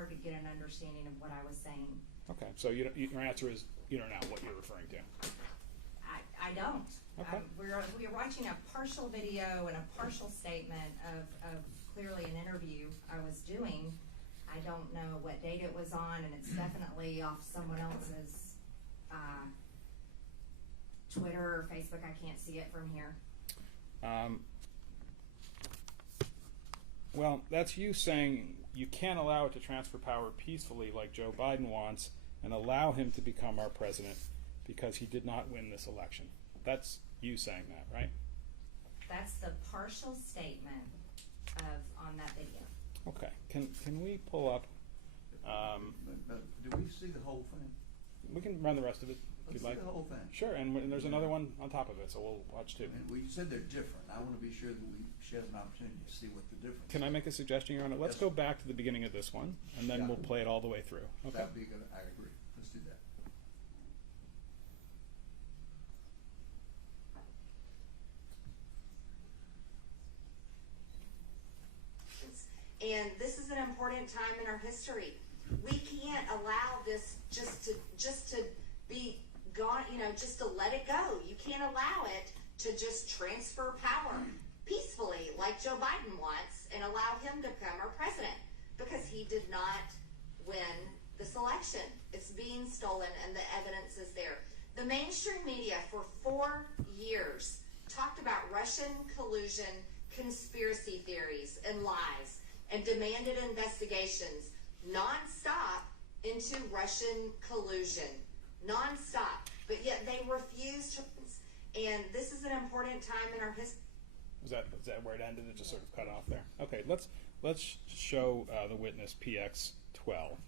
hard to get an understanding of what I was saying. Okay, so your answer is you don't know what you're referring to. I don't. Okay. We're watching a partial video and a partial statement of clearly an interview I was doing. I don't know what date it was on, and it's definitely off someone else's Twitter or Facebook. I can't see it from here. Well, that's you saying you can't allow it to transfer power peacefully like Joe Biden wants and allow him to become our president because he did not win this election. That's you saying that, right? That's the partial statement on that video. Okay. Can we pull up? But do we see the whole thing? We can run the rest of it if Let's you'd see like. the whole thing. Sure, and there's another one on top of it, so we'll watch too. And we said they're different. I want to be sure that she has an opportunity to see what the difference is. Can I make a suggestion, Your Honor? Let's Yes. go back to the beginning of this one, and then we'll play it all the way through. Okay. That would be good. I agree. Let's do that. And this is an important time in our history. We can't allow this just to be gone, just to let it go. You can't allow it to just transfer power peacefully like Joe Biden wants and allow him to become our president, because he did not win this election. It's being stolen and the evidence is there. The mainstream media for 4 years talked about Russian collusion, conspiracy theories, and lies, and demanded investigations nonstop into Russian collusion. Nonstop. But yet they refused to. And this is an important time in our history. Is that where it ended? It just sort of cut off there. Okay, let's show the witness PX12.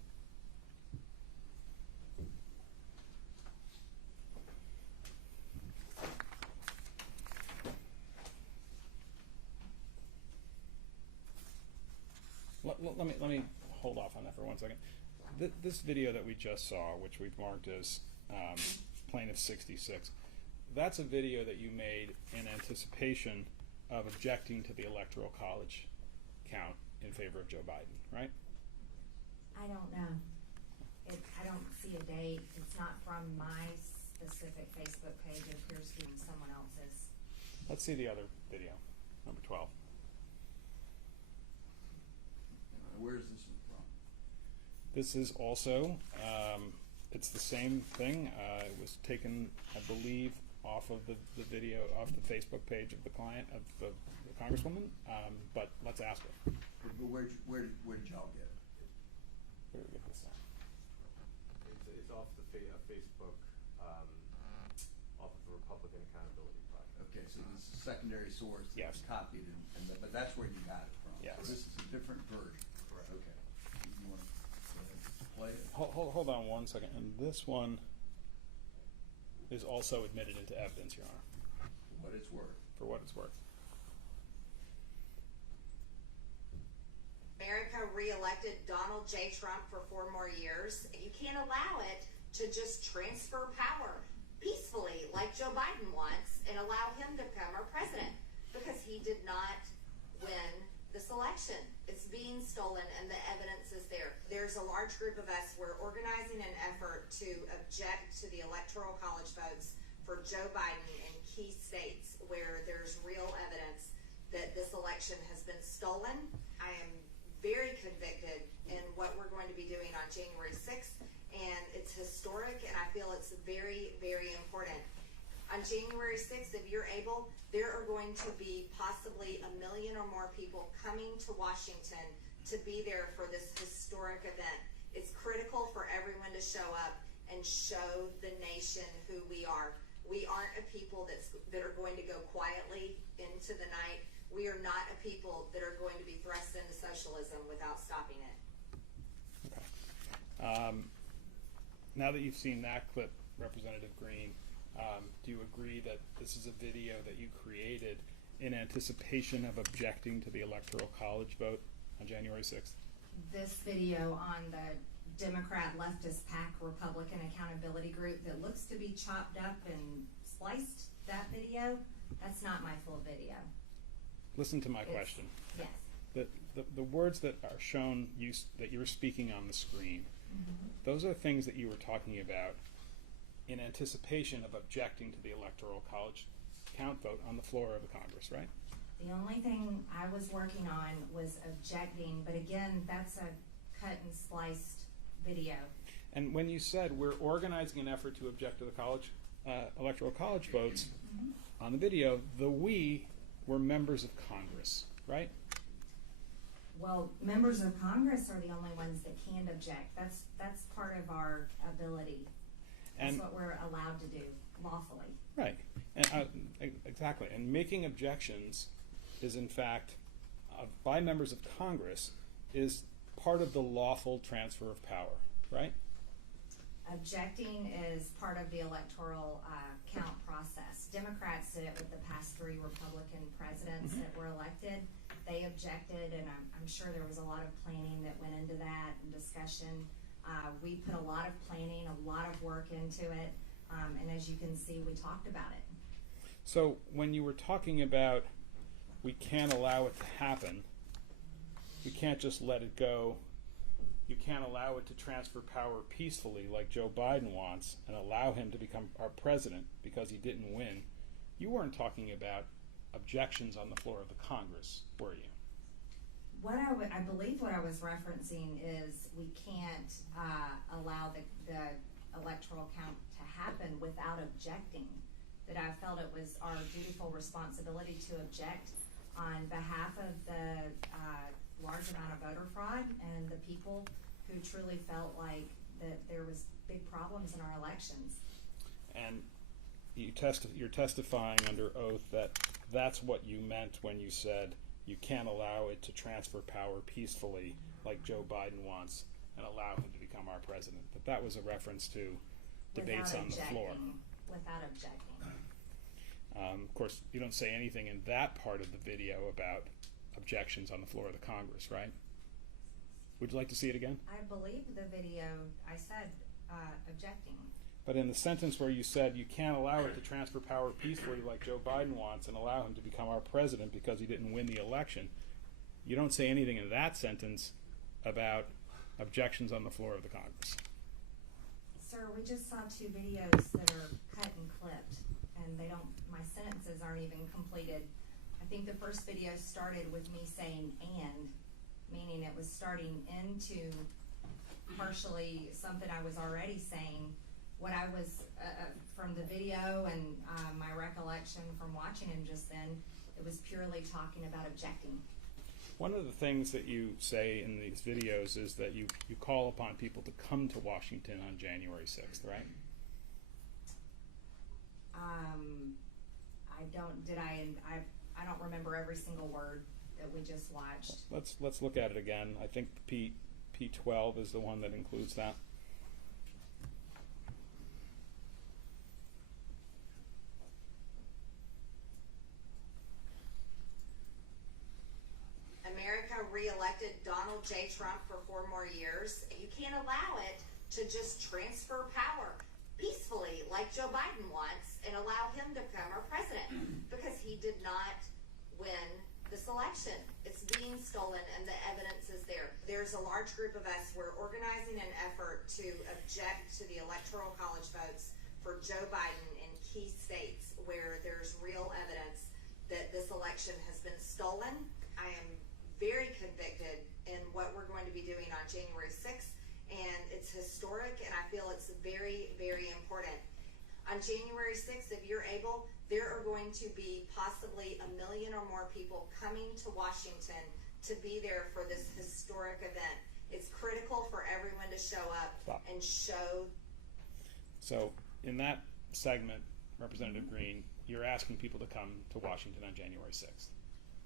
Let me hold off on that for 1 second. This video that we just saw, which we've marked as Plaintiffs 66, that's a video that you made in anticipation of objecting to the Electoral College count in favor of Joe Biden, right? I don't know. I don't see a date. It's not from my specific Facebook page. It appears to be from someone else's. Let's see the other video, number 12. Where is this one from? This is also, it's the same thing. It was taken, I believe, off of the video, off the Facebook page of the client, of the Congresswoman, but let's ask her. Where did y'all get it? Where did we get this at? It's off the Facebook, off of the Republican Accountability Project. Okay, so this is a secondary source that Yes. was copied, but that's where you got it from. Yes. So this is a different version. Correct. Okay. You want to play it? Hold on 1 second. And this one is also admitted into evidence, Your Honor, For what it's worth. for what it's worth. America re-elected Donald J. Trump for 4 more years. You can't allow it to just transfer power peacefully like Joe Biden wants and allow him to become our president, because he did not win this election. It's being stolen and the evidence is there. There's a large group of us. We're organizing an effort to object to the Electoral College votes for Joe Biden in key states where there's real evidence that this election has been stolen. I am very convicted in what we're going to be doing on January 6th, and it's historic, and I feel it's very, very important. On January 6th, if you're able, there are going to be possibly 1 million or more people coming to Washington to be there for this historic event. It's critical for everyone to show up and show the nation who we are. We aren't a people that are going to go quietly into the night. We are not a people that are going to be thrust into socialism without stopping it. Okay. Now that you've seen that clip, Representative Greene, do you agree that this is a video that you created in anticipation of objecting to the Electoral College vote on January 6th? This video on the Democrat leftist PAC Republican Accountability Group that looks to be chopped up and spliced, that video, that's not my full video. Listen to my question. Yes. the words that are shown, that you're speaking on the screen, those are things that you were talking about in anticipation of objecting to the Electoral College count vote on the floor of the Congress, right? The only thing I was working on was objecting, but again, that's a cut and spliced video. And when you said we're organizing an effort to object to the Electoral College votes, on the video, the we were members of Congress, right? Well, members of Congress are the only ones that can object. That's part of our ability. That's what we're allowed to do lawfully. Right, and exactly. And making objections is, in fact, by members of Congress, is part of the lawful transfer of power, right? Objecting is part of the electoral count process. Democrats did it with the past 3 Republican presidents that were elected. They objected, and I'm sure there was a lot of planning that went into that and discussion. We put a lot of planning, a lot of work into it, and as you can see, we talked about it. So when you were talking about we can't allow it to happen, we can't just let it go, you can't allow it to transfer power peacefully like Joe Biden wants and allow him to become our president because he didn't win, you weren't talking about objections on the floor of the Congress, were you? What I believe what I was referencing is we can't allow the electoral count to happen without objecting. That I felt it was our dutiful responsibility to object on behalf of the large amount of voter fraud and the people who truly felt like that there was big problems in our elections. And you're testifying under oath that that's what you meant when you said you can't allow it to transfer power peacefully like Joe Biden wants and allow him to become our president. That was a reference to debates on the floor. Without objecting. Of course, you don't say anything in that part of the video about objections on the floor of the Congress, right? Would you like to see it again? I believe the video, I said objecting. But in the sentence where you said you can't allow it to transfer power peacefully like Joe Biden wants and allow him to become our president because he didn't win the election, you don't say anything in that sentence about objections on the floor of the Congress. Sir, we just saw 2 videos that are cut and clipped, and my sentences aren't even completed. I think the first video started with me saying "and," meaning it was starting into partially something I was already saying. What I was, from the video and my recollection from watching him just then, it was purely talking about objecting. One of the things that you say in these videos is that you call upon people to come to Washington on January 6th, right? I don't remember every single word that we just watched. Let's look at it again. I think P12 is the one that includes that. America re-elected Donald J. Trump for 4 more years. You can't allow it to just transfer power peacefully like Joe Biden wants and allow him to become our president because he did not win this election. It's being stolen and the evidence is there. There's a large group of us. We're organizing an effort to object to the Electoral College votes for Joe Biden in key states where there's real evidence that this election has been stolen. I am very convicted in what we're going to be doing on January 6th, and it's historic, and I feel it's very, very important. On January 6th, if you're able, there are going to be possibly 1 million or more people coming to Washington to be there for this historic event. It's critical for everyone to show up and show. So in that segment, Representative Greene, you're asking people to come to Washington on January 6th.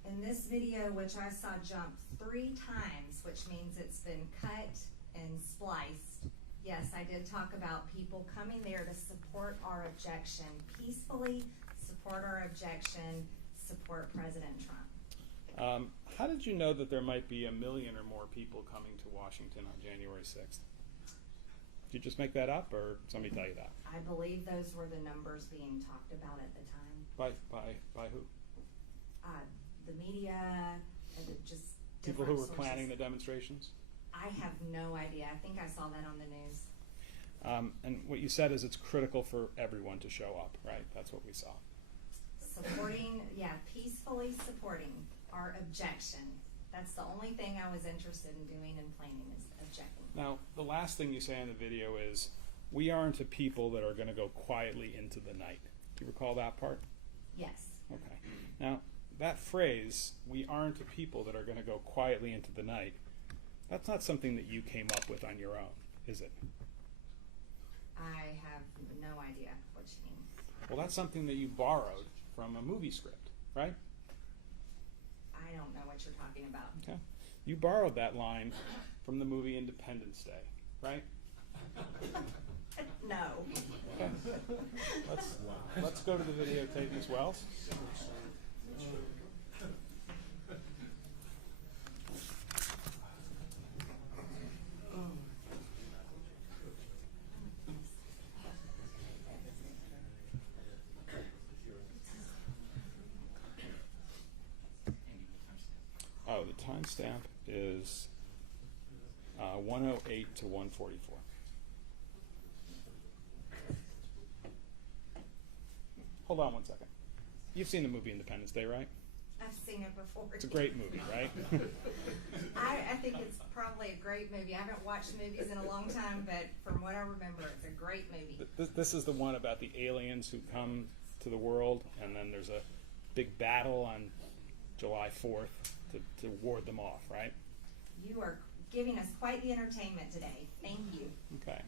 In this video, which I saw jump 3 times, which means it's been cut and spliced, yes, I did talk about people coming there to support our objection peacefully, support our objection, support President Trump. How did you know that there might be 1 million or more people coming to Washington on January 6th? Did you just make that up, or somebody tell you that? I believe those were the numbers being talked about at the time. By who? The media, just People different who were sources. planning the demonstrations? I have no idea. I think I saw that on the news. And what you said is it's critical for everyone to show up, right? That's what we saw. Supporting, yeah, peacefully supporting our objection. That's the only thing I was interested in doing and planning is objecting. Now, the last thing you say in the video is, we aren't a people that are going to go quietly into the night. Do you recall that part? Yes. Okay. Now, that phrase, we aren't a people that are going to go quietly into the night, that's not something that you came up with on your own, is it? I have no idea what you mean. Well, that's something that you borrowed from a movie script, right? I don't know what you're talking about. Okay. You borrowed that line from the movie Independence Day, right? No. Okay. Let's go to the videotape, Ms. Wells. Oh, the timestamp is 108 to 144. Hold on one second. You've seen the movie Independence Day, right? I've seen it before. It's a great movie, right? I think it's probably a great movie. I haven't watched movies in a long time, but from what I remember, it's a great movie. This is the one about the aliens who come to the world, and then there's a big battle on July 4th to ward them off, right? You are giving us quite the entertainment today. Thank you. Okay.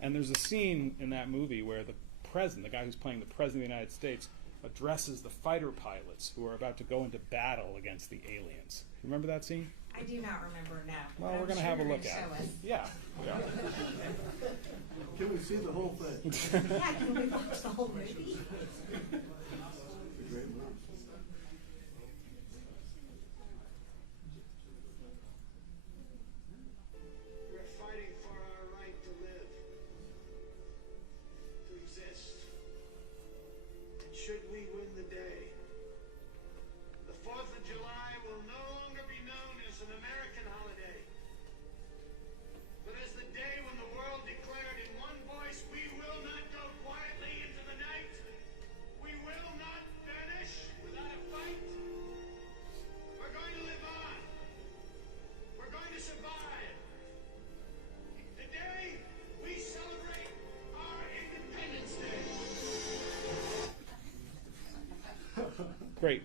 And there's a scene in that movie where the president, the guy who's playing the president of the United States, addresses the fighter pilots who are about to go into battle against the aliens. Remember that scene? I do not remember now. Well, but we're I'm going to sure have a you're look gonna at show it. us. Yeah, we are. Can we see the whole thing? Yeah, can we watch the whole movie? It's a great movie. We're fighting for our right to live, to exist. And should we win the day, the 4th of July will no longer be known as an American holiday, but as the day when the world declared in one voice, we will not go quietly into the night. We will not vanish without a fight. We're going to live on. We're going to survive. Today, we celebrate our Independence Day.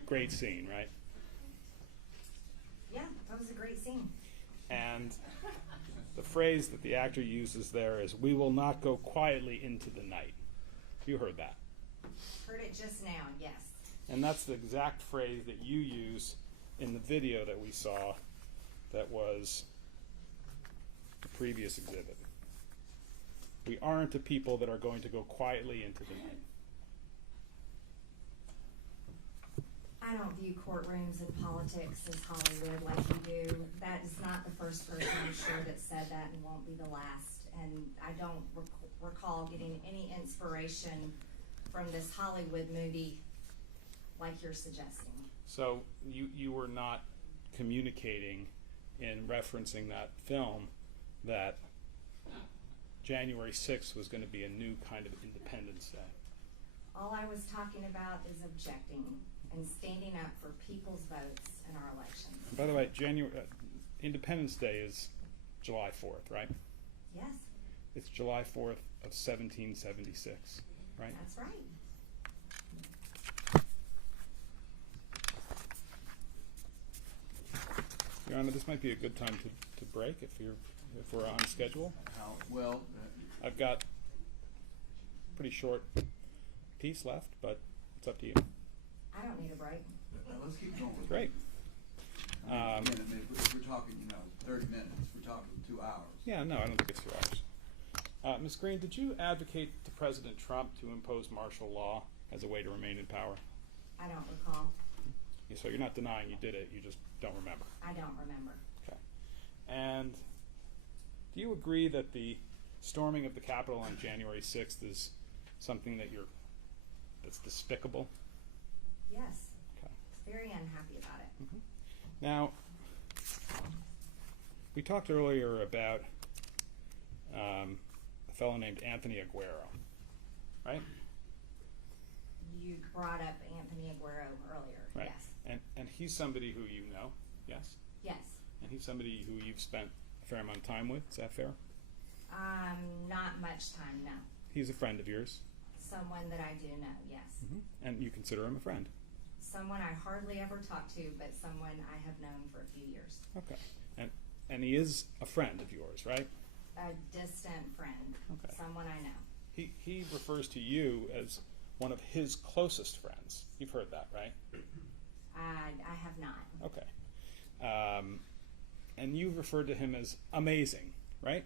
Great scene, right? Yeah, that was a great scene. And the phrase that the actor uses there is, "We will not go quietly into the night." You heard that. Heard it just now, yes. And that's the exact phrase that you use in the video that we saw that was the previous exhibit. We aren't a people that are going to go quietly into the night. I don't view courtrooms and politics as Hollywood like you do. That is not the first person, I'm sure, that said that and won't be the last. And I don't recall getting any inspiration from this Hollywood movie like you're suggesting. So you were not communicating in referencing that film that January 6th was going to be a new kind of Independence Day. All I was talking about is objecting and standing up for people's votes in our elections. And by the way, Independence Day is July 4th, right? Yes, It's July 4th of 1776, right? that's right. Your Honor, this might be a good time to break if we're on schedule. How, well, I've got a pretty short piece left, but it's up to you. I don't need a break. let's keep going with it. Great. Again, I mean, if we're talking, 30 minutes, we're talking 2 hours. Yeah, no, I don't think it's 2 hours. Ms. Greene, did you advocate to President Trump to impose martial law as a way to remain in power? I don't recall. Yeah, so you're not denying you did it, you just don't remember. I don't remember. Okay. And do you agree that the storming of the Capitol on January 6th is something that's despicable? Yes. Okay. Very unhappy about it. Now, we talked earlier about a fellow named Anthony Aguero, right? You brought up Anthony Aguero earlier, Right. yes. And he's somebody who you know, yes? Yes. And he's somebody who you've spent a fair amount of time with, is that fair? Not much time, no. He's a friend of yours. Someone that I do know, yes. And you consider him a friend. Someone I hardly ever talk to, but someone I have known for a few years. Okay. And he is a friend of yours, right? A distant friend. Okay. Someone I know. He refers to you as one of his closest friends. You've heard that, right? I have not. Okay. And you've referred to him as amazing, right?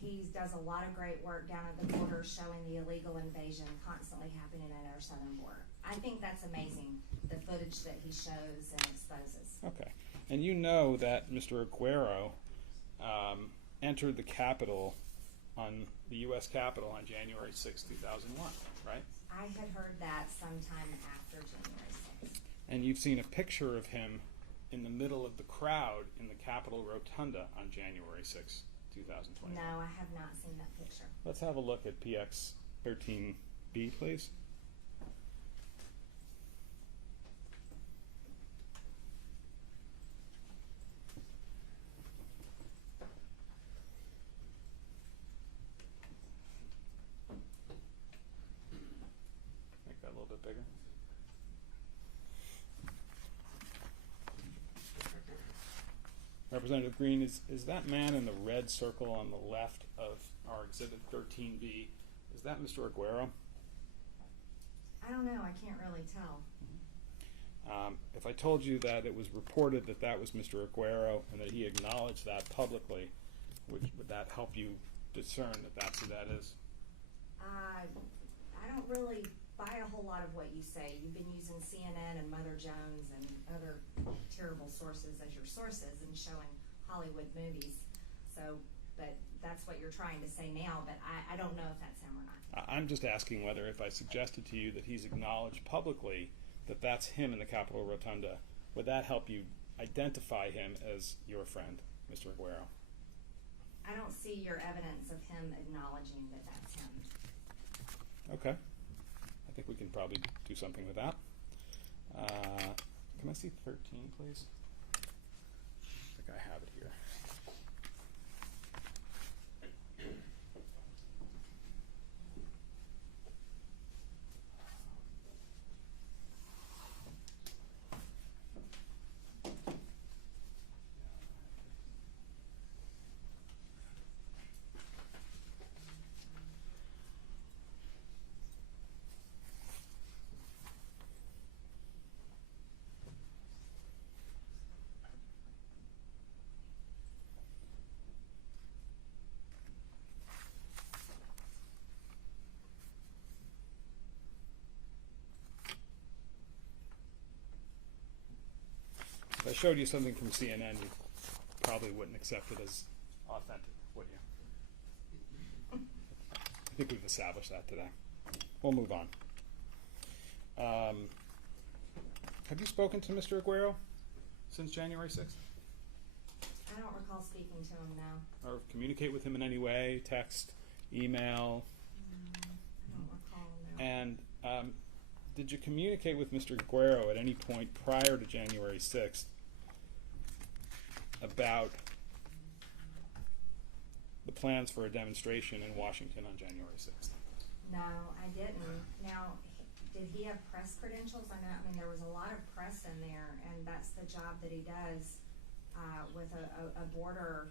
He does a lot of great work down at the border showing the illegal invasion constantly happening at our southern border. I think that's amazing, the footage that he shows and exposes. Okay. And you know that Mr. Aguero entered the Capitol the U.S. Capitol on January 6, 2001, right? I had heard that sometime after January 6th. And you've seen a picture of him in the middle of the crowd in the Capitol Rotunda on January 6, 2021. No, I have not seen that picture. Let's have a look at PX 13B, please. Make that a little bit bigger. Representative Greene, is that man in the red circle on the left of our Exhibit 13B, is that Mr. Aguero? I don't know. I can't really tell. If I told you that it was reported that that was Mr. Aguero and that he acknowledged that publicly, would that help you discern that that's who that is? I don't really buy a whole lot of what you say. You've been using CNN and Mother Jones and other terrible sources as your sources and showing Hollywood movies. So, but that's what you're trying to say now, but I don't know if that's him or not. I'm just asking whether if I suggested to you that he's acknowledged publicly that that's him in the Capitol Rotunda, would that help you identify him as your friend, Mr. Aguero? I don't see your evidence of him acknowledging that that's him. Okay. I think we can probably do something with that. Can I see 13, please? I think I have it here. If I showed you something from CNN, you probably wouldn't accept it as authentic, would you? I think we've established that today. We'll move on. Have you spoken to Mr. Aguero since January 6th? I don't recall speaking to him now. Or communicate with him in any way, text, email? I don't recall now. And did you communicate with Mr. Aguero at any point prior to January 6th about the plans for a demonstration in Washington on January 6th? No, I didn't. Now, did he have press credentials? I mean, there was a lot of press in there, and that's the job that he does with a border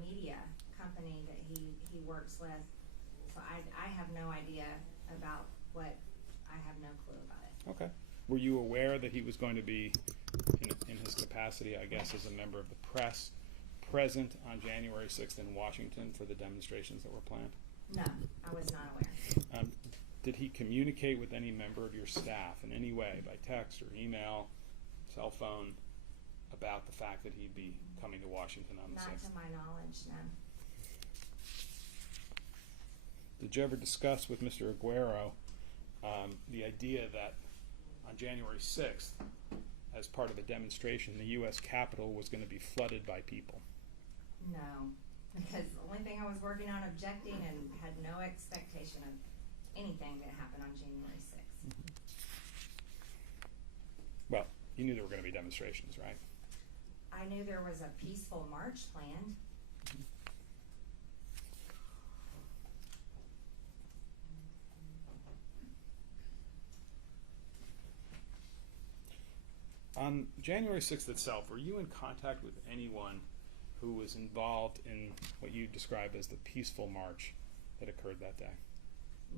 media company that he works with. So I have no idea about what. I have no clue about it. Okay. Were you aware that he was going to be, in his capacity, I guess, as a member of the press, present on January 6th in Washington for the demonstrations that were planned? No, I was not aware. Did he communicate with any member of your staff in any way, by text or email, cell phone, about the fact that he'd be coming to Washington on the 6th? Not to my knowledge, no. Did you ever discuss with Mr. Aguero the idea that on January 6th, as part of a demonstration, the U.S. Capitol was going to be flooded by people. No, because the only thing I was working on objecting and had no expectation of anything that happened on January 6th. Well, you knew there were going to be demonstrations, right? I knew there was a peaceful march planned. On January 6th itself, were you in contact with anyone who was involved in what you describe as the peaceful march that occurred that day?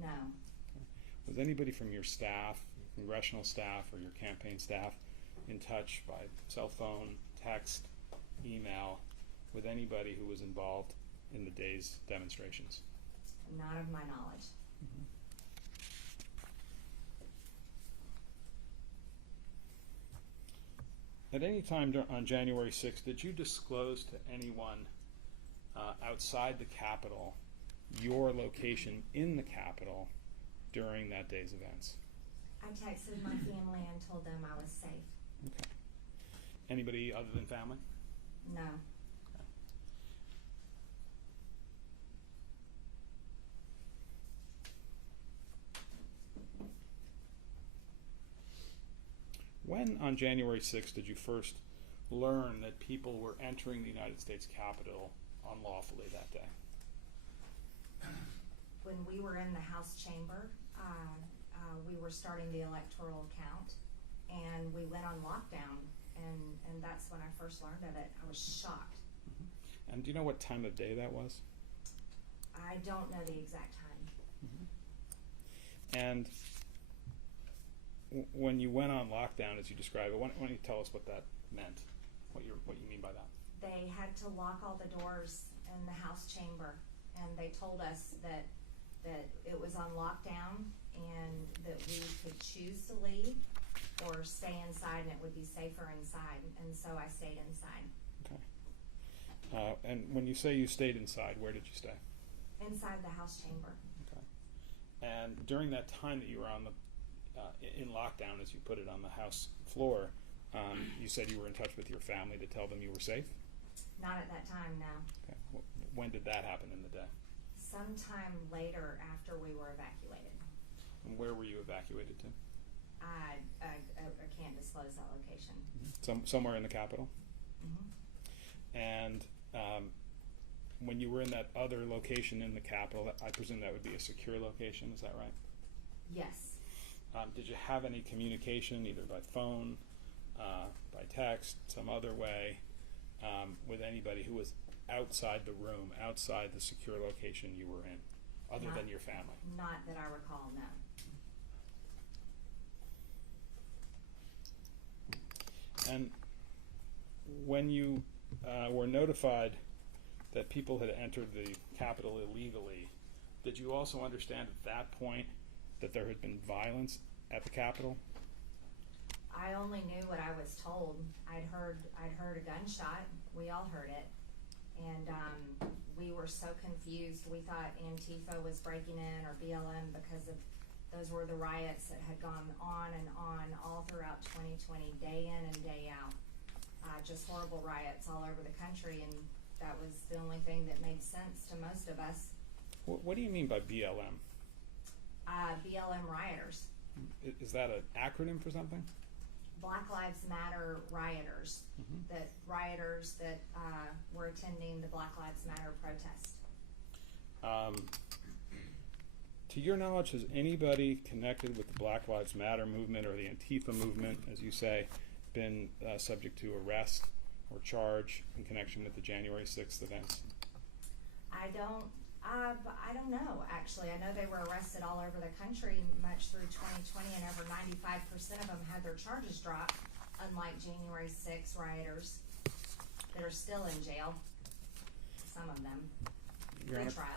No. Was anybody from your staff, your congressional staff, or your campaign staff in touch by cell phone, text, email with anybody who was involved in the day's demonstrations? Not of my knowledge. At any time on January 6th, did you disclose to anyone outside the Capitol your location in the Capitol during that day's events? I texted my family and told them I was safe. Okay. Anybody other than family? No. When on January 6th did you first learn that people were entering the United States Capitol unlawfully that day? When we were in the House chamber, we were starting the electoral count, and we went on lockdown, and that's when I first learned of it. I was shocked. And do you know what time of day that was? I don't know the exact time. And when you went on lockdown, as you describe it, why don't you tell us what that meant, what you mean by that? They had to lock all the doors in the House chamber, and they told us that it was on lockdown and that we could choose to leave or stay inside, and it would be safer inside, and so I stayed inside. Okay. And when you say you stayed inside, where did you stay? Inside the House chamber. Okay. And during that time that you were on the in lockdown, as you put it, on the House floor, you said you were in touch with your family to tell them you were safe? Not at that time, no. Okay. When did that happen in the day? Sometime later after we were evacuated. And where were you evacuated to? I can't disclose that location. Somewhere in the Capitol? Mm-hmm. And when you were in that other location in the Capitol, I presume that would be a secure location, is that right? Yes. Did you have any communication, either by phone, by text, some other way, with anybody who was outside the room, outside the secure location you were in, other than your family? Not that I recall, no. And when you were notified that people had entered the Capitol illegally, did you also understand at that point that there had been violence at the Capitol? I only knew what I was told. I'd heard a gunshot. We all heard it, and we were so confused. We thought Antifa was breaking in, or BLM, because of those were the riots that had gone on and on all throughout 2020, day in and day out. Just horrible riots all over the country, and that was the only thing that made sense to most of us. What do you mean by BLM? BLM rioters. Is that an acronym for something? Black Lives Matter rioters. That rioters that were attending the Black Lives Matter protest. To your knowledge, has anybody connected with the Black Lives Matter movement or the Antifa movement, as you say, been subject to arrest or charge in connection with the January 6th events? I don't know, actually. I know they were arrested all over the country much through 2020, and over 95% of them had their charges dropped, unlike January 6 rioters that are still in jail, some of them, Your Honor, pre-trial.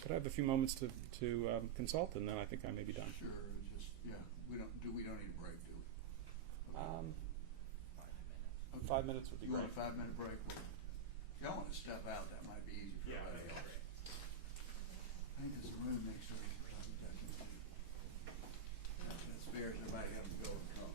could I have a few moments to consult, and then I think I may be done. Sure, just, yeah, we don't need a break, do we? 5 minutes would be You great. want a 5-minute break? Well, if y'all want to step out, that might be easy for Yeah, everybody else. I think there's a room next door. That spares everybody having to go and come.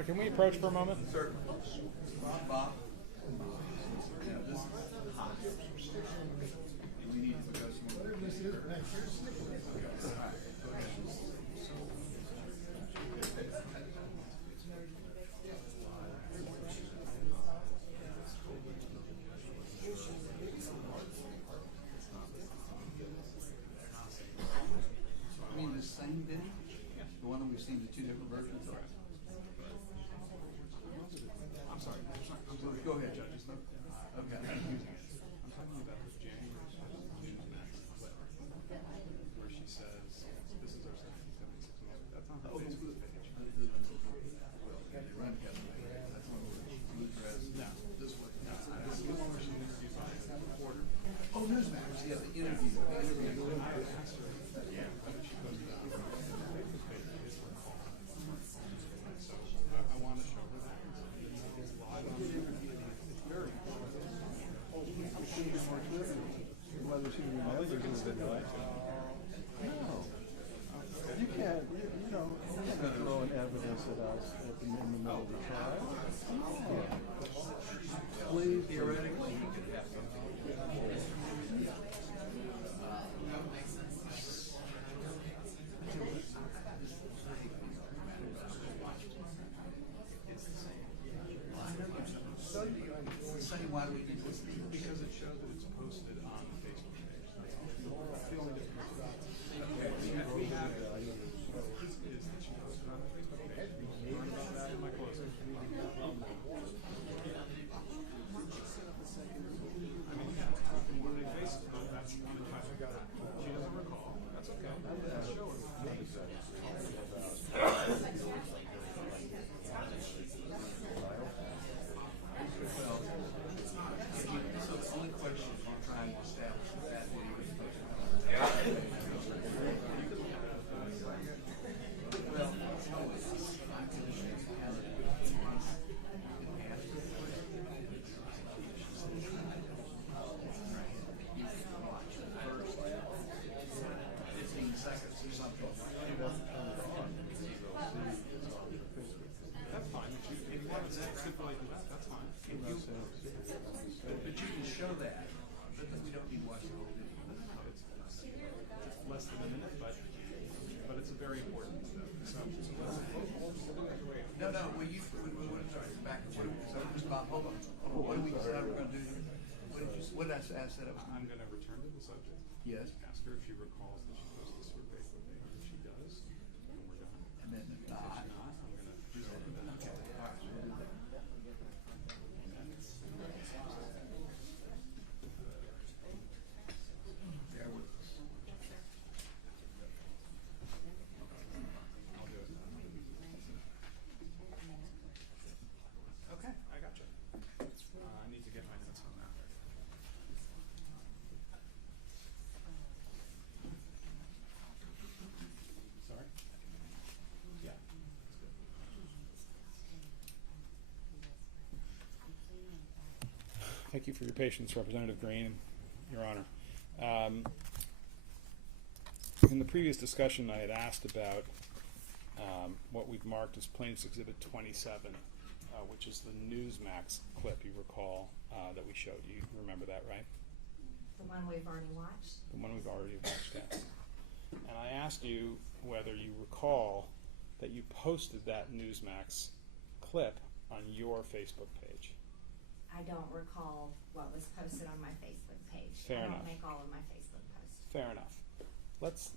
Honor, can we approach for a moment? Sir. Bob? Yeah, this is hot. We need to go somewhere. All right, go ahead. I mean, the same video? The one that we've seen, the two different versions of? I'm sorry. Go ahead, Judge. Okay. I'm talking about the January Newsmax clip where she says, "This is our 1776 moment." That's on her Facebook page. Well, they run together. That's one where blue dress. No. This way. No, this is the one where she's interviewed by a reporter. Oh, Newsmax. Yeah, the interview. The interview. I asked her whether she posted that on her Facebook page. It is her call. So I want to show her that. It's live on the interview. It's very important. Whether she remembers the video. No. You can't, you know, you can't throw in evidence at us in the middle of the trial. No. Please. Theoretically, you could have something. Why do we do this? Because it shows that it's posted on the Facebook page. That's the only difference. We have is that she posted on the Facebook page. We learned about that in my closing. I mean, yeah, when they Facebook, that's on the time. She doesn't recall. That's okay. Let's show her. So the only question I'm trying to establish is that video is posted. Well, I'm conditioning you can watch the first 15 seconds or something. That's fine. If you want to stipulate that, that's fine. But you can show that, but then we don't need to watch the whole video. It's less than a minute, but it's a very important step. No, well, sorry, back, hold on. What do we decide we're gonna do here? What did I say? I said I was. I'm going to return to the subject. Yes. Ask her if she recalls that she posted this to her Facebook page. If she does, then we're done. And then if If not, not, I'm going to do that. okay, all right, we'll do that. Bear with us. I'll do it. Okay, I got you. I need to get my notes on that. Sorry? Yeah, that's good. Thank you for your patience, Representative Greene, Your Honor. In the previous discussion, I had asked about what we've marked as Plaintiffs Exhibit 27, which is the Newsmax clip, you recall, that we showed. You remember that, right? The one we've already watched. The one we've already watched, yes. And I asked you whether you recall that you posted that Newsmax clip on your Facebook page. I don't recall what was posted on my Facebook page. Fair I enough. don't make all of my Facebook posts. Fair enough. Let's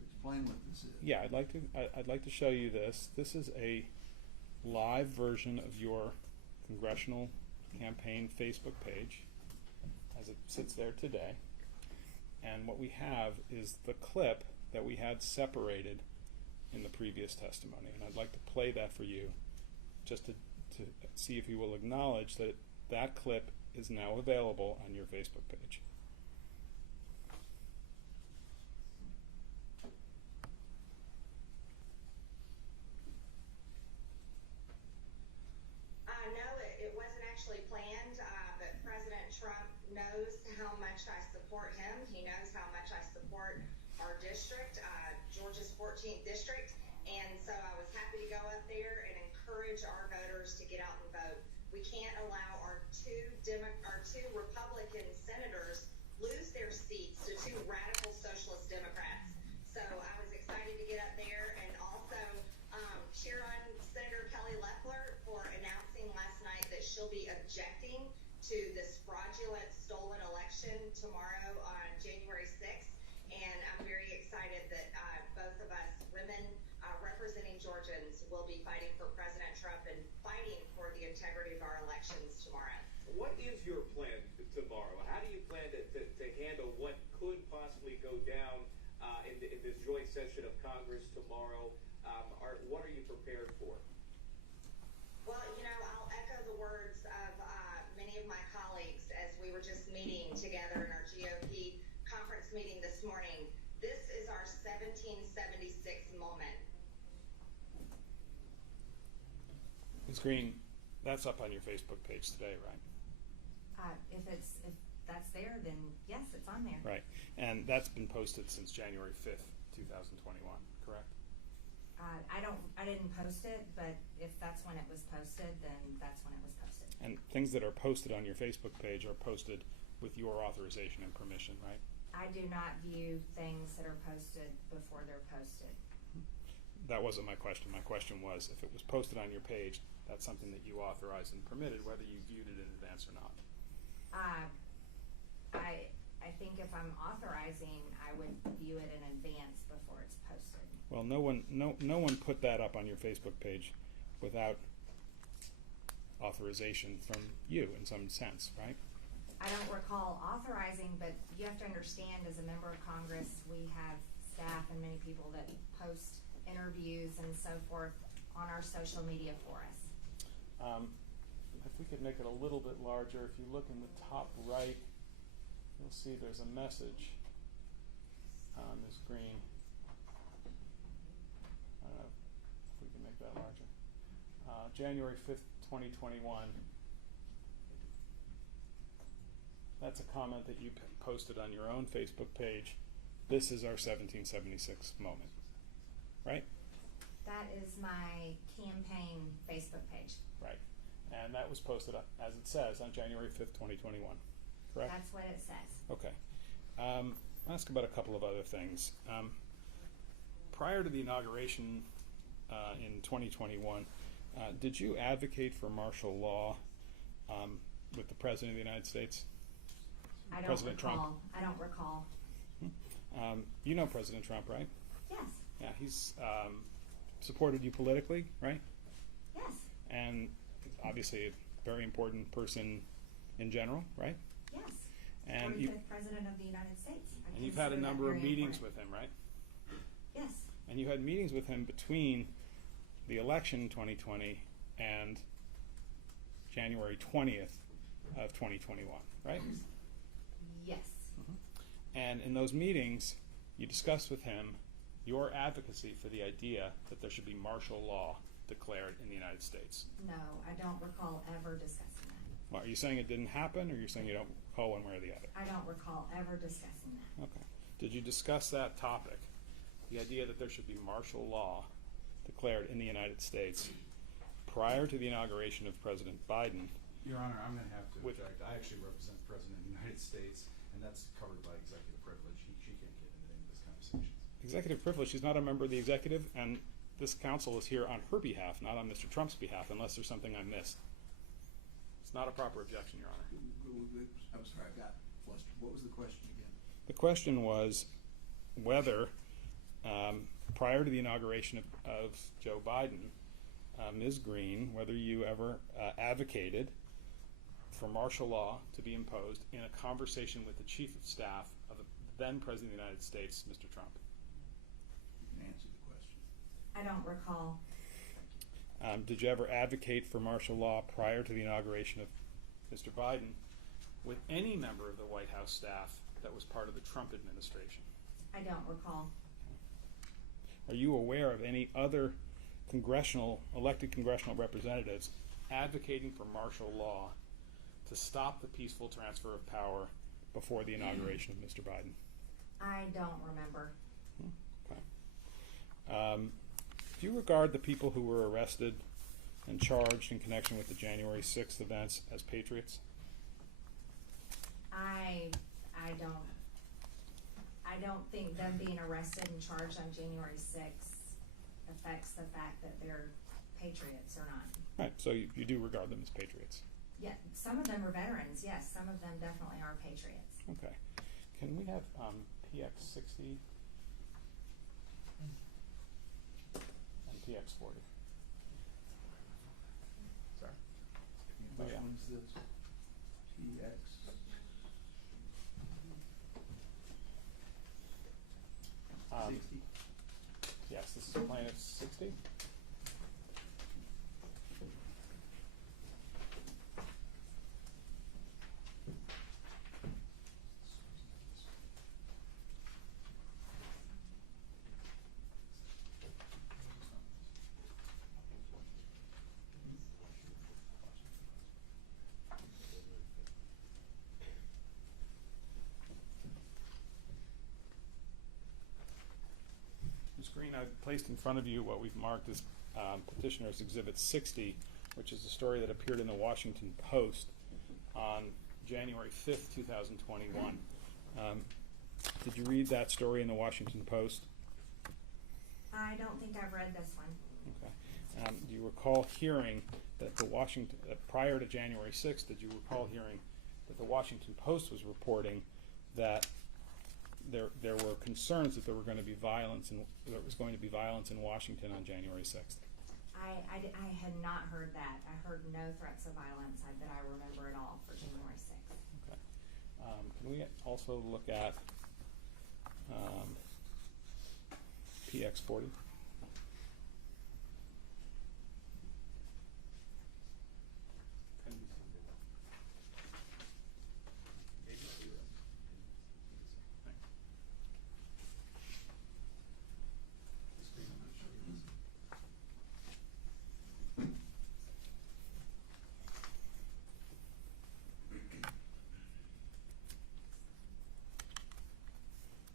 Explain what this is. yeah, I'd like to show you this. This is a live version of your congressional campaign Facebook page as it sits there today. And what we have is the clip that we had separated in the previous testimony. And I'd like to play that for you just to see if you will acknowledge that that clip is now available on your Facebook page. No, it wasn't actually planned, but President Trump knows how much I support him. He knows how much I support our district, Georgia's 14th district, And so I was happy to go up there and encourage our voters to get out and vote. We can't allow our two Republican senators lose their seats to two radical socialist Democrats. So I was excited to get up there and also cheer on Senator Kelly Loeffler for announcing last night that she'll be objecting to this fraudulent stolen election tomorrow on January 6th. And I'm very excited that both of us women representing Georgians will be fighting for President Trump and fighting for the integrity of our elections tomorrow. What is your plan tomorrow? How do you plan to handle what could possibly go down in this joint session of Congress tomorrow? What are you prepared for? Well, I'll echo the words of many of my colleagues as we were just meeting together in our GOP conference meeting this morning. This is our 1776 moment. Ms. Greene, that's up on your Facebook page today, right? If that's there, then yes, it's on there. Right, and that's been posted since January 5th, 2021, correct? I didn't post it, but if that's when it was posted, then that's when it was posted. And things that are posted on your Facebook page are posted with your authorization and permission, right? I do not view things that are posted before they're posted. That wasn't my question. My question was, if it was posted on your page, that's something that you authorized and permitted, whether you viewed it in advance or not. I think if I'm authorizing, I would view it in advance before it's posted. Well, no one put that up on your Facebook page without authorization from you in some sense, right? I don't recall authorizing, but you have to understand, as a member of Congress, we have staff and many people that post interviews and so forth on our social media for us. If we could make it a little bit larger, if you look in the top right, you'll see there's a message, Ms. Greene. I don't know if we can make that larger. January 5th, 2021. That's a comment that you posted on your own Facebook page. This is our 1776 moment, right? That is my campaign Facebook page. Right. And that was posted, as it says, on January 5th, 2021, correct? That's what it says. Okay. I'll ask about a couple of other things. Prior to the inauguration in 2021, did you advocate for martial law with the President of the United States? I don't President recall. Trump? I don't recall. You know President Trump, right? Yes. Yeah, he's supported you politically, right? Yes. And obviously a very important person in general, right? Yes. And 45th President of the United States. And you've had a number of meetings with him, right? Yes. And you had meetings with him between the election in 2020 and January 20th of 2021, right? Yes. And in those meetings, you discussed with him your advocacy for the idea that there should be martial law declared in the United States. No, I don't recall ever discussing that. Well, are you saying it didn't happen, or are you saying you don't recall one way or the other? I don't recall ever discussing that. Okay. Did you discuss that topic, the idea that there should be martial law declared in the United States prior to the inauguration of President Biden? Your Honor, I'm going to have to object. I actually represent the President of the United States, and that's covered by executive privilege. She can't get into any of this conversation. Executive privilege. She's not a member of the executive, and this counsel is here on her behalf, not on Mr. Trump's behalf, unless there's something I missed. It's not a proper objection, Your Honor. I'm sorry, I got flustered. What was the question again? The question was whether, prior to the inauguration of Joe Biden, Ms. Greene, whether you ever advocated for martial law to be imposed in a conversation with the Chief of Staff of the then President of the United States, Mr. Trump. You can answer the question. I don't recall. Did you ever advocate for martial law prior to the inauguration of Mr. Biden with any member of the White House staff that was part of the Trump administration? I don't recall. Are you aware of any other elected congressional representatives advocating for martial law to stop the peaceful transfer of power before the inauguration of Mr. Biden? I don't remember. Okay. Do you regard the people who were arrested and charged in connection with the January 6th events as patriots? I don't think them being arrested and charged on January 6th affects the fact that they're patriots or not. Right, so you do regard them as patriots. Yeah, some of them are veterans, yes, some of them definitely are patriots. Okay. Can we have PX60 and PX40? Sorry. Which yeah. one's this? PX? Um, 60? Yes, this is Plaintiffs 60. Ms. Greene, I've placed in front of you what we've marked as Petitioner's Exhibit 60, which is a story that appeared in the Washington Post on January 5th, 2021. Did you read that story in the Washington Post? I don't think I've read this one. Okay. Do you recall hearing that the Washington, prior to January 6th, did you recall hearing that the Washington Post was reporting that there were concerns that there were going to be violence and there was going to be violence in Washington on January 6th? I had not heard that. I heard no threats of violence that I remember at all for January 6th. Okay. Can we also look at PX40?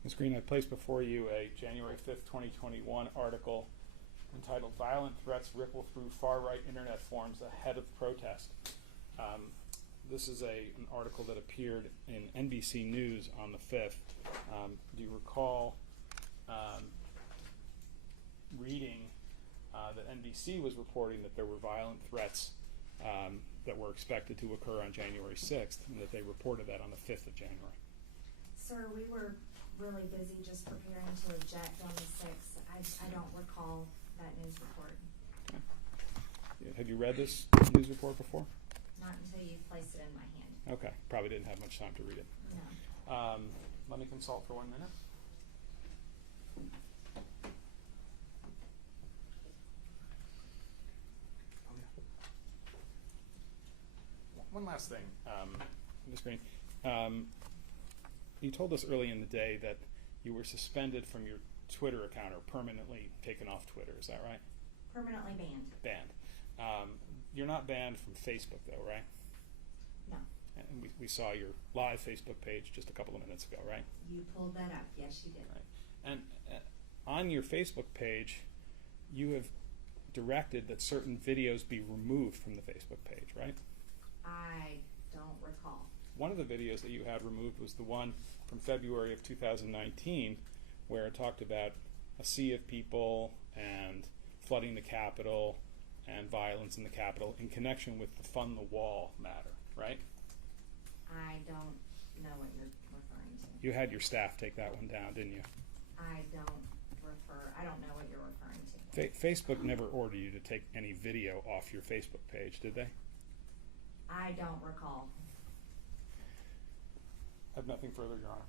Ms. Greene, I placed before you a January 5th, 2021 article entitled "Violent Threats Ripple Through Far-Right Internet Forums Ahead of Protest." This is an article that appeared in NBC News on the 5th. Do you recall reading that NBC was reporting that there were violent threats that were expected to occur on January 6th, and that they reported that on the 5th of January? Sir, we were really busy just preparing to object on the 6th. I don't recall that news report. Okay. Have you read this news report before? Not until you placed it in my hand. Okay, probably didn't have much time to read it. No. Let me consult for 1 minute. One last thing, Ms. Greene. You told us early in the day that you were suspended from your Twitter account or permanently taken off Twitter. Is that right? Permanently banned. Banned. You're not banned from Facebook, though, right? No. And we saw your live Facebook page just a couple of minutes ago, right? You pulled that up. Yes, you did. Right. And on your Facebook page, you have directed that certain videos be removed from the Facebook page, right? I don't recall. One of the videos that you had removed was the one from February of 2019, where it talked about a sea of people and flooding the Capitol and violence in the Capitol in connection with the Fund the Wall matter, right? I don't know what you're referring to. You had your staff take that one down, didn't you? I don't know what you're referring to. Facebook never ordered you to take any video off your Facebook page, did they? I don't recall. I have nothing further, Your Honor.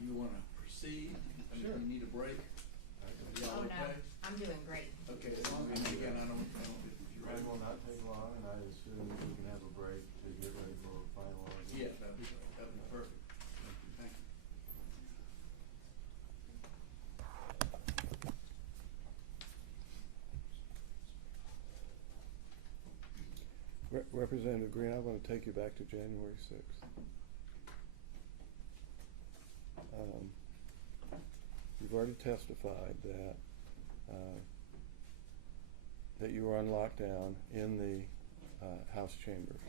You want to proceed? I mean, Sure. you need a break? Oh, no. I'm doing great. Okay, as long as, again, I don't, if you're ready. It will not take long, and I assume we can have a break to get ready for final argument. Yeah, that'd be perfect. Thank you. Representative Greene, I want to take you back to January 6th. you've already testified that you were on lockdown in the House chambers.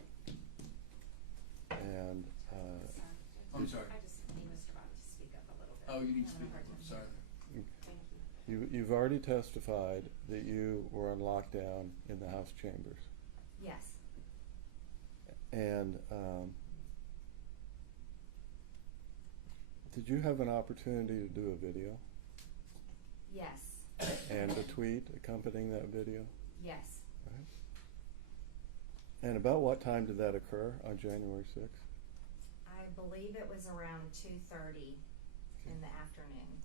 And I'm sorry. I just need Mr. Bott to speak up a little bit. Oh, you need to I'm speak having a up. hard I'm time sorry. hearing. Thank you. you've already testified that you were on lockdown in the House chambers. Yes. And did you have an opportunity to do a video Yes. and a tweet accompanying that video? Yes. Right. And about what time did that occur on January 6th? I believe it was around 2:30 in the afternoon.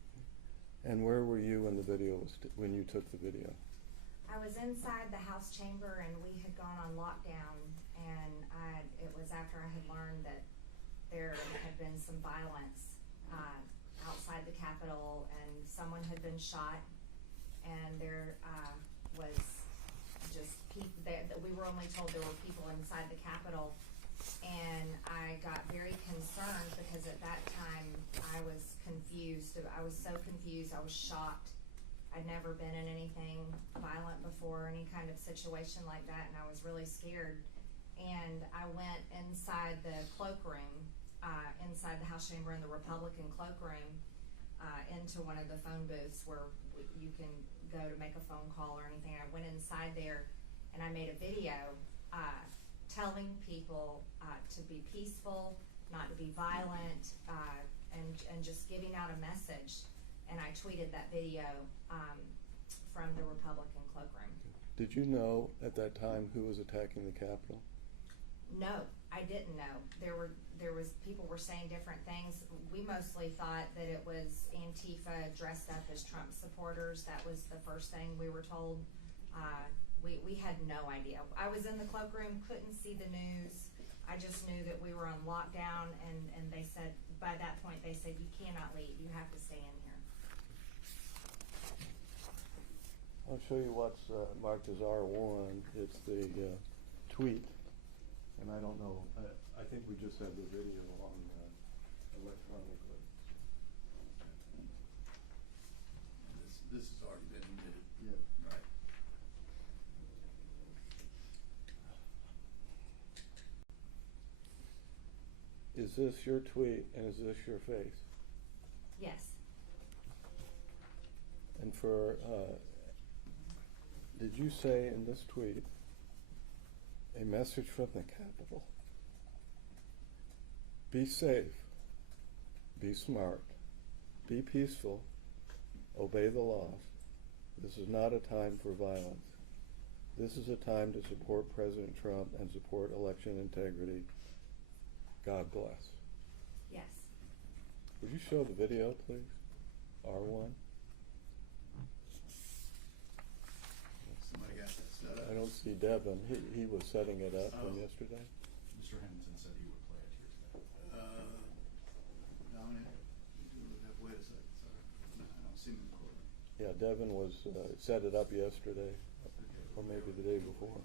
And where were you when the video was when you took the video? I was inside the House chamber, and we had gone on lockdown, and it was after I had learned that there had been some violence outside the Capitol, and someone had been shot, and there was just people there. We were only told there were people inside the Capitol, and I got very concerned because at that time I was confused. I was so confused. I was shocked. I'd never been in anything violent before, any kind of situation like that, and I was really scared. And I went inside the cloakroom, inside the House chamber in the Republican cloakroom, into one of the phone booths where you can go to make a phone call or anything. I went inside there and I made a video telling people to be peaceful, not to be violent, and just giving out a message. And I tweeted that video from the Republican cloakroom. Did you know at that time who was attacking the Capitol? No, I didn't know. There was people were saying different things. We mostly thought that it was Antifa dressed up as Trump supporters. That was the first thing we were told. We had no idea. I was in the cloakroom, couldn't see the news. I just knew that we were on lockdown, and they said, by that point, they said, you cannot leave. You have to stay in here. I'll show you what's marked as R1. It's the tweet. And I don't know, I think we just have the video on electronically. This has already been admitted. Yeah. Right. Is this your tweet and is this your face? Yes. And for, did you say in this tweet, a message from the Capitol? Be safe, be smart, be peaceful, obey the laws. This is not a time for violence. This is a time to support President Trump and support election integrity. God bless. Yes. Would you show the video, please? R1. Somebody got that set up. I don't see Devin. He was setting it up from yesterday. Mr. Hamilton said he would play it here today. Dominic, wait a second, sorry. No, I don't see him recording. Yeah, Devin was set it up yesterday, or maybe the day before.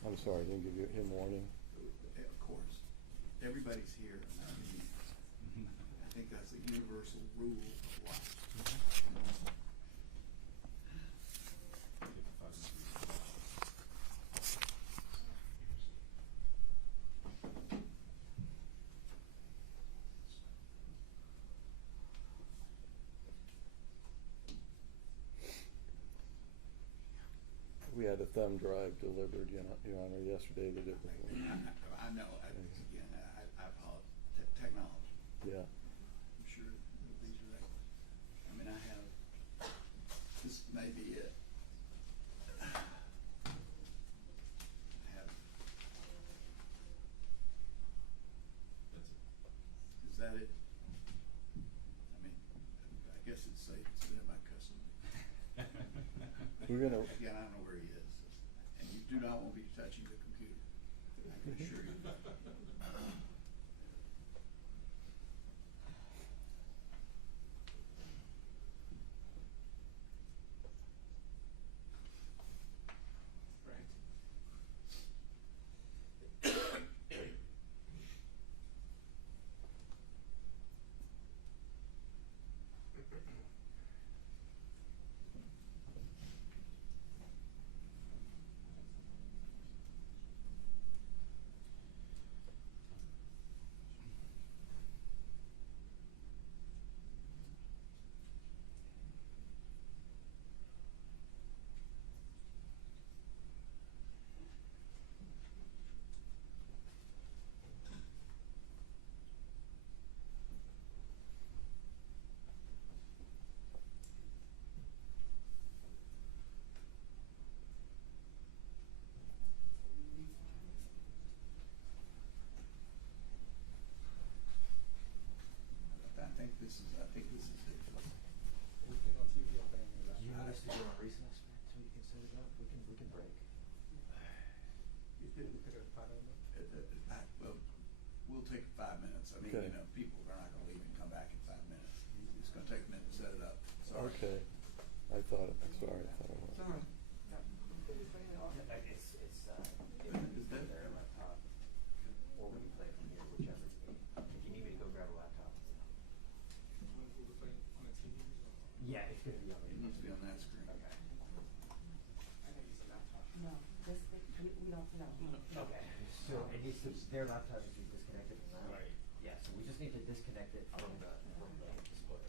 I'm sorry, I didn't give him warning. Of course, everybody's here. I think that's a universal rule of life. We had a thumb drive delivered, Your Honor, yesterday the day before. I know. Again, I apologize. Technology. Yeah. I'm sure that these are excellent. I mean, I have. This may be it. I have. Is that it? I mean, I guess it's safe to say my custom. We're gonna. Again, I don't know where he is, and you do not want to be touching the computer. I can assure you. take 5 minutes. I mean, Okay. you know, people are not gonna leave and come back in 5 minutes. It's gonna take a minute to set it up. Sorry. Okay. I thought it was. It's all right. Is that there a laptop? Or we can play from here, whichever. If you need me to go grab a laptop. Yeah, it's gonna be on It needs to be on that screen. Okay. No, this, we don't, no. Okay. So it needs to, their laptop needs to be disconnected from that? Right. Yeah, so we just need to disconnect it from the display.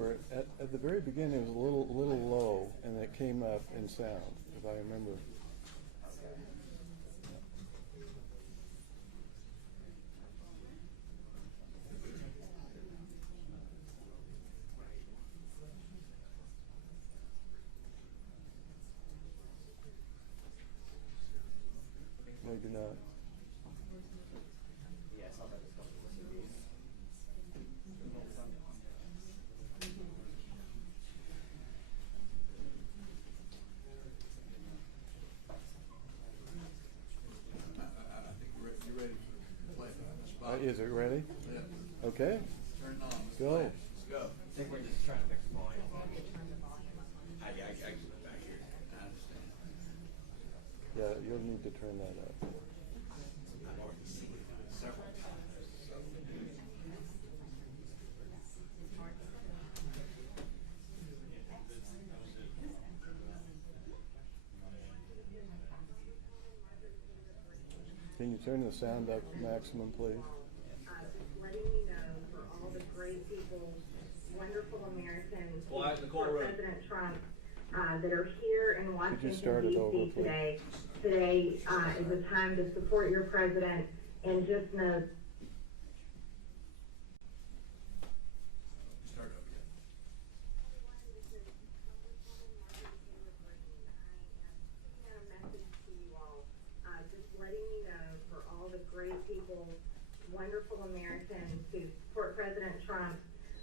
remember, at the very beginning it was a little low, and it came up in sound, if I remember. Maybe not. Yeah, I saw that it's coming to the TV. I think you're ready to play that. Bob? Is it ready? Yeah. Okay. Turn it on. Let's Go. play. Let's go. I think we're just trying to fix the volume. I get back here. I understand. Yeah, you'll need to turn that up. I've already seen it several times. So. Can you turn the sound up maximum, please? Just letting you know for all the great people, wonderful Americans, Quiet in the for courtroom. President Trump, that are here in Washington, start it over, D.C. please? today. Today is a time to support your president, and just know Start over again. everyone, this is Congresswoman Marjorie Taylor Greene. I am sending out a message to you all, just letting you know for all the great people, wonderful Americans who support President Trump,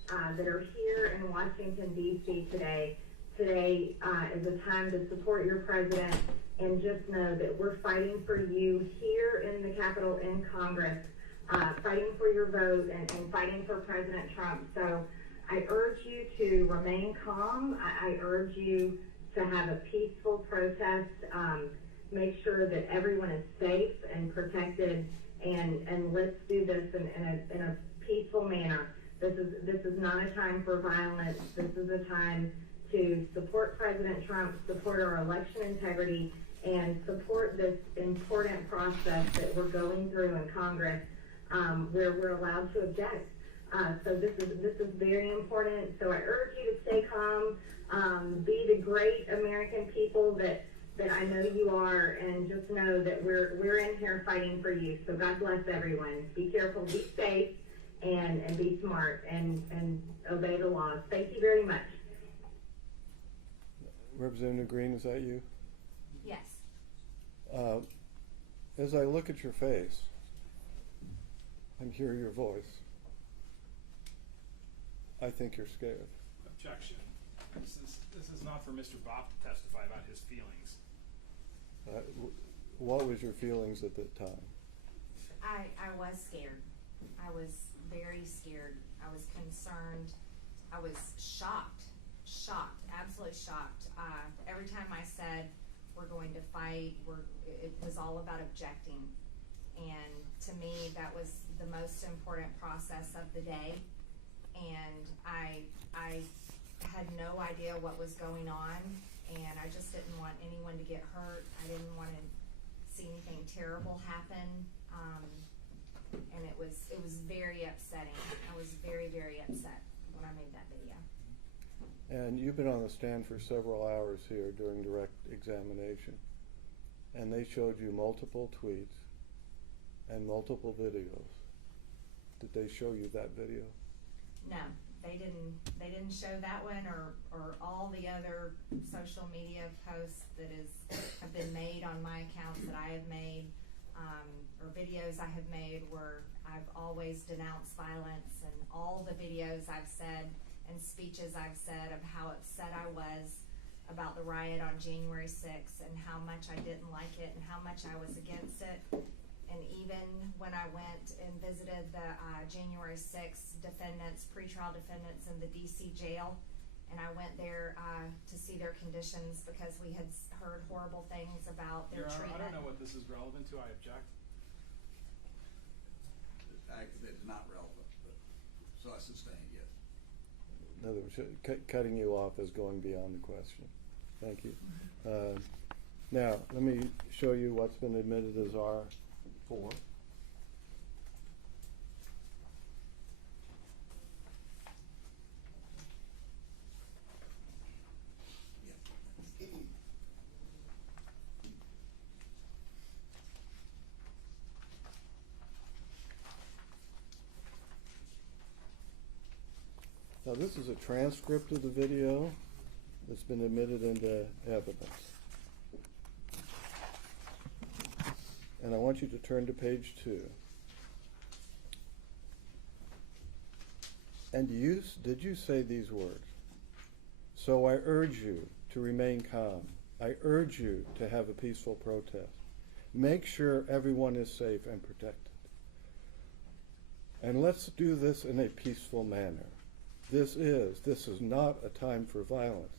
that are here in Washington, D.C. today. Today is a time to support your president, and just know that we're fighting for you here in the Capitol, in Congress, fighting for your vote and fighting for President Trump. So I urge you to remain calm. I urge you to have a peaceful protest. Make sure that everyone is safe and protected, and let's do this in a peaceful manner. This is not a time for violence. This is a time to support President Trump, support our election integrity, and support this important process that we're going through in Congress, where we're allowed to object. So this is very important. So I urge you to stay calm, be the great American people that I know you are, and just know that we're in here fighting for you. So God bless everyone. Be careful, be safe, and be smart, and obey the laws. Thank you very much. Representative Greene, is that you? Yes. As I look at your face and hear your voice, I think you're scared. Objection. This is not for Mr. Bopp to testify about his feelings. What was your feelings at that time? I was scared. I was very scared. I was concerned. I was shocked, absolutely shocked. Every time I said we're going to fight, it was all about objecting. And to me, that was the most important process of the day. And I had no idea what was going on, and I just didn't want anyone to get hurt. I didn't want to see anything terrible happen. And it was very upsetting. I was very, very upset when I made that video. And you've been on the stand for several hours here during direct examination, and they showed you multiple tweets and multiple videos. Did they show you that video? No, they didn't show that one or all the other social media posts that have been made on my accounts that I have made, or videos I have made where I've always denounced violence, and all the videos I've said and speeches I've said of how upset I was about the riot on January 6th and how much I didn't like it and how much I was against it. And even when I went and visited the January 6th defendants, pretrial defendants in the DC jail, and I went there to see their conditions because we had heard horrible things about their Your Honor, treatment. I don't know what this is relevant to. I object. It's not relevant, but, so I sustain, yes. In other words, cutting you off is going beyond the question. Thank you. Now, let me show you what's been admitted as R4. Now, this is a transcript of the video that's been admitted into evidence. And I want you to turn to page 2. And did you say these words? So I urge you to remain calm. I urge you to have a peaceful protest. Make sure everyone is safe and protected. And let's do this in a peaceful manner. This is not a time for violence.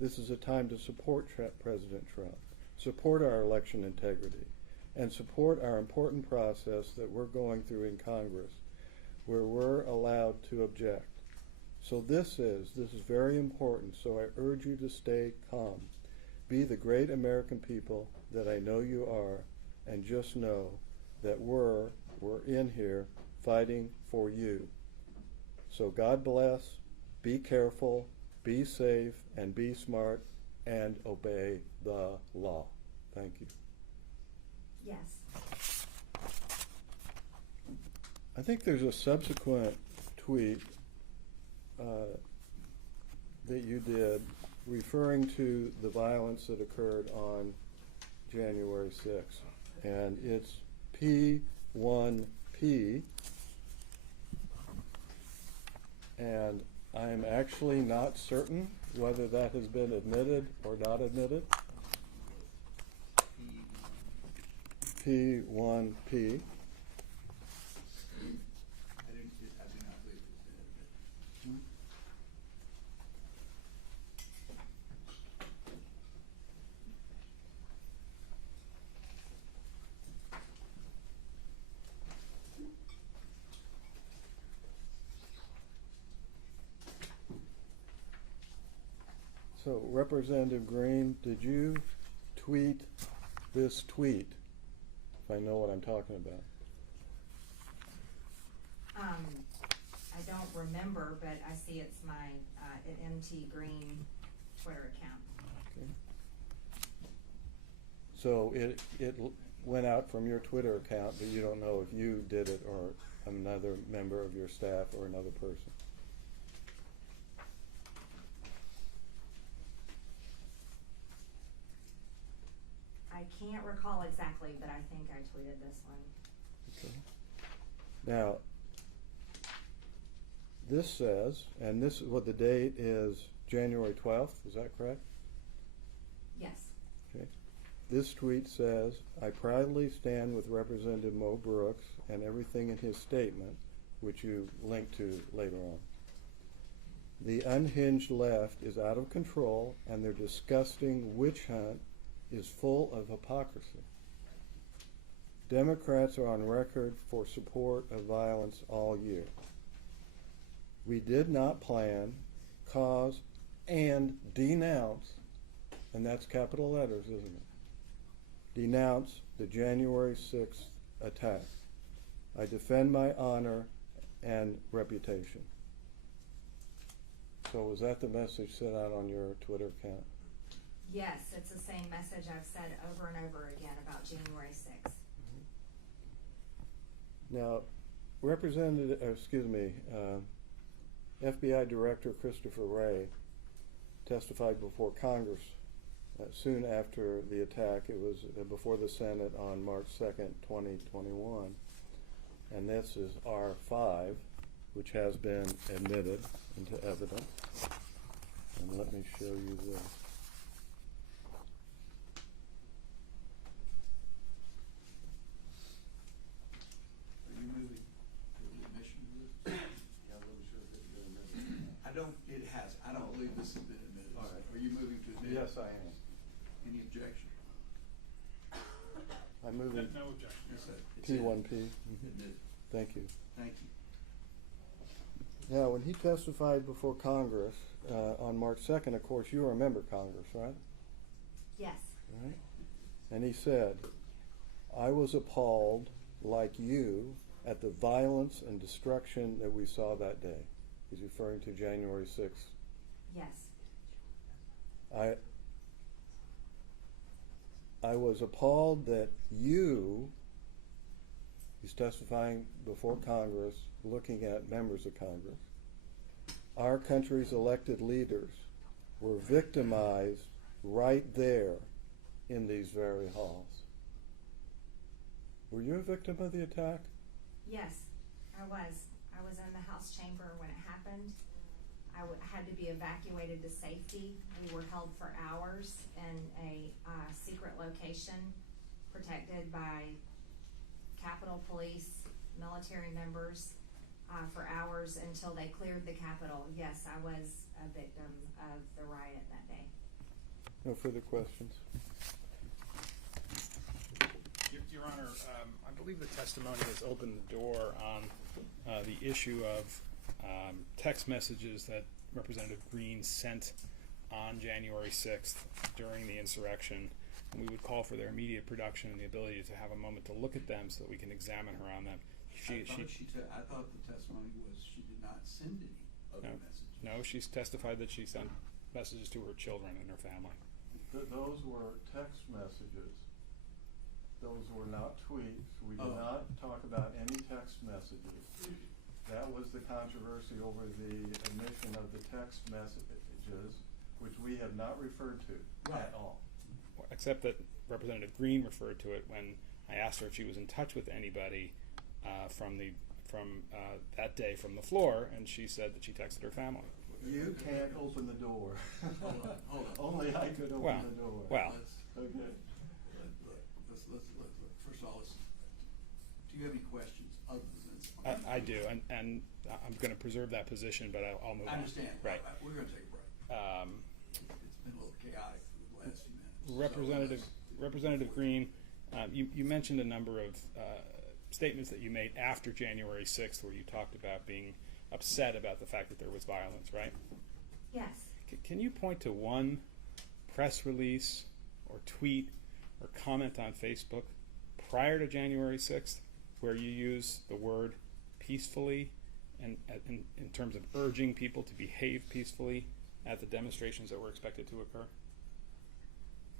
This is a time to support President Trump, support our election integrity, and support our important process that we're going through in Congress, where we're allowed to object. So this is very important, so I urge you to stay calm. Be the great American people that I know you are, and just know that we're in here fighting for you. So God bless, be careful, be safe, and be smart, and obey the law. Thank you. Yes. I think there's a subsequent tweet that you did referring to the violence that occurred on January 6th. And it's P1P. And I'm actually not certain whether that has been admitted or not admitted. P1P. I do not believe it's been admitted. So, Representative Greene, did you tweet this tweet? If I know what I'm talking about. I don't remember, but I see it's my MT Green Twitter account. Okay. So it went out from your Twitter account, but you don't know if you did it or another member of your staff or another person. I can't recall exactly, but I think I tweeted this one. Okay. Now, this says, and this what the date is January 12th, is that correct? Yes. Okay. This tweet says, I proudly stand with Representative Mo Brooks and everything in his statement, which you link to later on. The unhinged left is out of control, and their disgusting witch hunt is full of hypocrisy. Democrats are on record for support of violence all year. We did not plan, cause, and denounce, and that's capital letters, isn't it? Denounce the January 6th attack. I defend my honor and reputation. So was that the message sent out on your Twitter account? Yes, it's the same message I've said over and over again about January 6th. Now, FBI Director Christopher Wray testified before Congress soon after the attack. It was before the Senate on March 2nd, 2021. And this is R5, which has been admitted into evidence. And let me show you this. Are you moving to the admission of this? Yeah, I'm really sure that you're admitted. I don't believe this has been admitted. All right. Are you moving to admit? Yes, I am. Any objection? I'm moving No objection. Yes, sir. It's P1P. admitted. Thank you. Thank you. Now, when he testified before Congress on March 2nd, of course, you remember Congress, right? Yes. Right. And he said, I was appalled, like you, at the violence and destruction that we saw that day. He's referring to January 6th. Yes. I was appalled that you, he's testifying before Congress, looking at members of Congress. our country's elected leaders were victimized right there in these very halls. Were you a victim of the attack? Yes, I was. I was in the House chamber when it happened. I had to be evacuated to safety. We were held for hours in a secret location protected by Capitol Police, military members, for hours until they cleared the Capitol. Yes, I was a victim of the riot that day. No further questions. Your Honor, I believe the testimony has opened the door on the issue of text messages that Representative Greene sent on January 6th during the insurrection. And we would call for their immediate production and the ability to have a moment to look at them so that we can examine her on them. I thought the testimony was she did not send any other messages. No, she's testified that she sent messages to her children and her family. Those were text messages. Those were not tweets. We did not talk about any text messages. That was the controversy over the omission of the text messages, which we have not referred to at all. Except that Representative Greene referred to it when I asked her if she was in touch with anybody from that day from the floor, and she said that she texted her family. You can't open the door. Hold on. Only I could open the door. Well. Okay. Let's first of all, do you have any questions other than this? I do, and I'm going to preserve that position, but I'll move on. I understand. Right. We're going to take a break. It's been a little chaotic for the last few minutes. Representative Greene, you mentioned a number of statements that you made after January 6th where you talked about being upset about the fact that there was violence, right? Yes. Can you point to one press release or tweet or comment on Facebook prior to January 6th where you use the word peacefully and in terms of urging people to behave peacefully at the demonstrations that were expected to occur?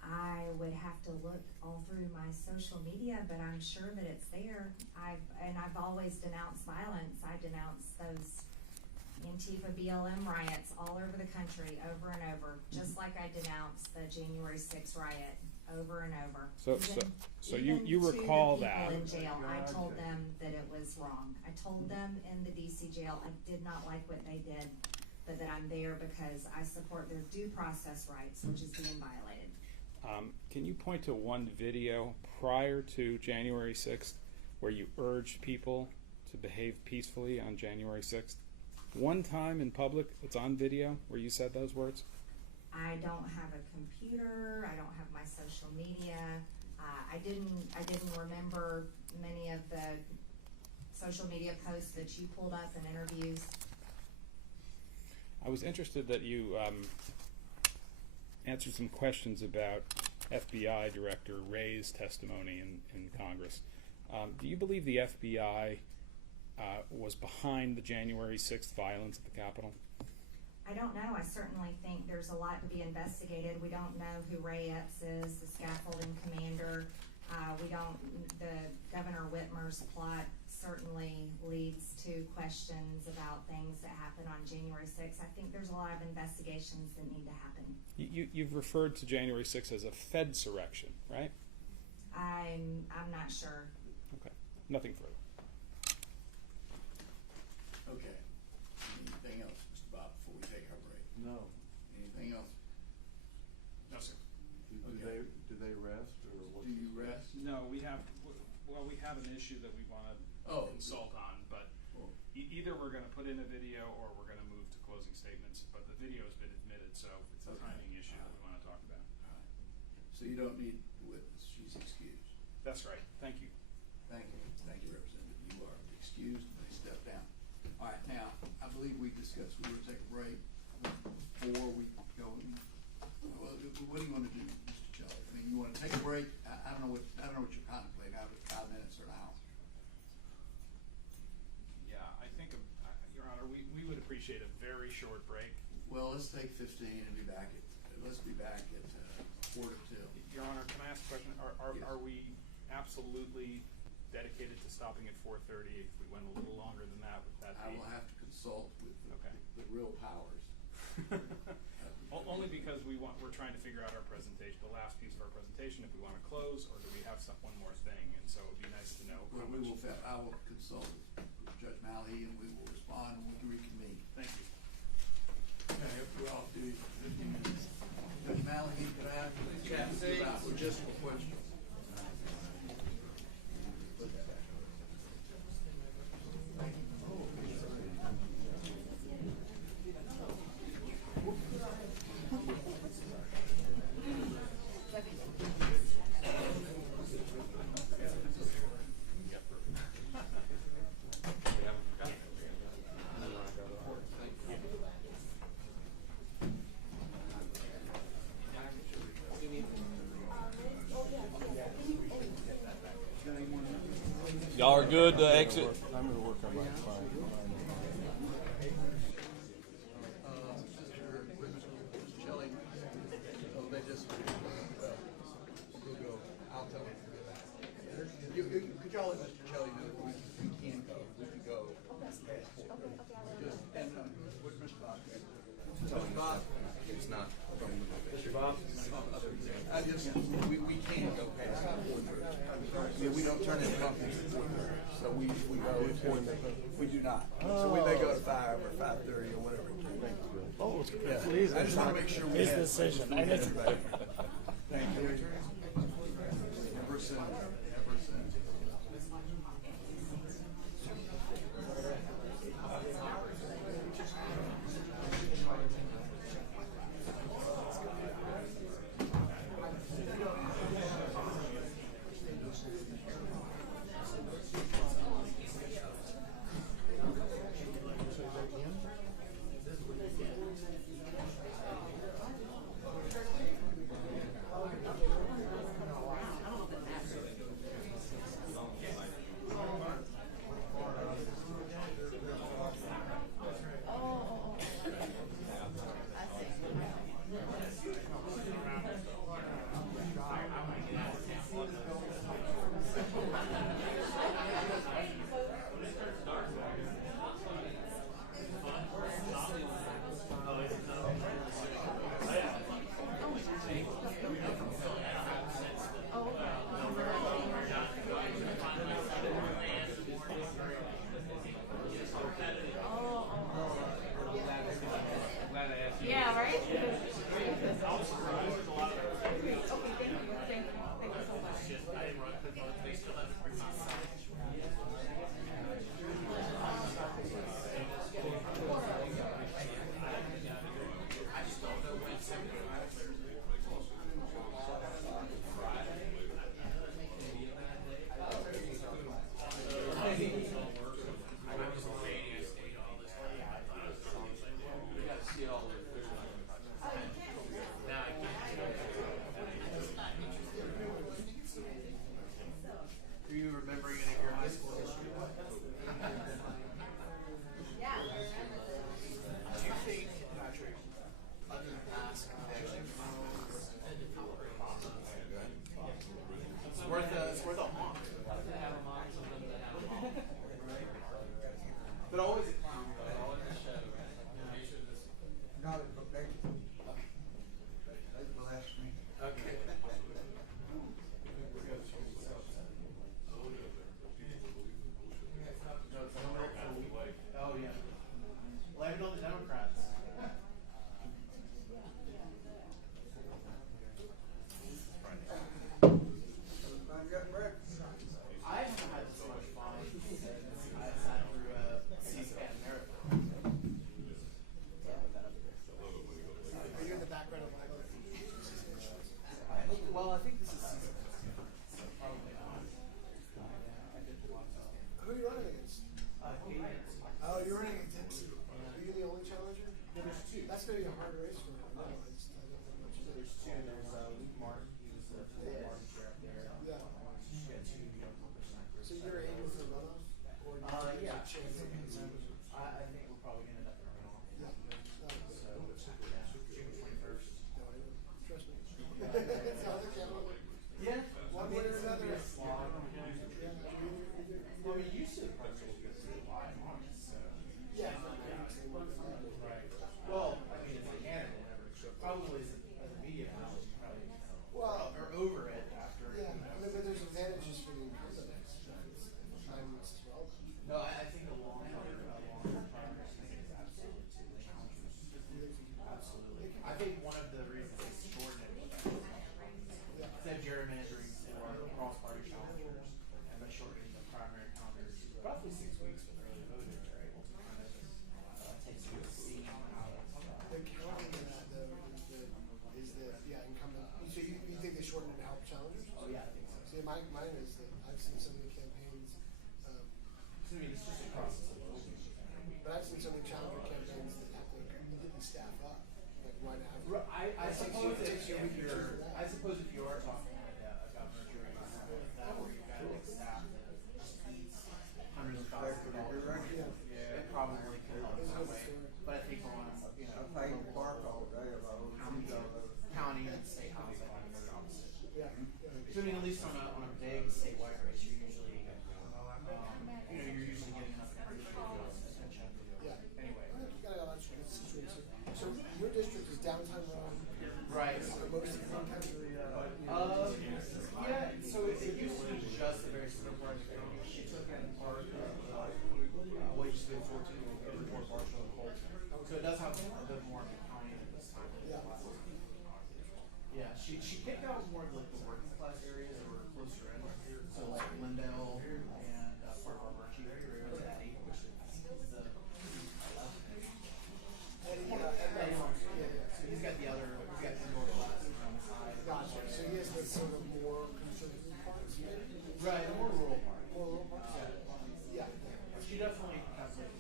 I would have to look all through my social media, but I'm sure that it's there. I've always denounced violence. I denounced those Antifa BLM riots all over the country over and over, just like I denounced the January 6th riot over and over. So you recall that? Even to the people in jail, I told them that it was wrong. I told them in the DC jail I did not like what they did, but that I'm there because I support their due process rights, which is being violated. Can you point to one video prior to January 6th where you urged people to behave peacefully on January 6th? One time in public that's on video where you said those words? I don't have a computer. I don't have my social media. I didn't remember many of the social media posts that you pulled up in interviews. I was interested that you answered some questions about FBI Director Wray's testimony in Congress. Do you believe the FBI was behind the January 6th violence at the Capitol? I don't know. I certainly think there's a lot to be investigated. We don't know who Ray Epps is, the scaffolding commander. The Governor Whitmer's plot certainly leads to questions about things that happened on January 6th. I think there's a lot of investigations that need to happen. You've referred to January 6th as a Fedsurrection, right? I'm not sure. Okay. Nothing further. Okay. Anything else, Mr. Bob, before we take our break? No. Anything else? No, sir. Do they rest or what? Do you rest? No, we have an issue that we want to consult on, but either we're going to put in a video or we're going to move to closing statements, but the video has been admitted, so it's a timing issue that we want to talk about. All right. So you don't need the witness. She's excused. That's right. Thank you. Thank you. Thank you, Representative. You are excused. They step down. All right. Now, I believe we discussed we were going to take a break before we go. Well, what do you want to do, Mr. Kelly? I mean, you want to take a break? I don't know what you're contemplating. 5 minutes or an hour. Yeah, I think, Your Honor, we would appreciate a very short break. Well, let's take 15 and be back at. Let's be back at 4 to 2. Your Honor, can I ask a question? Yes. Are we absolutely dedicated to stopping at 4:30. If we went a little longer than that, would that I be? will have to consult with Okay. the real powers. Only because we're trying to figure out our presentation, the last piece of our presentation, if we want to close, or do we have one more thing? And so it would be nice to know how Well, much. I will consult with Judge Mallory, and we will respond, and we can reconvene. Thank you. Okay, we're off duty for 15 minutes. Judge Mallory, could I have you just for questions? Y'all are good to exit. I'm gonna work on my fine. Mr. Shelley, they just, we'll go, I'll tell him. Could y'all let Mr. Shelley know that we can go, we can go. Just, and, with Mr. Bob. Mr. Bob? It's not. Mr. Bob? I just, we can't go past yeah, we don't turn in pumpkins at 4:30, so we go at 4:30. We do not. So we may go to 5 or 5:30 or whatever. Oh, Yeah. please. I just want to make sure we His have decision. everybody. Thank you. Never send. Yeah, right? Okay, thank you so much. Do you remember any of your high school history? Do you think, Patrick, other than past convictions, it's worth a honk. But always a clown, always a show, right? Got it, but thank you. That's blasphemy. Okay. Oh, yeah. Blame it on the Democrats. I haven't had so much fun since I sat through a C-SPAN marathon. Are you in the background of my life? Well, I think this is C-SPAN. So probably not. Who are you running against? Oh, you're running against. Are you the only challenger? There's two. That's going to be a hard race for me. No, I just don't know much. There's two. There's Luke Martin, he was the Martin chair up there. Yeah. She had two young snipers. So you're aiming for runoff? Or Yeah. a chance of I think we're probably going to end up in a runoff. Yeah. So, yeah, June 21st. No, I know. Trust me. It's not the camera. Yeah. One way or another. It's gonna be a slog. Yeah, used to approach it because it's live on it, so. Yeah. Right. Well, I mean, as a candidate, probably as a media analyst, probably, Well, or over it after. yeah, I mean, but there's advantages for the incumbent as well. No, I think a longer progress is absolutely challenging. Absolutely. I think one of the reasons it's shortened instead of gerrymandering for cross-party challengers and by shortening the primary counters roughly 6 weeks with early voters, they're able to kind of take some steam out of The counting of that, though, is the incumbent. So you think they shortened it to help challengers? Oh yeah, I think so. See, mine is that I've seen some of the campaigns, I mean, it's just a process of voting. but I've seen some of the challenger campaigns that have to completely staff up, like right after. I suppose takes you a week or two for that. I suppose if you are talking like a governor jury or something like that, where you've got like staff that just eats hundreds of thousands of dollars, it probably could help in some way. But I think on county and state house, I think it's the opposite. Yeah. So I mean, at least on a big statewide race, you're usually you're usually getting enough attention. Yeah. Anyway. You got a lot of constituency. So your district is downtown Rome. Right. Most of the country. Yeah, so it used to be just a very small part of the county. She took in part of what used to be 14 Fort Marshall and Colton. So it does have a bit more of the county at this time. Yeah, she picked out more of like the working class areas that were closer in. So like Lindell and part of our Marjorie area was Eddie, which is the left. So he's got the other, he's got the northwest on the side. Gotcha. So he has the sort of more conservative parts, maybe? Right, the more rural part. More rural parts? Yeah. She definitely has like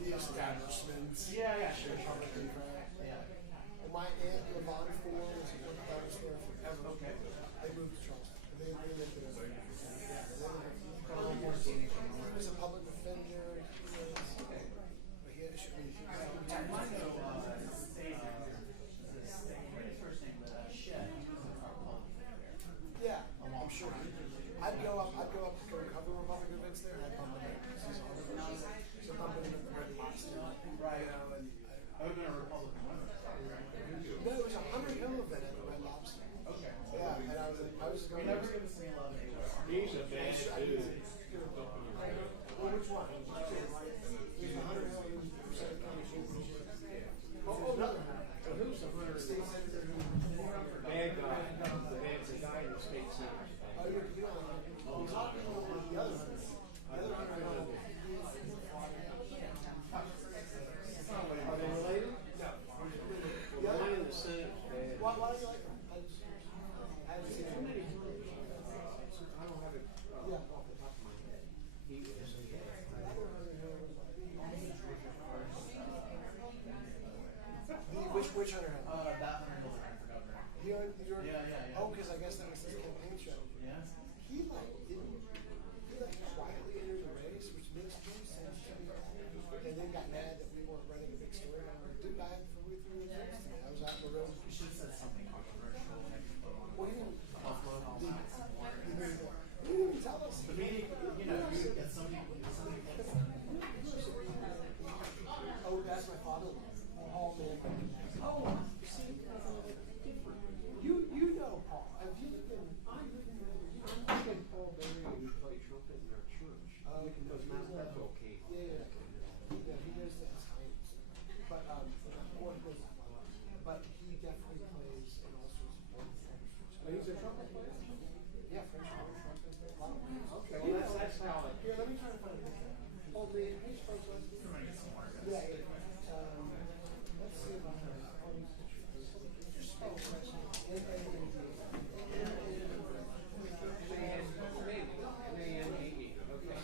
The establishments. Yeah, sure. Yeah. And my aunt, Levon Ford, was in Douglasville forever. Okay. They moved to Charleston. They lived there. He was a public defender. Okay. But he had, I know, first name, Shed, he was a Republican there. yeah, I'm sure. I'd go up to go cover Republican events there, and I'd bump him in. So bumping him at the Red Lobster. Right. You know, and I would have been a Republican woman. no, it was a 100-hill event at the Red Lobster. Okay. Yeah, and I was You going never give us any love anywhere. He's a bad dude. Well, which one? There's a 100-hill percent Oh, another one. So who's the state senator who? Bad guy. The guy in the state senate. Oh, you're the other one. Oh, the other one. The other one. Are they related? No. The one in the senate is bad. Why do you like him? I haven't seen him. I don't have it off the top of my head. He was. Which Hunter Hill? That one was running for governor. Yeah. Oh, because I guess that was his campaign show. Yeah. He quietly entered the race, which makes no sense to me. And then got mad that we weren't running a big story. I'm like, dude, I had 43 votes today. I was out in the road. You should have said something controversial. Well, he didn't. Buffalo and all that. He didn't even tell us. The meeting, you get somebody. Oh, that's my father-in-law. Oh, man. Oh, see, you know Paul. Have you been? I think Paul Berry would play trumpet in our church. Because Mount Bethel came. Yeah, he does that science. But but he definitely plays in all sorts of places. He's a trumpet player? Yeah, French trumpet. Okay, well that's how it. Here, let me try to find it. Oh, man, he's from West. Yeah. Let's see if I have all these pictures. Just spell French. M-A-N-E-E. Okay.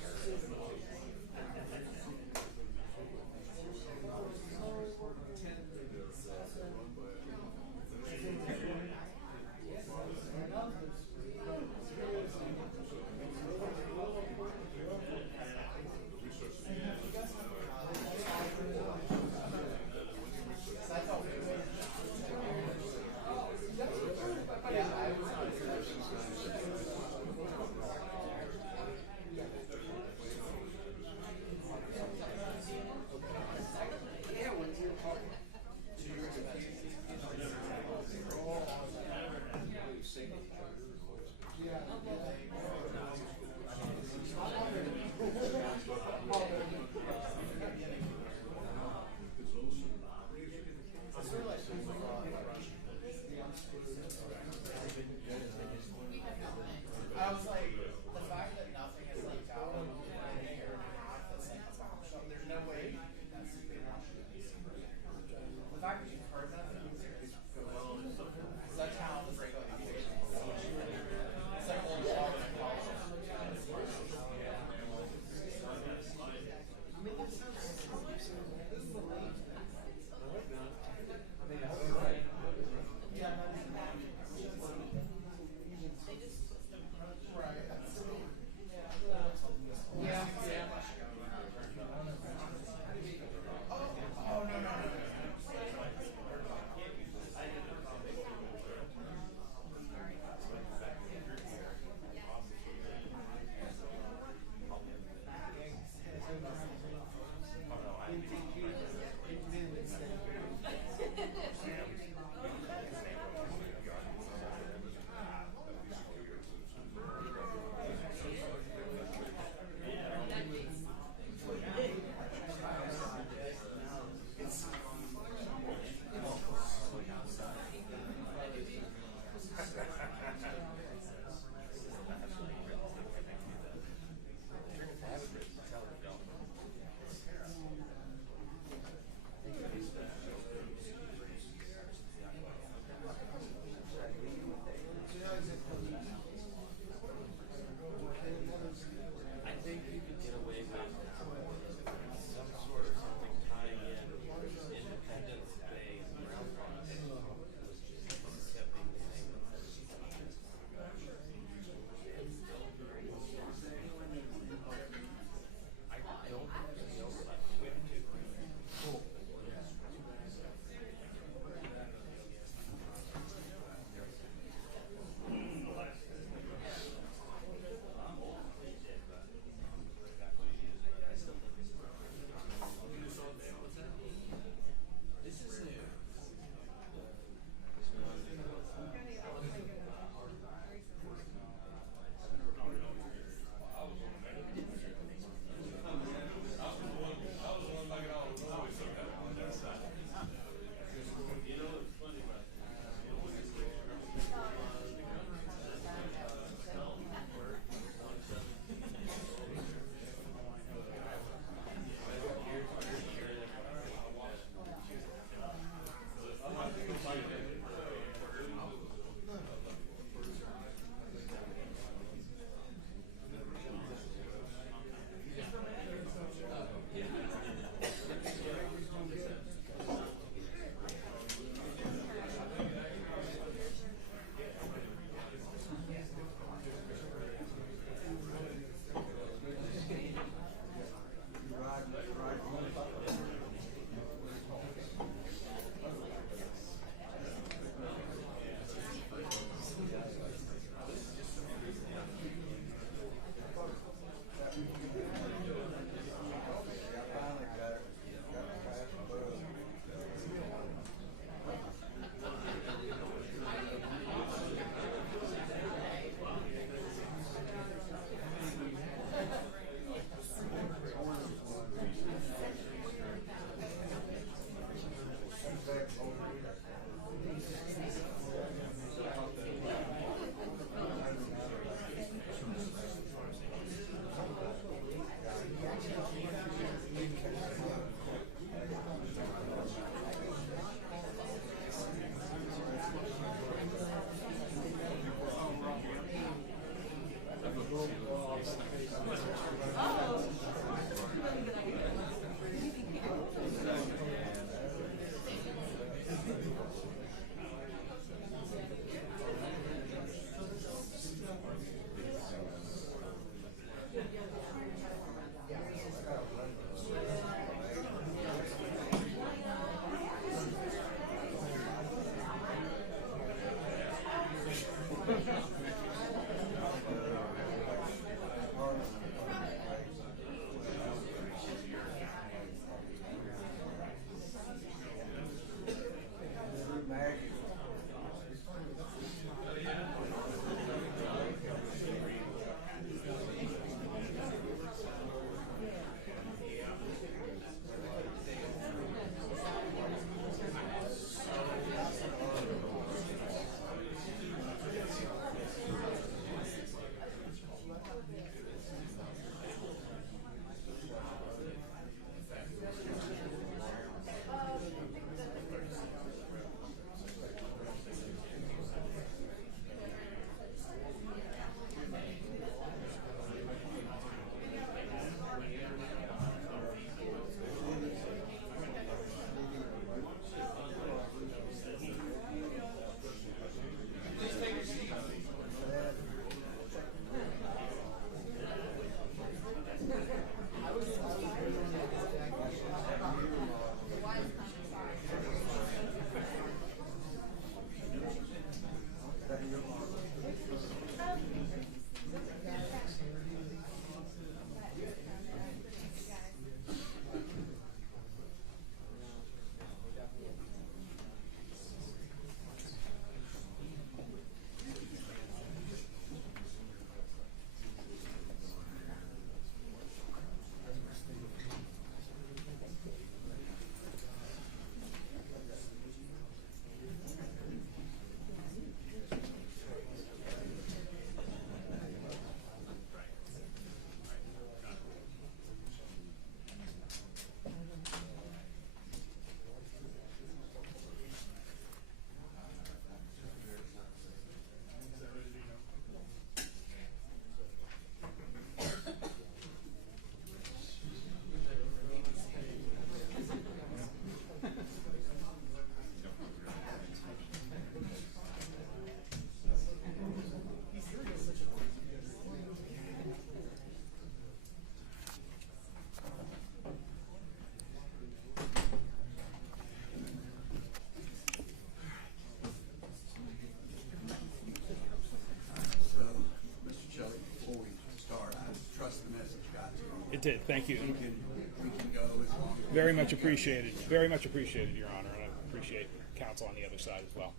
did. Thank you. We can go as long as. Very much appreciated. Very much appreciated, Your Honor, and I appreciate counsel on the other side as well.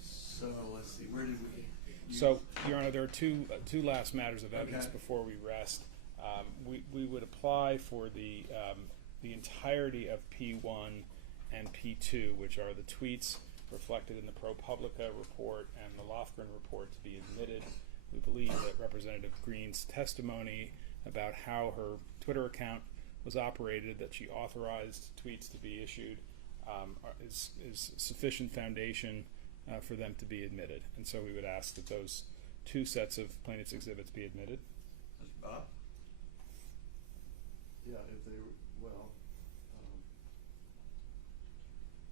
So let's see, where did we? So, Your Honor, there are two last matters of evidence Okay. before we rest. We would apply for the entirety of P1 and P2, which are the tweets reflected in the ProPublica report and the Lofgren report, to be admitted. We believe that Representative Greene's testimony about how her Twitter account was operated, that she authorized tweets to be issued, is sufficient foundation for them to be admitted. And so we would ask that those two sets of plaintiff's exhibits be admitted. Mr. Bob? Yeah, if they, well,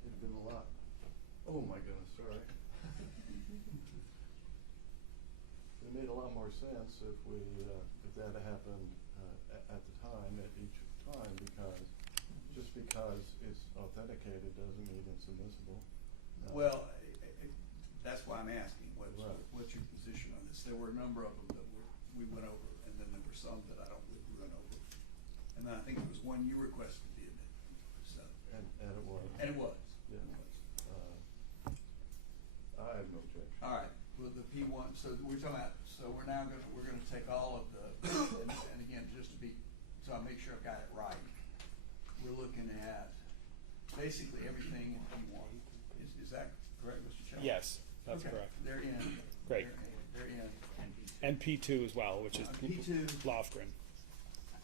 it'd been a lot. Oh my goodness, sorry. It made a lot more sense if we, if that had happened at the time, at each time, because just because it's authenticated doesn't mean it's admissible. Well, that's why I'm asking, Right. what's your position on this? There were a number of them that we went over, and then there were some that I don't believe we went over. And then I think there was one you requested to be admitted, so. And it was. And it was. Yeah. It was. I have no objection. All right, well, the P1, so we're talking about, so we're gonna take all of the, and again, just to be, so I make sure I've got it right. We're looking at basically everything in P1. Is that correct, Mr. Chairman? Yes, that's Okay, correct. They're in. Great. They're in. And P2 as well, which is P2. Lofgren.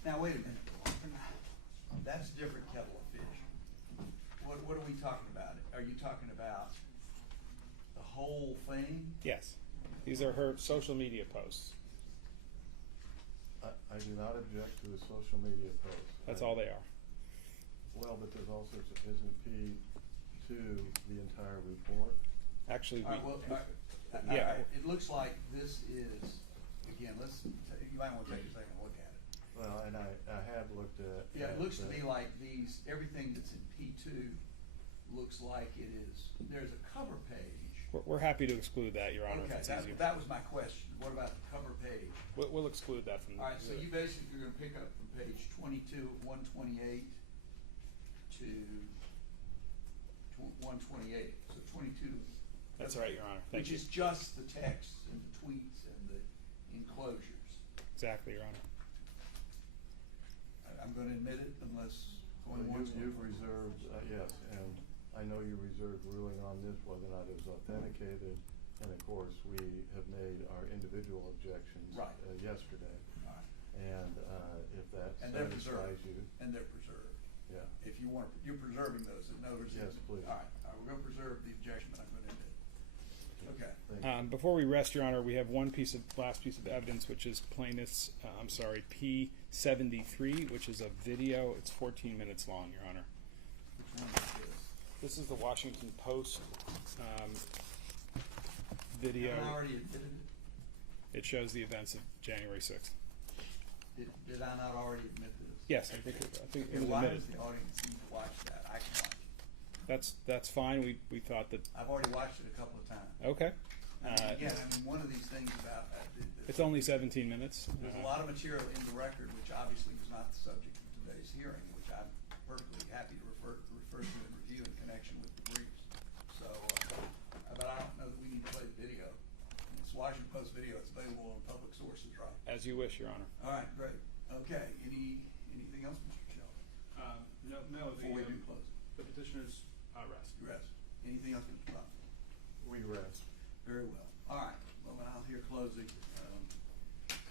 Now, wait a minute. That's a different kettle of fish. What are we talking about? Are you talking about the whole thing? Yes. These are her social media posts. I do not object to the social media post. That's all they are. Well, but there's also, isn't P2 the entire report? Actually, All right, well, yeah. it looks like this is, again, you might want to take a second and look at it. Well, and I have looked at. Yeah, it looks to me like everything that's in P2 looks like it is, there's a cover page. We're happy to exclude that, Your Honor, if Okay, it's easier. that was my question. What about the cover page? We'll exclude that from the. All right, so you basically are gonna pick up from page 22 of 128 to 128, so 22. That's right, Your Honor. Thank you. Which is just the text and the tweets and the enclosures. Exactly, Your Honor. I'm gonna admit it unless going Well, once. you've reserved, yes, and I know you reserved ruling on this, whether or not it was authenticated. And of course, we have made our individual objections. Right. Yesterday. All right. And if that And they're satisfies preserved. you. And they're preserved. Yeah. If you want, you're preserving those, in other words. Yes, please. All right, we're gonna preserve the objection, but I'm gonna admit it. Okay. Thank you. Before we rest, Your Honor, we have last piece of evidence, which is plaintiff's, P73, which is a video. It's 14 minutes long, Your Honor. Which one is this? This is the Washington Post video. Have I already admitted it? It shows the events of January 6th. Did I not already admit this? Yes, I think it Okay, was why admitted. does the audience need to watch that? I can watch it. That's fine. We thought that. I've already watched it a couple of times. Okay. Again, one of these things about, It's only 17 minutes. there's a lot of material in the record, which obviously was not the subject of today's hearing, which I'm perfectly happy to refer to and review in connection with the briefs. So, but I don't know that we need to play the video. It's Washington Post video. It's available on public sources, right? As you wish, Your Honor. All right, great. Okay, anything else, Mr. Sheldon? No. Before we do close it. The petitioners rest. Rest. Anything else, Mr. Bob? We rest. Very well. All right. Well, when I'll hear closing,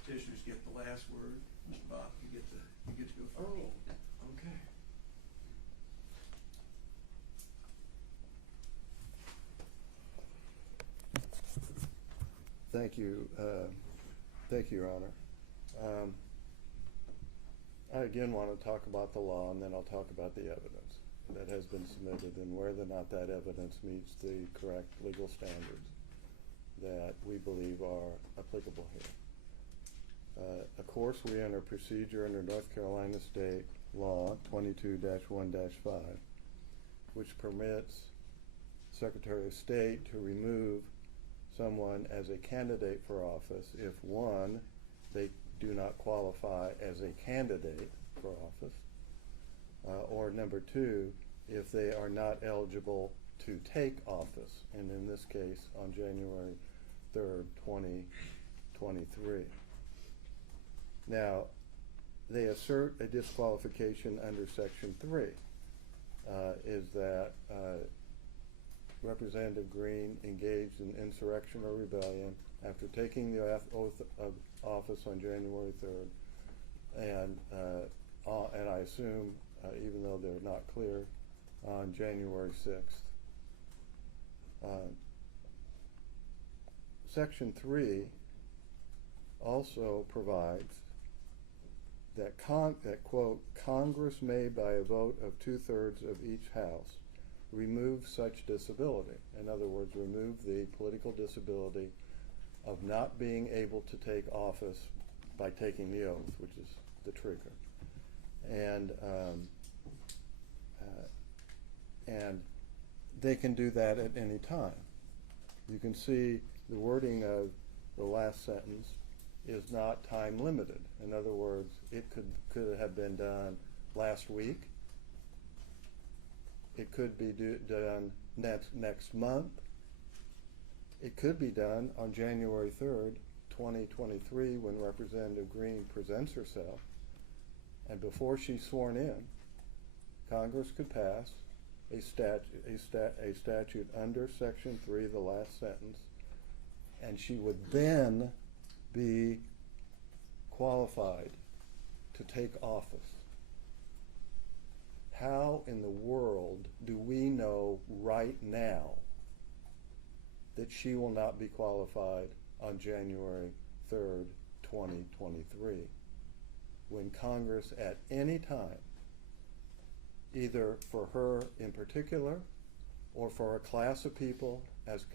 petitioners get the last word. Mr. Bob, you get to go first. Oh, okay. Thank you, Your Honor. I again want to talk about the law, and then I'll talk about the evidence that has been submitted and whether or not that evidence meets the correct legal standards that we believe are applicable here. Of course, we enter procedure under North Carolina State Law 22-1-5, which permits Secretary of State to remove someone as a candidate for office if, one, they do not qualify as a candidate for office, or number two, if they are not eligible to take office, and in this case on January 3rd, 2023. Now, they assert a disqualification under Section 3, is that Representative Greene engaged in insurrection or rebellion after taking the oath of office on January 3rd, and I assume, even though they're not clear, on January 6th. Section 3 also provides that, quote, Congress may, by a vote of 2/3 of each house, remove such disability. In other words, remove the political disability of not being able to take office by taking the oath, which is the trigger. And they can do that at any time. You can see the wording of the last sentence is not time limited. In other words, it could have been done last week. It could be done next month. It could be done on January 3rd, 2023, when Representative Greene presents herself, and before she's sworn in, Congress could pass a statute under Section 3, the last sentence, and she would then be qualified to take office. How in the world do we know right now that she will not be qualified on January 3rd, 2023, when Congress at any time, either for her in particular or for a class of people, as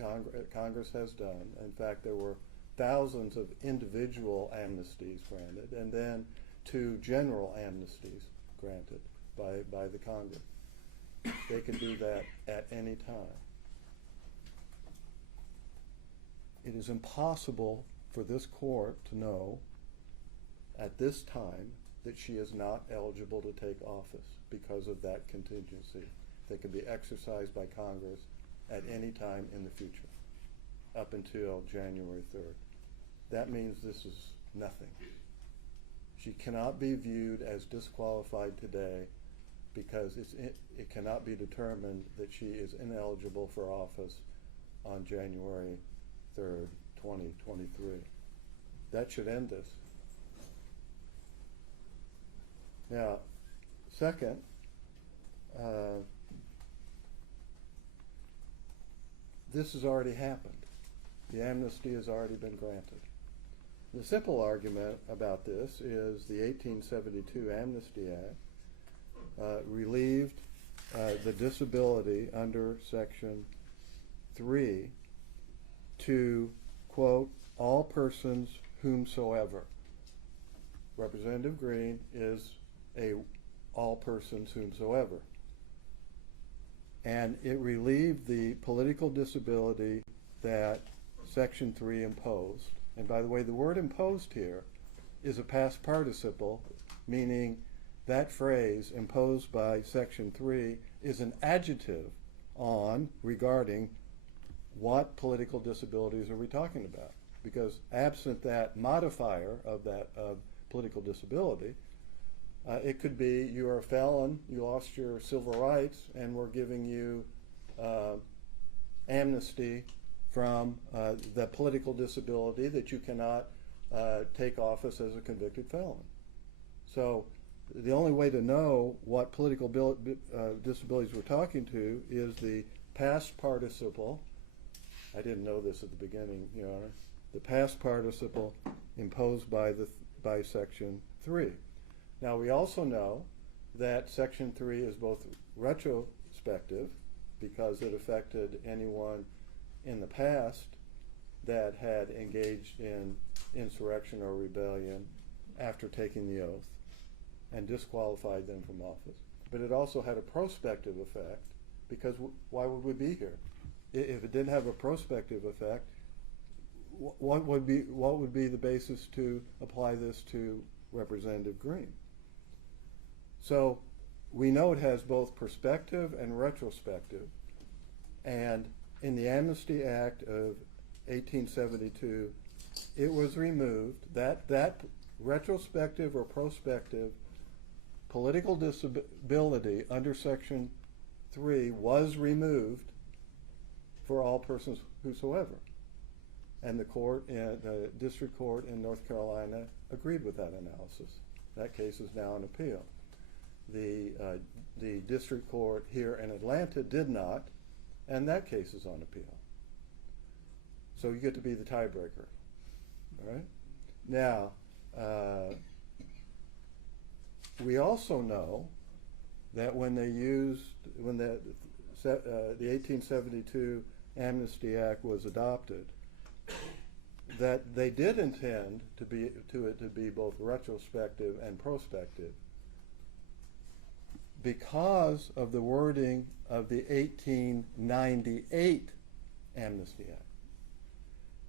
Congress has done. In fact, there were thousands of individual amnesties granted, and then 2 general amnesties granted by the Congress. They can do that at any time. It is impossible for this court to know at this time that she is not eligible to take office because of that contingency that can be exercised by Congress at any time in the future, up until January 3rd. That means this is nothing. She cannot be viewed as disqualified today because it cannot be determined that she is ineligible for office on January 3rd, 2023. That should end this. Now, second, this has already happened. The amnesty has already been granted. The simple argument about this is the 1872 Amnesty Act relieved the disability under Section 3 to, quote, all persons whomsoever. Representative Greene is a all persons whomsoever. And it relieved the political disability that Section 3 imposed. And by the way, the word imposed here is a past participle, meaning that phrase, imposed by Section 3, is an adjective regarding what political disabilities are we talking about. Because absent that modifier of political disability, it could be you are a felon, you lost your civil rights, and we're giving you amnesty from the political disability that you cannot take office as a convicted felon. So the only way to know what political disabilities we're talking to is the past participle. I didn't know this at the beginning, Your Honor. The past participle imposed by Section 3. Now, we also know that Section 3 is both retrospective, because it affected anyone in the past that had engaged in insurrection or rebellion after taking the oath and disqualified them from office. But it also had a prospective effect, because why would we be here? If it didn't have a prospective effect, what would be the basis to apply this to Representative Greene? So we know it has both perspective and retrospective, and in the Amnesty Act of 1872, it was removed. That retrospective or prospective political disability under Section 3 was removed for all persons whosoever. And the district court in North Carolina agreed with that analysis. That case is now on appeal. The district court here in Atlanta did not, and that case is on appeal. So you get to be the tiebreaker. All right? Now, we also know that when the 1872 Amnesty Act was adopted, that they did intend it to be both retrospective and prospective because of the wording of the 1898 Amnesty Act.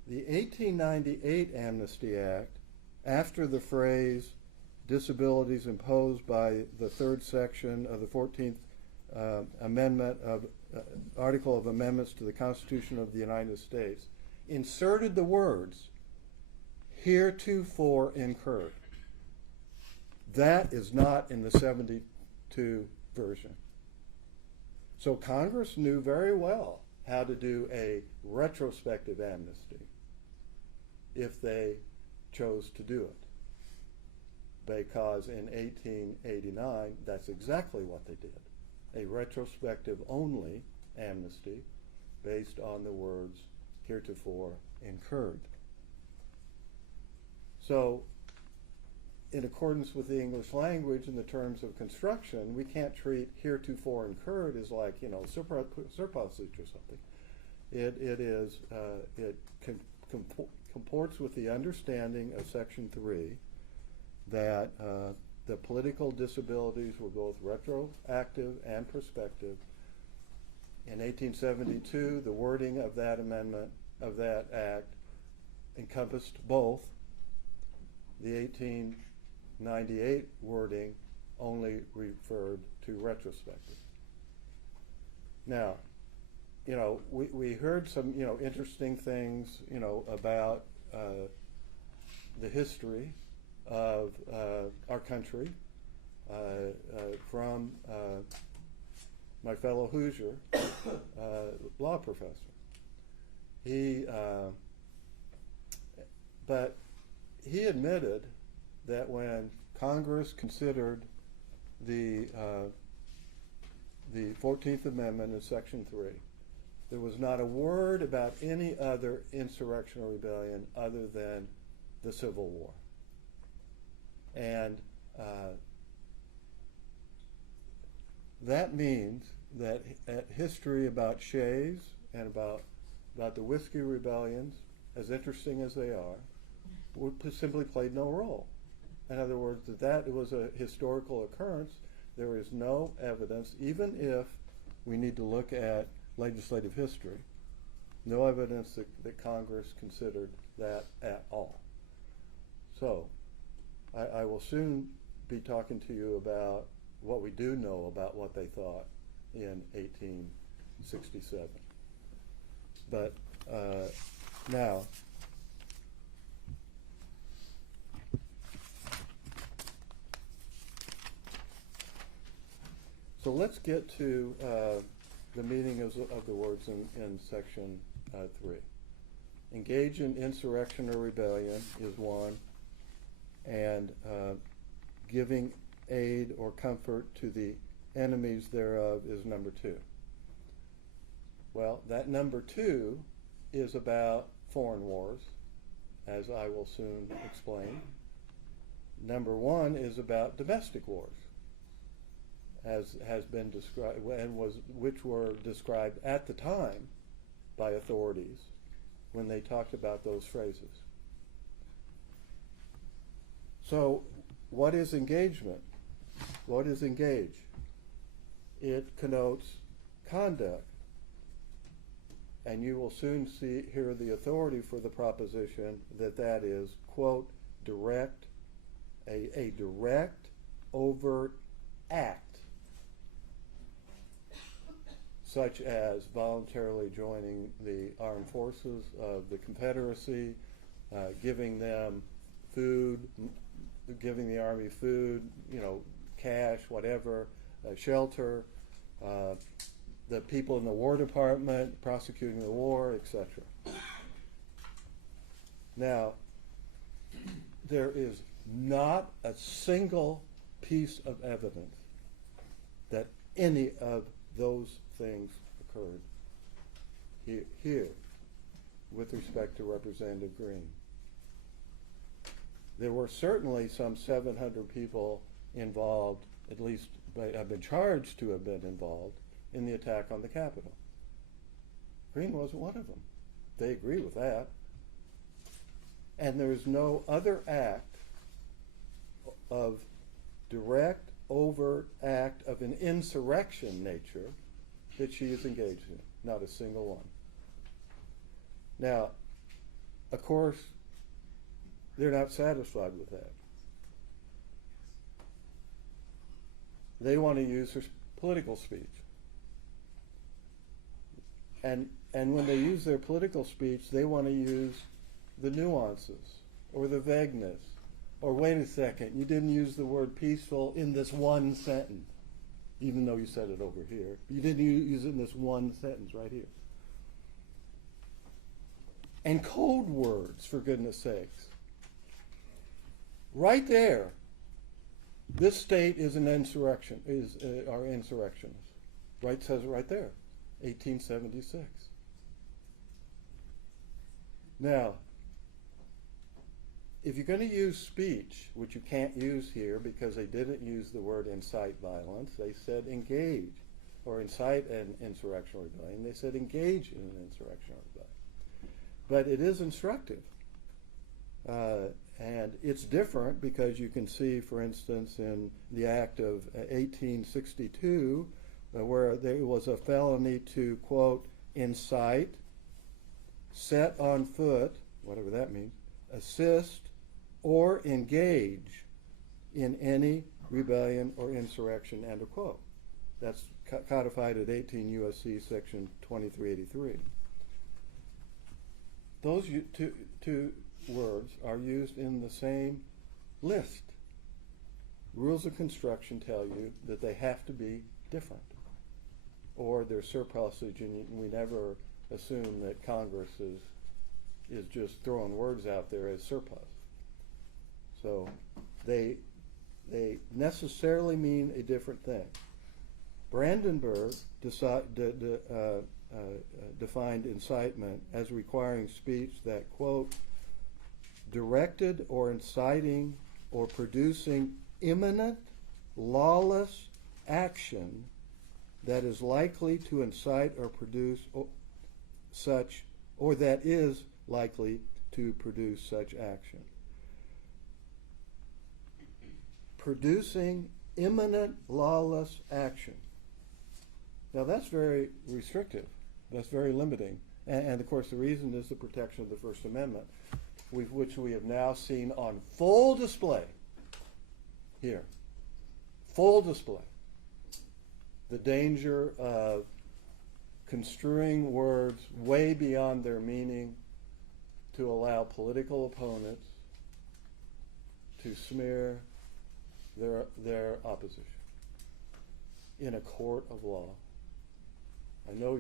The 1898 Amnesty Act, after the phrase disabilities imposed by the third section of the 14th Amendment of Article of Amendments to the Constitution of the United States, inserted the words heretofore incurred. That is not in the 72 version. So Congress knew very well how to do a retrospective amnesty if they chose to do it. Because in 1889, that's exactly what they did. A retrospective only amnesty based on the words heretofore incurred. So, in accordance with the English language in the terms of construction, we can't treat heretofore incurred as like, surplusage or something. It comports with the understanding of Section 3 that the political disabilities were both retroactive and prospective. In 1872, the wording of that amendment, of that act, encompassed both. The 1898 wording only referred to retrospective. Now, we heard some, interesting things, about the history of our country from my fellow Hoosier law professor. But he admitted that when Congress considered the 14th Amendment in Section 3, there was not a word about any other insurrection or rebellion other than the Civil War. And that means that history about Shays and about the whiskey rebellions, as interesting as they are, simply played no role. In other words, that was a historical occurrence. There is no evidence, even if we need to look at legislative history, no evidence that Congress considered that at all. So, I will soon be talking to you about what we do know about what they thought in 1867. But now, so let's get to the meaning of the words in Section 3. Engage in insurrection or rebellion is one, and giving aid or comfort to the enemies thereof is number 2. Well, that number 2 is about foreign wars, as I will soon explain. Number 1 is about domestic wars, as has been described, which were described at the time by authorities when they talked about those phrases. So, what is engagement? What is engage? It connotes conduct, and you will soon hear the authority for the proposition that that is, quote, a direct, overt act, such as voluntarily joining the armed forces of the Confederacy, giving them food, giving the Army food, cash, whatever, shelter, the people in the War Department prosecuting the war, etc. Now, there is not a single piece of evidence that any of those things occurred here with respect to Representative Greene. There were certainly some 700 people involved, at least have been charged to have been involved in the attack on the Capitol. Greene wasn't one of them. They agree with that. And there is no other act of direct, overt act of an insurrection nature that she is engaged in. Not a single one. Now, of course, they're not satisfied with that. They want to use her political speech. And when they use their political speech, they want to use the nuances or the vagueness. Or wait a second, you didn't use the word peaceful in this one sentence, even though you said it over here. You didn't use it in this one sentence right here. And code words, for goodness sakes. Right there, this state is an insurrection, are insurrectionists. Right, says it right there, 1876. Now, if you're going to use speech, which you can't use here because they didn't use the word incite violence, they said engage, or incite an insurrectional rebellion. They said engage in an insurrectional rebellion. But it is instructive. And it's different because you can see, for instance, in the Act of 1862, where there was a felony to, quote, incite, set on foot, whatever that means, assist, or engage in any rebellion or insurrection, end of quote. That's codified at 18 U.S.C. section 2383. Those two words are used in the same list. Rules of construction tell you that they have to be different, or they're surplusage, and we never assume that Congress is just throwing words out there as surplus. So they necessarily mean a different thing. Brandenburg defined incitement as requiring speech that, quote, directed or inciting or producing imminent, lawless action that is likely to incite or produce such, or that is likely to produce such action. Producing imminent lawless action. Now that's very restrictive. That's very limiting. And of course the reason is the protection of the First Amendment, which we have now seen on full display here. Full display. The danger of construing words way beyond their meaning to allow political opponents to smear their opposition in a court of law. I know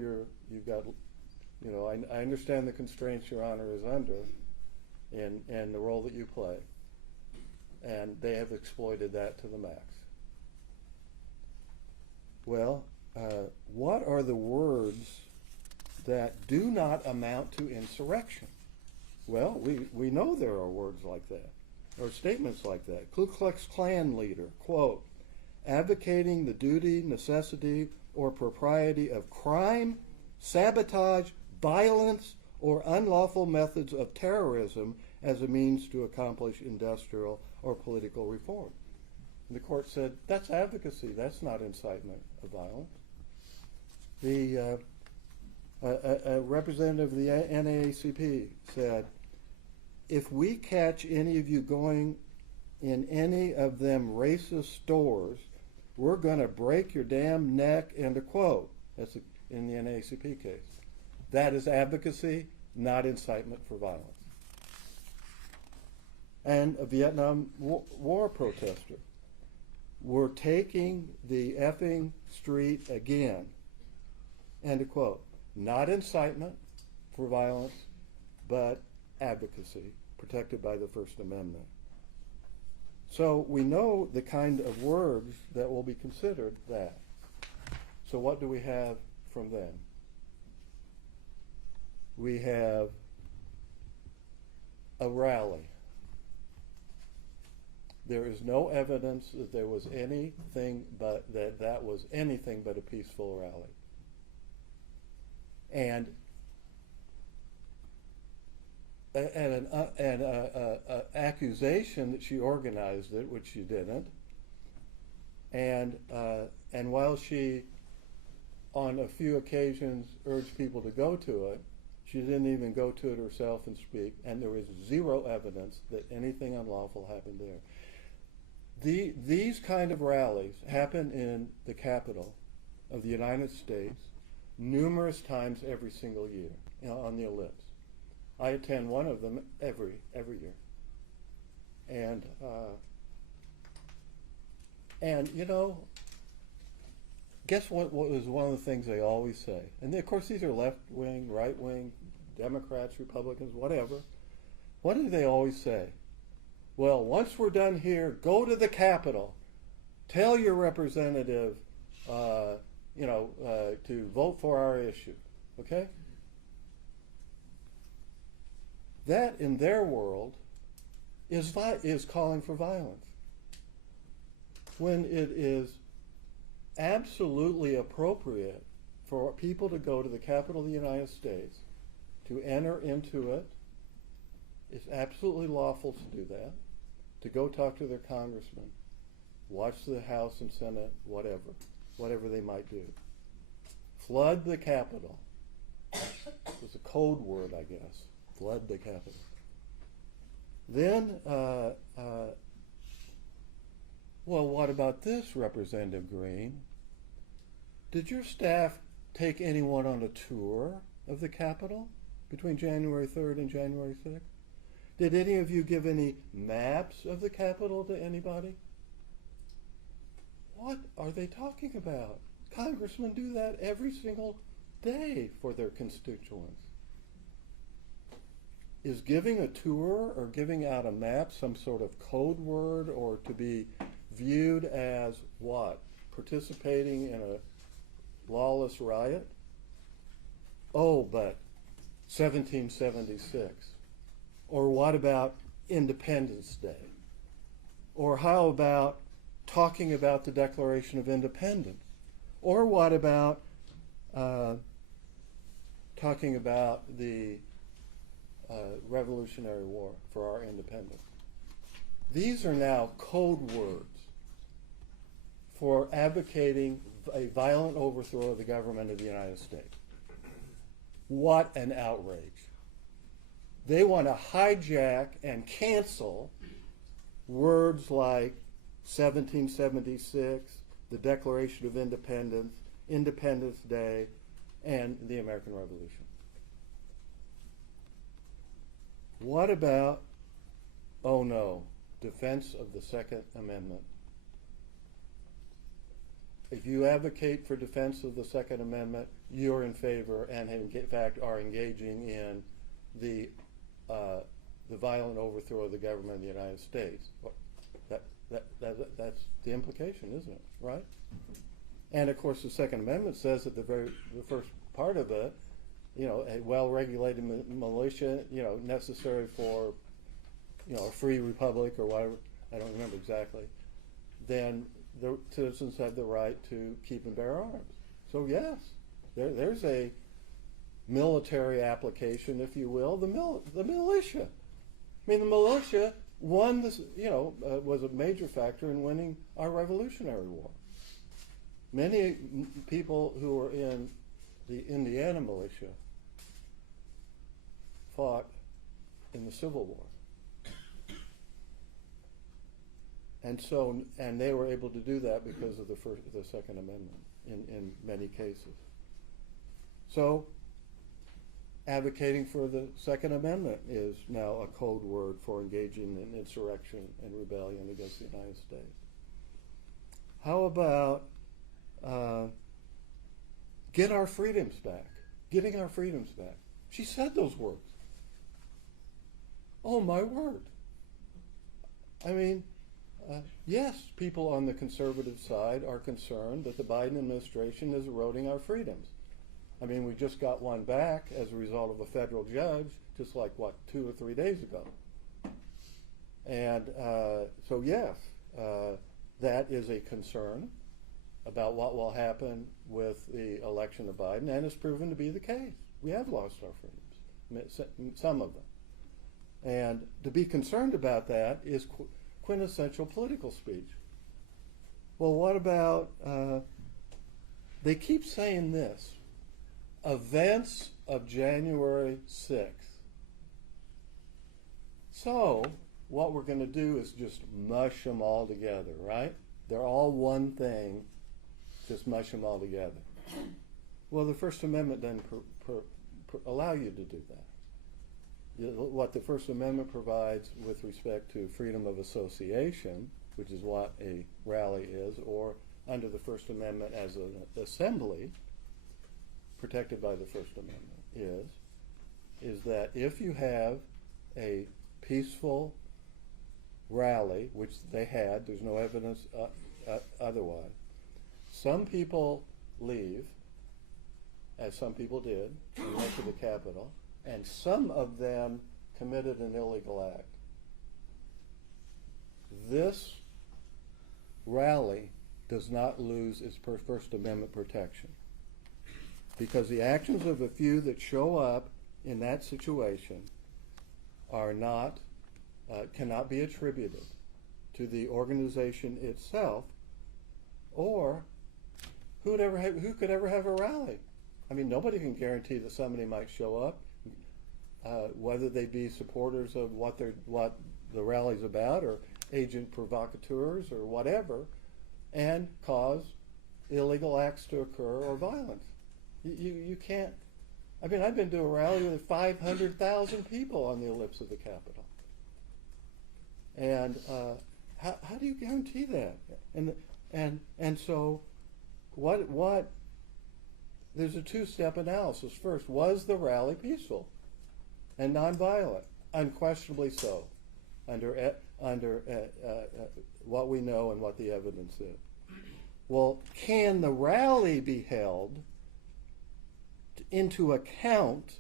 I understand the constraints Your Honor is under and the role that you play, and they have exploited that to the max. Well, what are the words that do not amount to insurrection? Well, we know there are words like that, or statements like that. Ku Klux Klan leader, quote, advocating the duty, necessity, or propriety of crime, sabotage, violence, or unlawful methods of terrorism as a means to accomplish industrial or political reform. And the court said, that's advocacy, that's not incitement of violence. A representative of the NAACP said, if we catch any of you going in any of them racist stores, we're going to break your damn neck, end of quote. That's in the NAACP case. That is advocacy, not incitement for violence. And a Vietnam War protester. We're taking the effing street again, end of quote. Not incitement for violence, but advocacy, protected by the First Amendment. So we know the kind of words that will be considered that. So what do we have from them? We have a rally. There is no evidence that there was anything but that was anything but a peaceful rally. And an accusation that she organized it, which she didn't. And while she, on a few occasions, urged people to go to it, she didn't even go to it herself and speak. And there was zero evidence that anything unlawful happened there. These kind of rallies happen in the capital of the United States numerous times every single year, on the ellipse. I attend one of them every year. And you know, guess what was one of the things they always say? And of course these are left-wing, right-wing, Democrats, Republicans, whatever. What do they always say? Well, once we're done here, go to the Capitol. Tell your representative, to vote for our issue. Okay? That, in their world, is calling for violence. When it is absolutely appropriate for people to go to the Capitol of the United States, to enter into it, it's absolutely lawful to do that, to go talk to their congressman, watch the House and Senate, whatever they might do. Flood the Capitol. It's a code word, I guess. Flood the Capitol. Then, well, what about this, Representative Greene? Did your staff take anyone on a tour of the Capitol between January 3rd and January 6th? Did any of you give any maps of the Capitol to anybody? What are they talking about? Congressmen do that every single day for their constituents. Is giving a tour or giving out a map some sort of code word, or to be viewed as what? Participating in a lawless riot? Oh, but 1776. Or what about Independence Day? Or how about talking about the Declaration of Independence? Or what about talking about the Revolutionary War for our independence? These are now code words for advocating a violent overthrow of the government of the United States. What an outrage. They want to hijack and cancel words like 1776, the Declaration of Independence, Independence Day, and the American Revolution. What about, oh no, defense of the Second Amendment? If you advocate for defense of the Second Amendment, you're in favor and in fact are engaging in the violent overthrow of the government of the United States. That's the implication, isn't it? Right? And of course, the Second Amendment says that the first part of it, a well-regulated militia, necessary for, a free republic or whatever. I don't remember exactly. Then the citizens have the right to keep and bear arms. So yes, there's a military application, if you will, the militia. I mean, the militia won this, was a major factor in winning our Revolutionary War. Many people who were in the Indiana militia fought in the Civil War. And they were able to do that because of the Second Amendment in many cases. So, advocating for the Second Amendment is now a code word for engaging in insurrection and rebellion against the United States. How about get our freedoms back? Getting our freedoms back. She said those words. Oh, my word. I mean, yes, people on the conservative side are concerned that the Biden administration is eroding our freedoms. I mean, we just got one back as a result of a federal judge, just like, 2 or 3 days ago. And so, yes, that is a concern about what will happen with the election of Biden, and it's proven to be the case. We have lost our freedoms, some of them. And to be concerned about that is quintessential political speech. Well, what about, they keep saying this, events of January 6th. So, what we're going to do is just mush them all together, right? They're all one thing, just mush them all together. Well, the First Amendment doesn't allow you to do that. What the First Amendment provides with respect to freedom of association, which is what a rally is, or under the First Amendment as an assembly, protected by the First Amendment, is that if you have a peaceful rally, which they had, there's no evidence otherwise, some people leave, as some people did, and went to the Capitol, and some of them committed an illegal act. This rally does not lose its First Amendment protection, because the actions of a few that show up in that situation are not, cannot be attributed to the organization itself, or who could ever have a rally? I mean, nobody can guarantee that somebody might show up, whether they be supporters of what the rally's about, or agent provocateurs, or whatever, and cause illegal acts to occur or violence. You can't. I mean, I've been to a rally with 500,000 people on the ellipse of the Capitol, and how do you guarantee that? And so, what? There's a two-step analysis. First, was the rally peaceful and nonviolent? Unquestionably so, under what we know and what the evidence is. Well, can the rally be held into account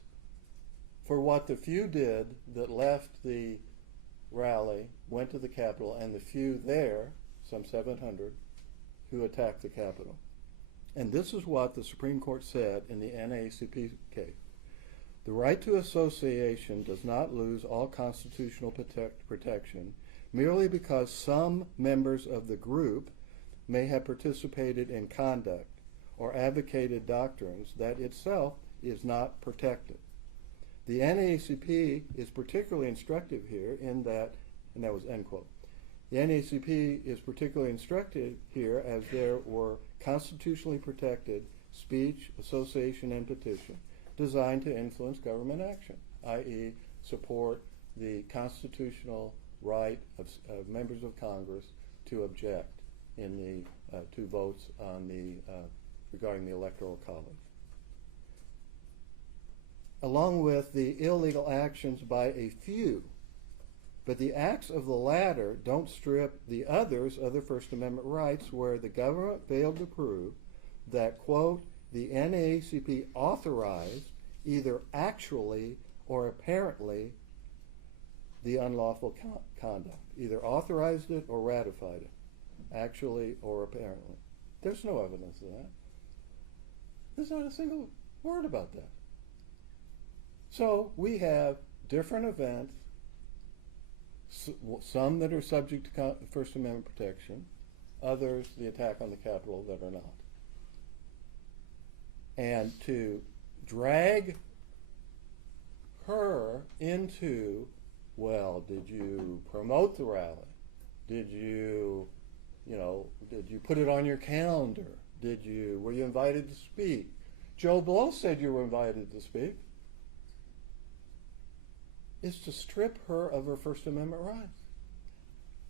for what the few did that left the rally, went to the Capitol, and the few there, some 700, who attacked the Capitol? And this is what the Supreme Court said in the NAACP case. The right to association does not lose all constitutional protection merely because some members of the group may have participated in conduct or advocated doctrines that itself is not protected. The NAACP is particularly instructive here in that, and that was end quote. The NAACP is particularly instructive here as there were constitutionally protected speech, association, and petition designed to influence government action, i.e. support the constitutional right of members of Congress to object in the two votes on the regarding the Electoral College. Along with the illegal actions by a few, but the acts of the latter don't strip the others of their First Amendment rights where the government failed to prove that, quote, the NAACP authorized either actually or apparently the unlawful conduct, either authorized it or ratified it, actually or apparently. There's no evidence of that. There's not a single word about that. So we have different events, some that are subject to First Amendment protection, others, the attack on the Capitol, that are not. And to drag her into, well, did you promote the rally? Did you put it on your calendar? Were you invited to speak? Joe Blow said you were invited to speak. Is to strip her of her First Amendment rights.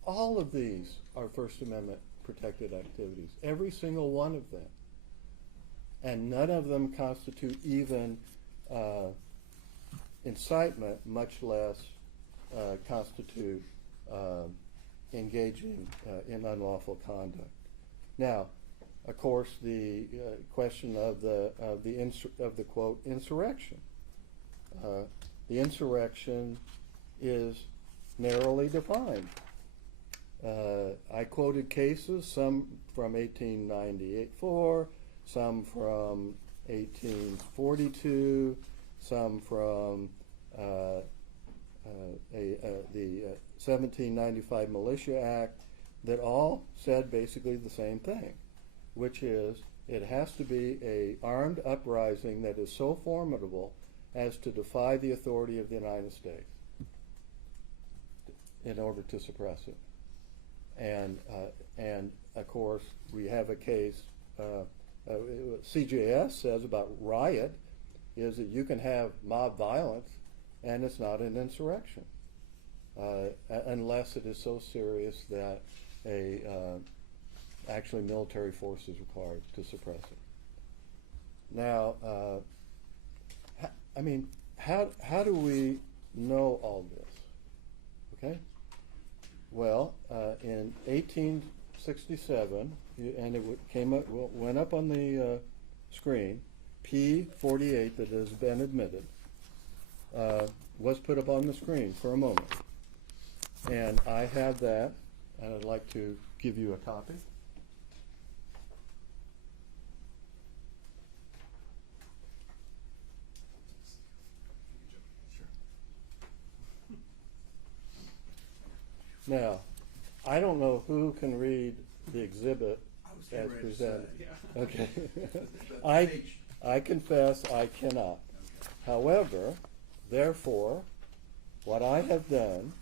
All of these are First Amendment protected activities, every single one of them. And none of them constitute even incitement, much less constitute engaging in unlawful conduct. Now, of course, the question of the quote insurrection. The insurrection is narrowly defined. I quoted cases, some from 1894, some from 1842, some from the 1795 Militia Act, that all said basically the same thing, which is it has to be an armed uprising that is so formidable as to defy the authority of the United States in order to suppress it. And of course, we have a case, CJS says about riot, is that you can have mob violence and it's not an insurrection, unless it is so serious that actually military force is required to suppress it. Now, how do we know all this? Okay. Well, in 1867, and it went up on the screen, P48 that has been admitted was put up on the screen for a moment. And I have that, and I'd like to give you a copy. Now, I don't know who can read the exhibit as presented. Okay. I confess I cannot. However, therefore, what I have done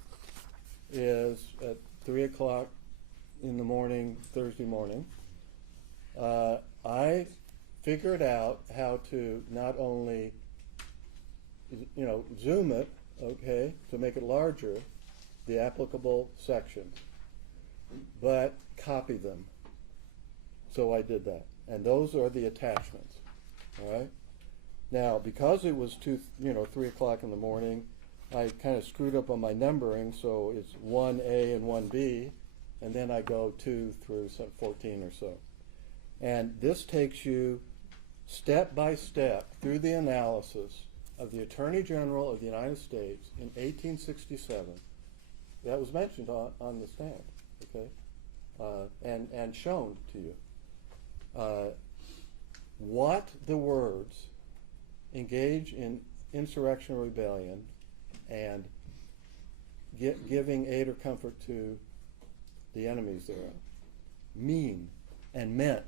is at 3 o'clock in the morning, Thursday morning, I figured out how to not only, zoom it, okay, to make it larger, the applicable sections, but copy them. So I did that. And those are the attachments. All right? Now, because it was 3 o'clock in the morning, I kind of screwed up on my numbering, so it's 1A and 1B, and then I go 2 through 14 or so. And this takes you step by step through the analysis of the Attorney General of the United States in 1867. That was mentioned on the stand, okay, and shown to you. What the words engage in insurrection or rebellion and giving aid or comfort to the enemies thereof mean and meant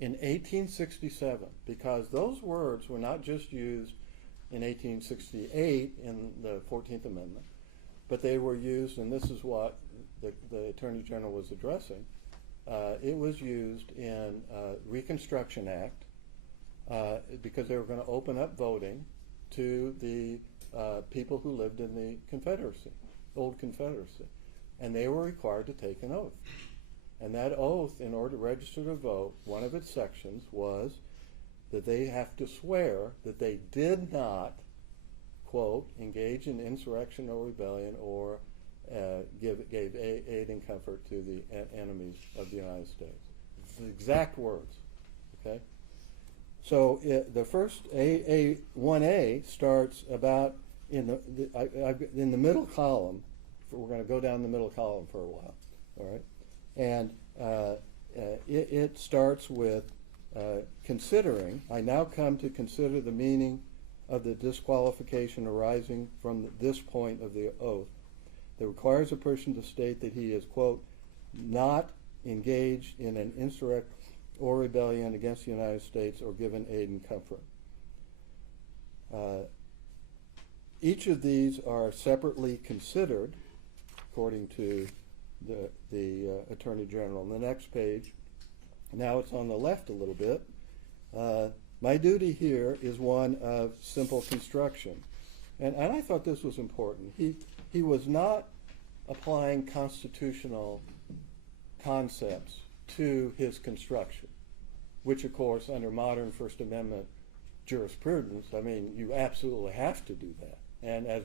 in 1867, because those words were not just used in 1868 in the 14th Amendment, but they were used, and this is what the Attorney General was addressing, it was used in Reconstruction Act because they were going to open up voting to the people who lived in the Confederacy, old Confederacy. And they were required to take an oath. And that oath, in order to register to vote, one of its sections was that they have to swear that they did not, quote, engage in insurrection or rebellion or gave aid and comfort to the enemies of the United States. It's the exact words, okay? So the first 1A starts about in the middle column. We're going to go down the middle column for a while, all right? And it starts with considering. I now come to consider the meaning of the disqualification arising from this point of the oath that requires a person to state that he is, quote, not engaged in an insurrection or rebellion against the United States or given aid and comfort. Each of these are separately considered, according to the Attorney General. On the next page, now it's on the left a little bit. My duty here is one of simple construction. And I thought this was important. He was not applying constitutional concepts to his construction, which, of course, under modern First Amendment jurisprudence, I mean, you absolutely have to do that. And as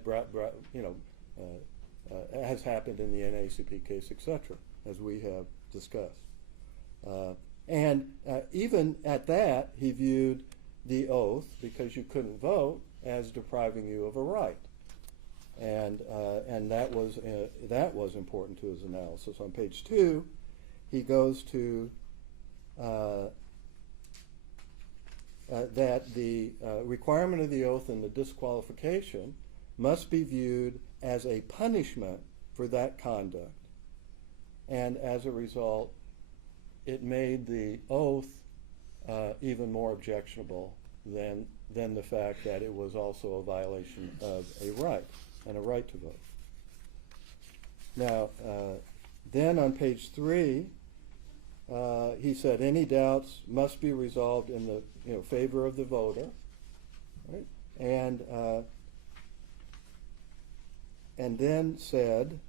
has happened in the NAACP case, etc., as we have discussed. And even at that, he viewed the oath, because you couldn't vote, as depriving you of a right. And that was important to his analysis. On page 2, he goes to that the requirement of the oath and the disqualification must be viewed as a punishment for that conduct. And as a result, it made the oath even more objectionable than the fact that it was also a violation of a right, and a right to vote. Now, then on page 3, he said any doubts must be resolved in the favor of the voter, right? And then said,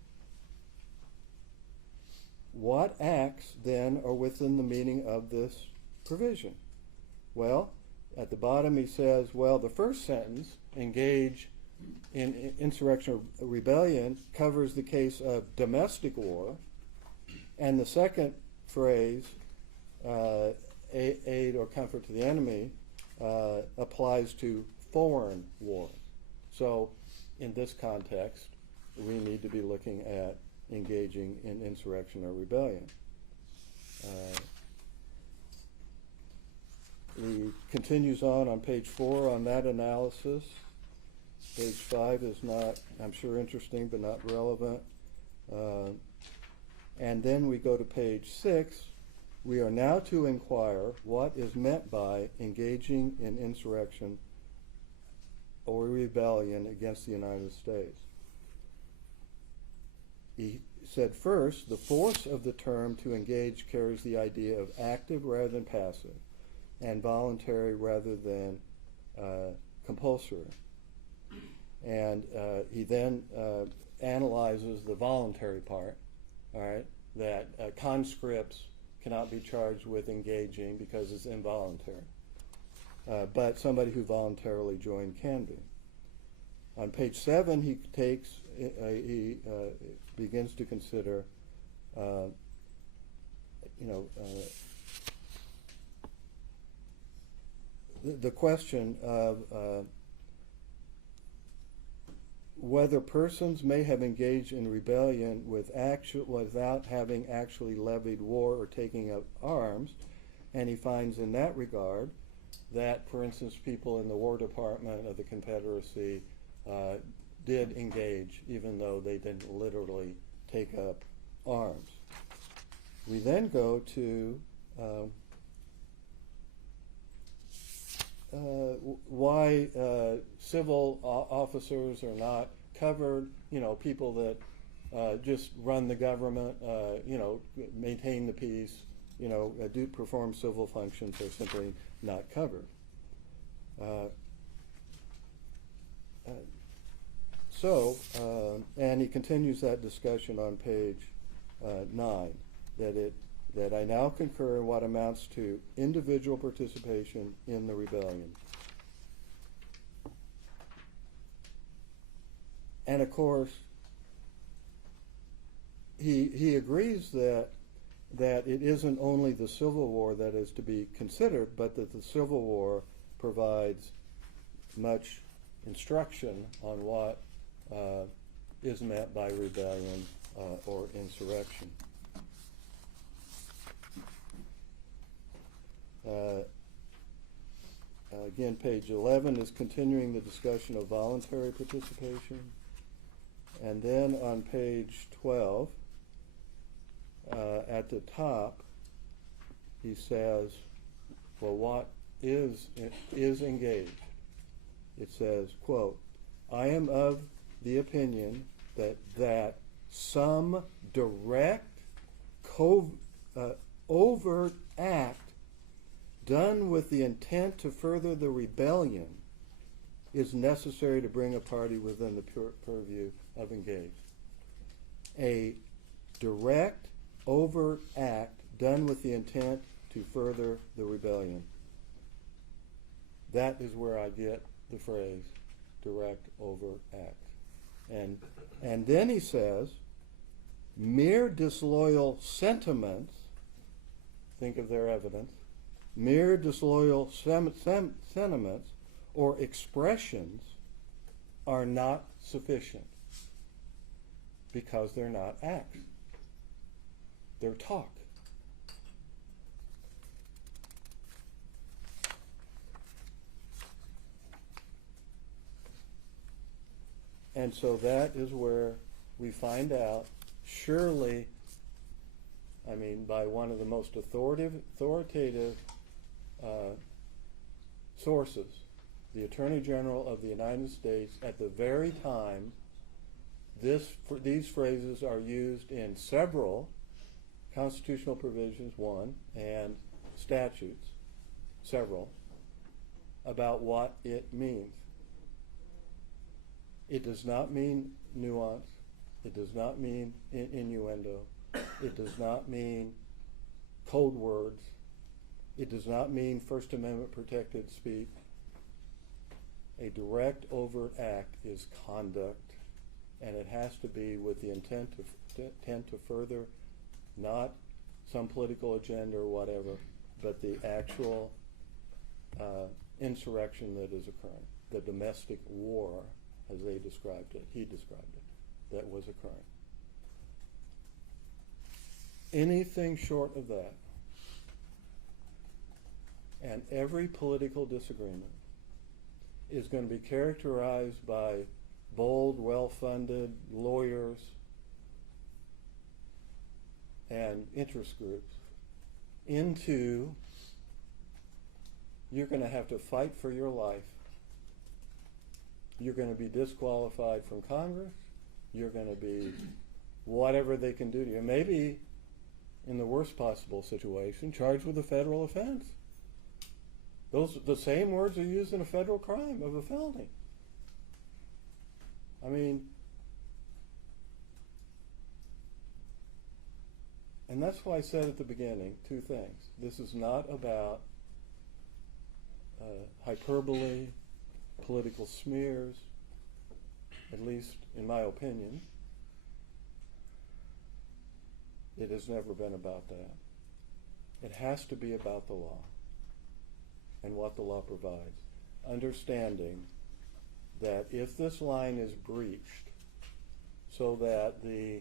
what acts then are within the meaning of this provision? Well, at the bottom he says, well, the first sentence, engage in insurrection or rebellion, covers the case of domestic war, and the second phrase, aid or comfort to the enemy, applies to foreign war. So in this context, we need to be looking at engaging in insurrection or rebellion. He continues on page 4 on that analysis. Page 5 is not, I'm sure, interesting, but not relevant. And then we go to page 6. We are now to inquire what is meant by engaging in insurrection or rebellion against the United States. He said, first, the force of the term to engage carries the idea of active rather than passive, and voluntary rather than compulsory. And he then analyzes the voluntary part, all right, that conscripts cannot be charged with engaging because it's involuntary. But somebody who voluntarily joined can be. On page 7, he begins to consider, the question of whether persons may have engaged in rebellion without having actually levied war or taking up arms, and he finds in that regard that, for instance, people in the War Department of the Confederacy did engage, even though they didn't literally take up arms. We then go to why civil officers are not covered, people that just run the government, maintain the peace, do perform civil functions are simply not covered. And he continues that discussion on page 9, that I now concur in what amounts to individual participation in the rebellion. And of course, he agrees that it isn't only the Civil War that is to be considered, but that the Civil War provides much instruction on what is meant by rebellion or insurrection. Again, page 11 is continuing the discussion of voluntary participation. And then on page 12, at the top, he says, well, what is engaged? It says, quote, I am of the opinion that some direct, overt act done with the intent to further the rebellion is necessary to bring a party within the purview of engaged. A direct, overt act done with the intent to further the rebellion. That is where I get the phrase direct, overt act. And then he says, mere disloyal sentiments, think of their evidence, mere disloyal sentiments or expressions are not sufficient because they're not acts. They're talk. And so that is where we find out, surely, I mean, by one of the most authoritative sources, the Attorney General of the United States, at the very time these phrases are used in several constitutional provisions, one, and statutes, several, about what it means. It does not mean nuance. It does not mean innuendo. It does not mean code words. It does not mean First Amendment protected speech. A direct, overt act is conduct, and it has to be with the intent to further not some political agenda or whatever, but the actual insurrection that is occurring, the domestic war, as they described it, he described it, that was occurring. Anything short of that, and every political disagreement is going to be characterized by bold, well-funded lawyers and interest groups into, you're going to have to fight for your life. You're going to be disqualified from Congress. You're going to be whatever they can do to you. Maybe, in the worst possible situation, charged with a federal offense. The same words are used in a federal crime of a felony. I mean, and that's why I said at the beginning two things. This is not about hyperbole, political smears, at least in my opinion. It has never been about that. It has to be about the law and what the law provides. Understanding that if this line is breached so that the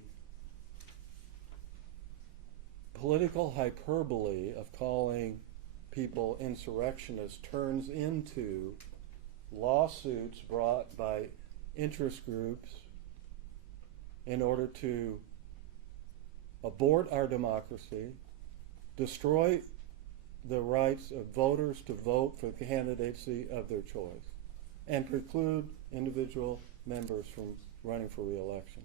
political hyperbole of calling people insurrectionists turns into lawsuits brought by interest groups in order to abort our democracy, destroy the rights of voters to vote for the candidacy of their choice, and preclude individual members from running for re-election.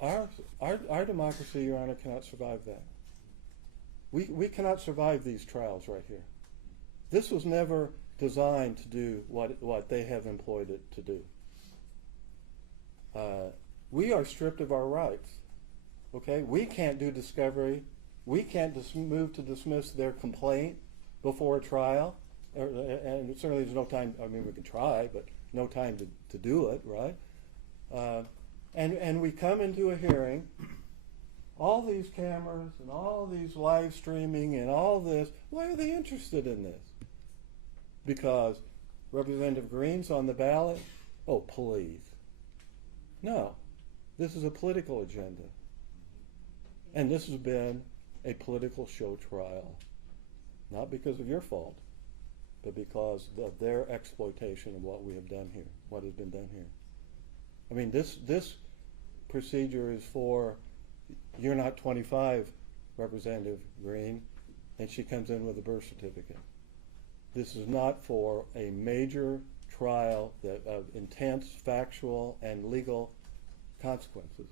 Our democracy, Your Honor, cannot survive that. We cannot survive these trials right here. This was never designed to do what they have employed it to do. We are stripped of our rights. Okay, we can't do discovery. We can't move to dismiss their complaint before a trial, and certainly there's no time. I mean, we can try, but no time to do it, right? And we come into a hearing, all these cameras and all these live streaming and all this. Why are they interested in this? Because Representative Greene's on the ballot? Oh, please. No, this is a political agenda. And this has been a political show trial, not because of your fault, but because of their exploitation of what we have done here, what has been done here. I mean, this procedure is for, you're not 25, Representative Greene, and she comes in with a birth certificate. This is not for a major trial that of intense factual and legal consequences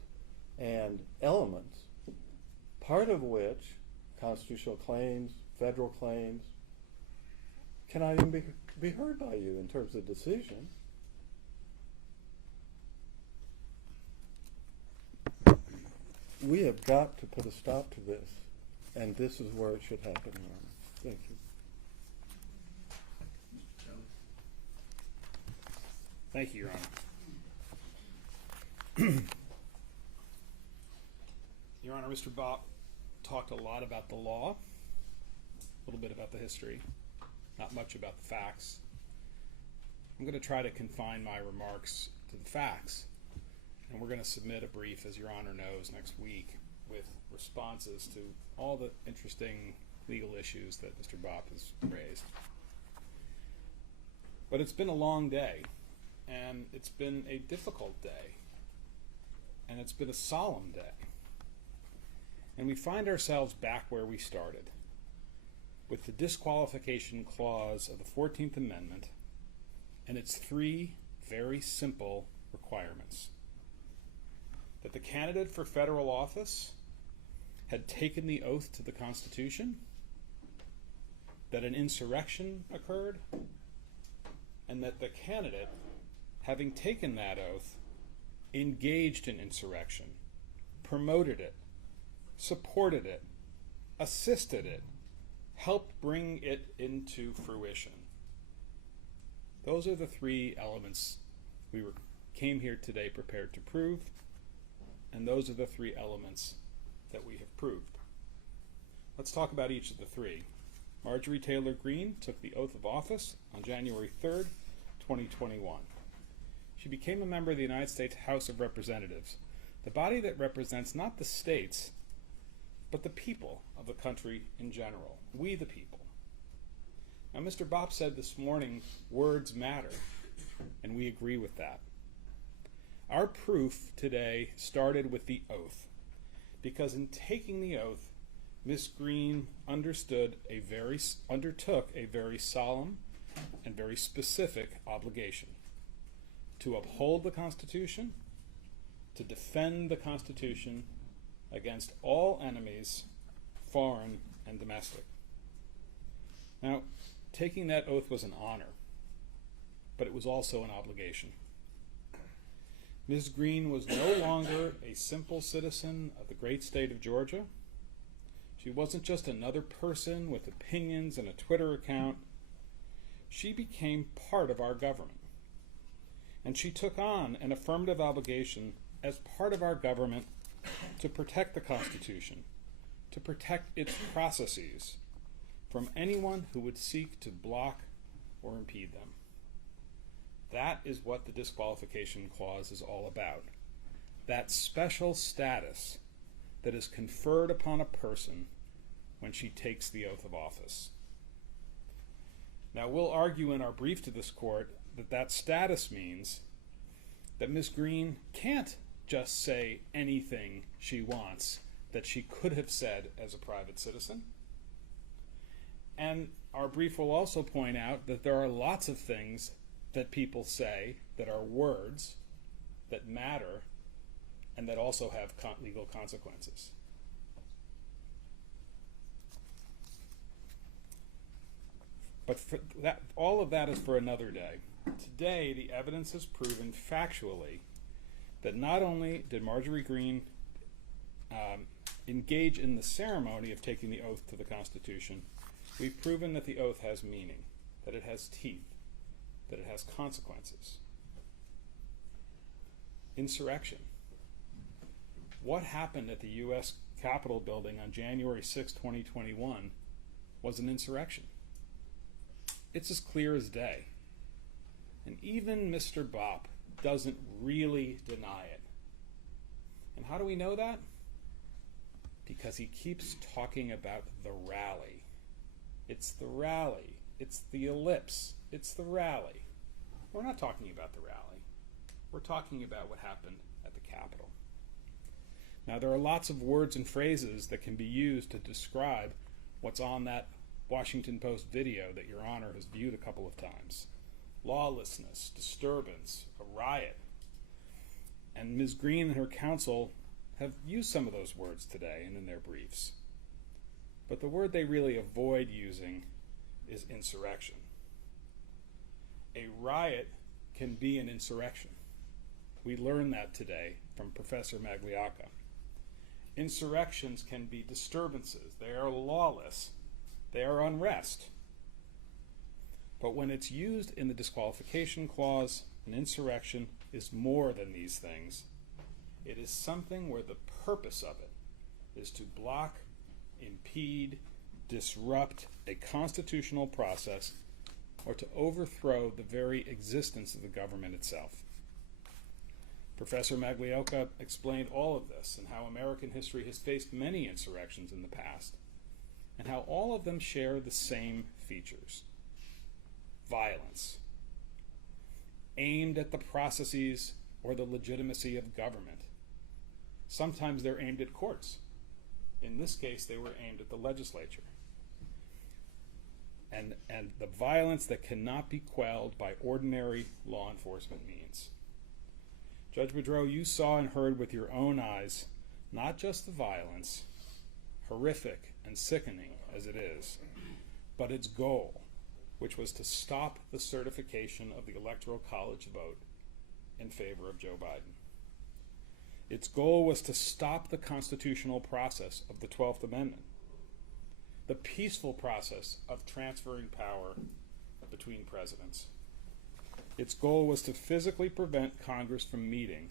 and elements, part of which, constitutional claims, federal claims, cannot even be heard by you in terms of decision. We have got to put a stop to this, and this is where it should happen, Your Honor. Thank you. Thank you, Your Honor. Your Honor, Mr. Bopp talked a lot about the law, a little bit about the history, not much about the facts. I'm going to try to confine my remarks to the facts, and we're going to submit a brief, as Your Honor knows, next week with responses to all the interesting legal issues that Mr. Bopp has raised. But it's been a long day, and it's been a difficult day, and it's been a solemn day. And we find ourselves back where we started, with the disqualification clause of the 14th Amendment and its three very simple requirements. That the candidate for federal office had taken the oath to the Constitution, that an insurrection occurred, and that the candidate, having taken that oath, engaged in insurrection, promoted it, supported it, assisted it, helped bring it into fruition. Those are the three elements we came here today prepared to prove, and those are the three elements that we have proved. Let's talk about each of the three. Marjorie Taylor Greene took the oath of office on January 3rd, 2021. She became a member of the United States House of Representatives, the body that represents not the states, but the people of the country in general, we the people. Now, Mr. Bopp said this morning, words matter, and we agree with that. Our proof today started with the oath, because in taking the oath, Ms. Greene undertook a very solemn and very specific obligation to uphold the Constitution, to defend the Constitution against all enemies, foreign and domestic. Now, taking that oath was an honor, but it was also an obligation. Ms. Greene was no longer a simple citizen of the great state of Georgia. She wasn't just another person with opinions and a Twitter account. She became part of our government. And she took on an affirmative obligation as part of our government to protect the Constitution, to protect its processes from anyone who would seek to block or impede them. That is what the disqualification clause is all about. That special status that is conferred upon a person when she takes the oath of office. Now, we'll argue in our brief to this court that that status means that Ms. Greene can't just say anything she wants that she could have said as a private citizen. And our brief will also point out that there are lots of things that people say that are words that matter and that also have legal consequences. But for that, all of that is for another day. Today, the evidence has proven factually that not only did Marjorie Greene engage in the ceremony of taking the oath to the Constitution, we've proven that the oath has meaning, that it has teeth, that it has consequences. Insurrection. What happened at the U.S. Capitol building on January 6, 2021 was an insurrection. It's as clear as day. And even Mr. Bopp doesn't really deny it. And how do we know that? Because he keeps talking about the rally. It's the rally. It's the ellipse. It's the rally. We're not talking about the rally. We're talking about what happened at the Capitol. Now, there are lots of words and phrases that can be used to describe what's on that Washington Post video that Your Honor has viewed a couple of times. Lawlessness, disturbance, a riot. And Ms. Greene and her counsel have used some of those words today and in their briefs. But the word they really avoid using is insurrection. A riot can be an insurrection. We learned that today from Professor Magliocca. Insurrections can be disturbances. They are lawless. They are unrest. But when it's used in the disqualification clause, an insurrection is more than these things. It is something where the purpose of it is to block, impede, disrupt a constitutional process, or to overthrow the very existence of the government itself. Professor Magliocca explained all of this and how American history has faced many insurrections in the past, and how all of them share the same features. Violence, aimed at the processes or the legitimacy of government. Sometimes they're aimed at courts. In this case, they were aimed at the legislature. And the violence that cannot be quelled by ordinary law enforcement means. Judge Boudreau, you saw and heard with your own eyes not just the violence, horrific and sickening as it is, but its goal, which was to stop the certification of the Electoral College vote in favor of Joe Biden. Its goal was to stop the constitutional process of the 12th Amendment, the peaceful process of transferring power between presidents. Its goal was to physically prevent Congress from meeting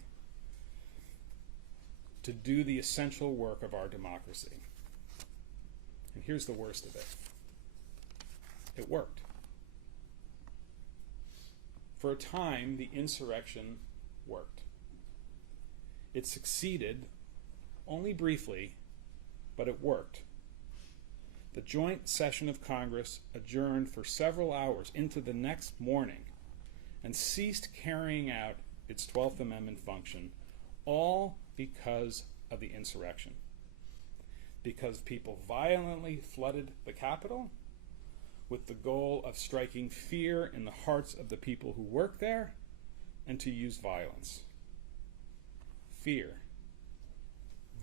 to do the essential work of our democracy. And here's the worst of it. It worked. For a time, the insurrection worked. It succeeded, only briefly, but it worked. The joint session of Congress adjourned for several hours into the next morning and ceased carrying out its 12th Amendment function, all because of the insurrection. Because people violently flooded the Capitol with the goal of striking fear in the hearts of the people who work there and to use violence. Fear,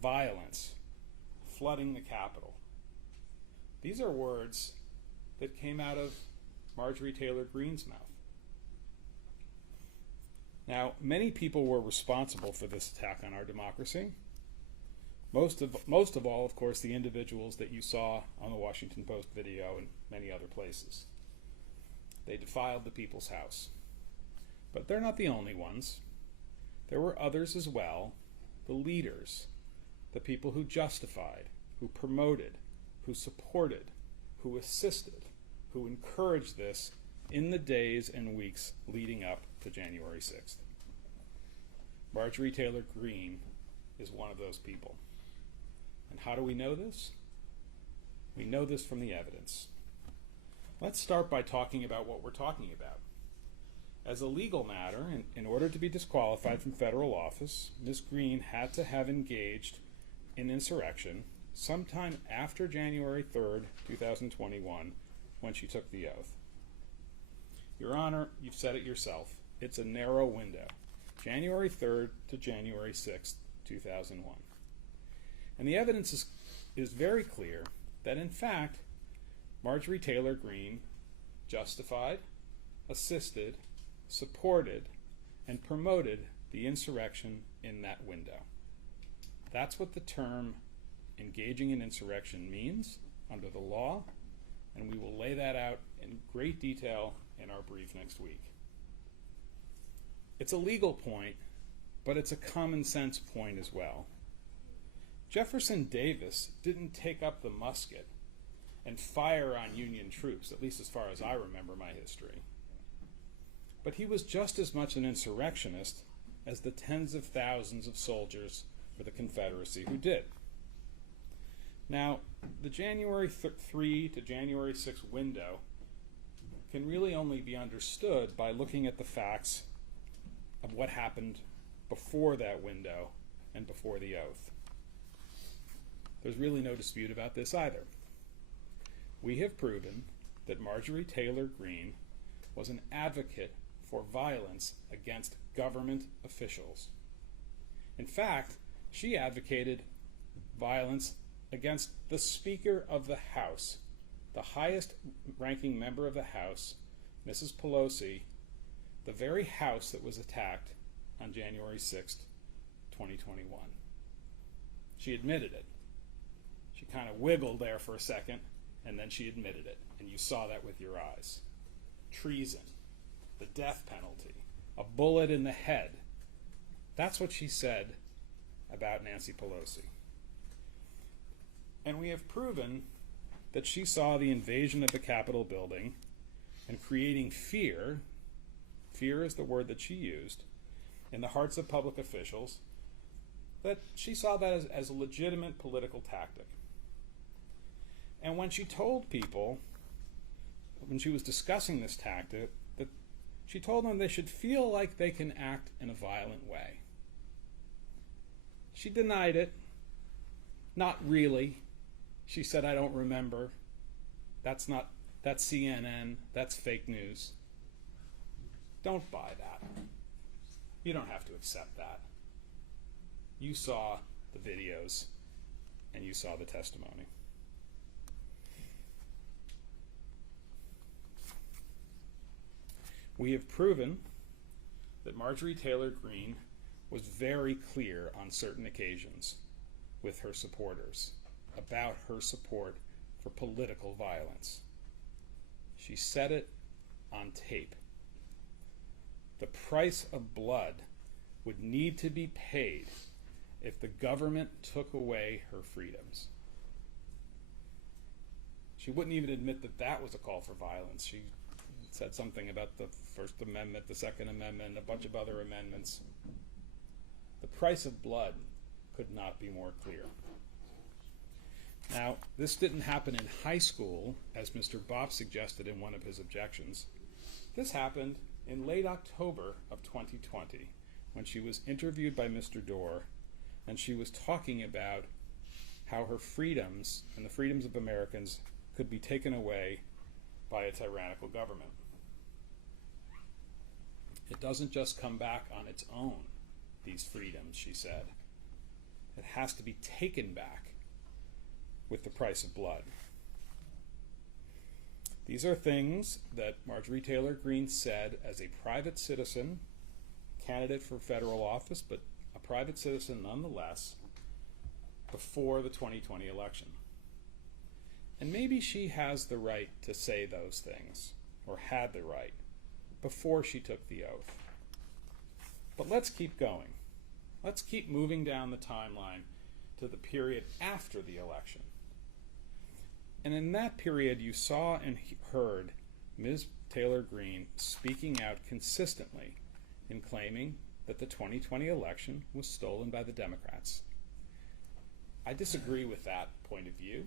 violence, flooding the Capitol. These are words that came out of Marjorie Taylor Greene's mouth. Now, many people were responsible for this attack on our democracy. Most of all, of course, the individuals that you saw on the Washington Post video and many other places. They defiled the people's house. But they're not the only ones. There were others as well, the leaders, the people who justified, who promoted, who supported, who assisted, who encouraged this in the days and weeks leading up to January 6th. Marjorie Taylor Greene is one of those people. And how do we know this? We know this from the evidence. Let's start by talking about what we're talking about. As a legal matter, in order to be disqualified from federal office, Ms. Greene had to have engaged in insurrection sometime after January 3rd, 2021, when she took the oath. Your Honor, you've said it yourself. It's a narrow window, January 3rd to January 6th, 2001. And the evidence is very clear that, in fact, Marjorie Taylor Greene justified, assisted, supported, and promoted the insurrection in that window. That's what the term engaging in insurrection means under the law, and we will lay that out in great detail in our brief next week. It's a legal point, but it's a common sense point as well. Jefferson Davis didn't take up the musket and fire on Union troops, at least as far as I remember my history. But he was just as much an insurrectionist as the tens of thousands of soldiers for the Confederacy who did. Now, the January 3 to January 6 window can really only be understood by looking at the facts of what happened before that window and before the oath. there's really no dispute about this either. We have proven that Marjorie Taylor Greene was an advocate for violence against government officials. In fact, she advocated violence against the Speaker of the House, the highest ranking member of the House, Mrs. Pelosi, the very House that was attacked on January 6th, 2021. She admitted it. She kind of wiggled there for a second, and then she admitted it, and you saw that with your eyes. Treason, the death penalty, a bullet in the head. That's what she said about Nancy Pelosi. And we have proven that she saw the invasion of the Capitol building and creating fear is the word that she used, in the hearts of public officials, that she saw that as a legitimate political tactic. And when she told people, when she was discussing this tactic, that she told them they should feel like they can act in a violent way. She denied it. Not really. She said, I don't remember. That's CNN. That's fake news. Don't buy that. You don't have to accept that. You saw the videos and you saw the testimony. We have proven that Marjorie Taylor Greene was very clear on certain occasions with her supporters about her support for political violence. She said it on tape. The price of blood would need to be paid if the government took away her freedoms. She wouldn't even admit that that was a call for violence. She said something about the First Amendment, the Second Amendment, a bunch of other amendments. The price of blood could not be more clear. Now, this didn't happen in high school, as Mr. Bopp suggested in one of his objections. This happened in late October of 2020, when she was interviewed by Mr. Doar, and she was talking about how her freedoms and the freedoms of Americans could be taken away by a tyrannical government. It doesn't just come back on its own, these freedoms, she said. It has to be taken back with the price of blood. These are things that Marjorie Taylor Greene said as a private citizen, candidate for federal office, but a private citizen nonetheless, before the 2020 election. And maybe she has the right to say those things, or had the right, before she took the oath. But let's keep going. Let's keep moving down the timeline to the period after the election. And in that period, you saw and heard Ms. Taylor Greene speaking out consistently in claiming that the 2020 election was stolen by the Democrats. I disagree with that point of view,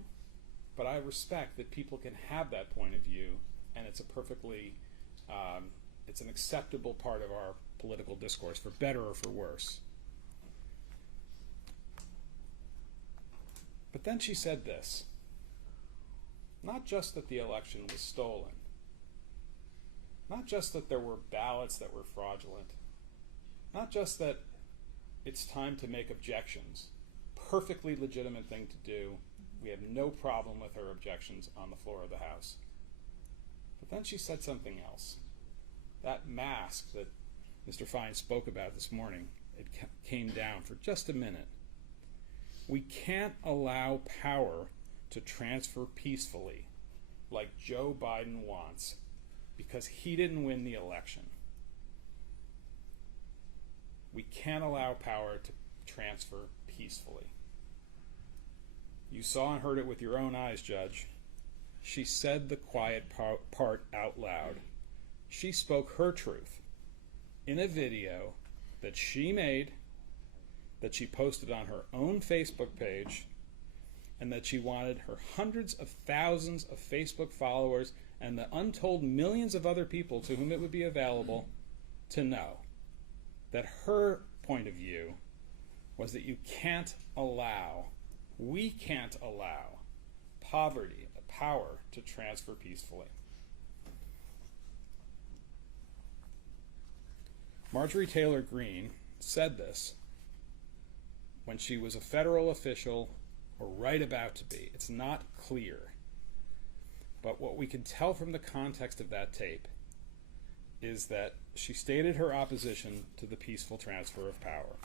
but I respect that people can have that point of view, and it's a perfectly, it's an acceptable part of our political discourse, for better or for worse. But then she said this. Not just that the election was stolen, not just that there were ballots that were fraudulent, not just that it's time to make objections, perfectly legitimate thing to do. We have no problem with her objections on the floor of the House. But then she said something else. That mask that Mr. Fine spoke about this morning, it came down for just a minute. We can't allow power to transfer peacefully like Joe Biden wants because he didn't win the election. We can't allow power to transfer peacefully. You saw and heard it with your own eyes, Judge. She said the quiet part out loud. She spoke her truth in a video that she made, that she posted on her own Facebook page, and that she wanted her hundreds of thousands of Facebook followers and the untold millions of other people to whom it would be available to know that her point of view was that you can't allow We can't allow power to transfer peacefully. Marjorie Taylor Greene said this when she was a federal official, or right about to be. It's not clear. But what we can tell from the context of that tape is that she stated her opposition to the peaceful transfer of power.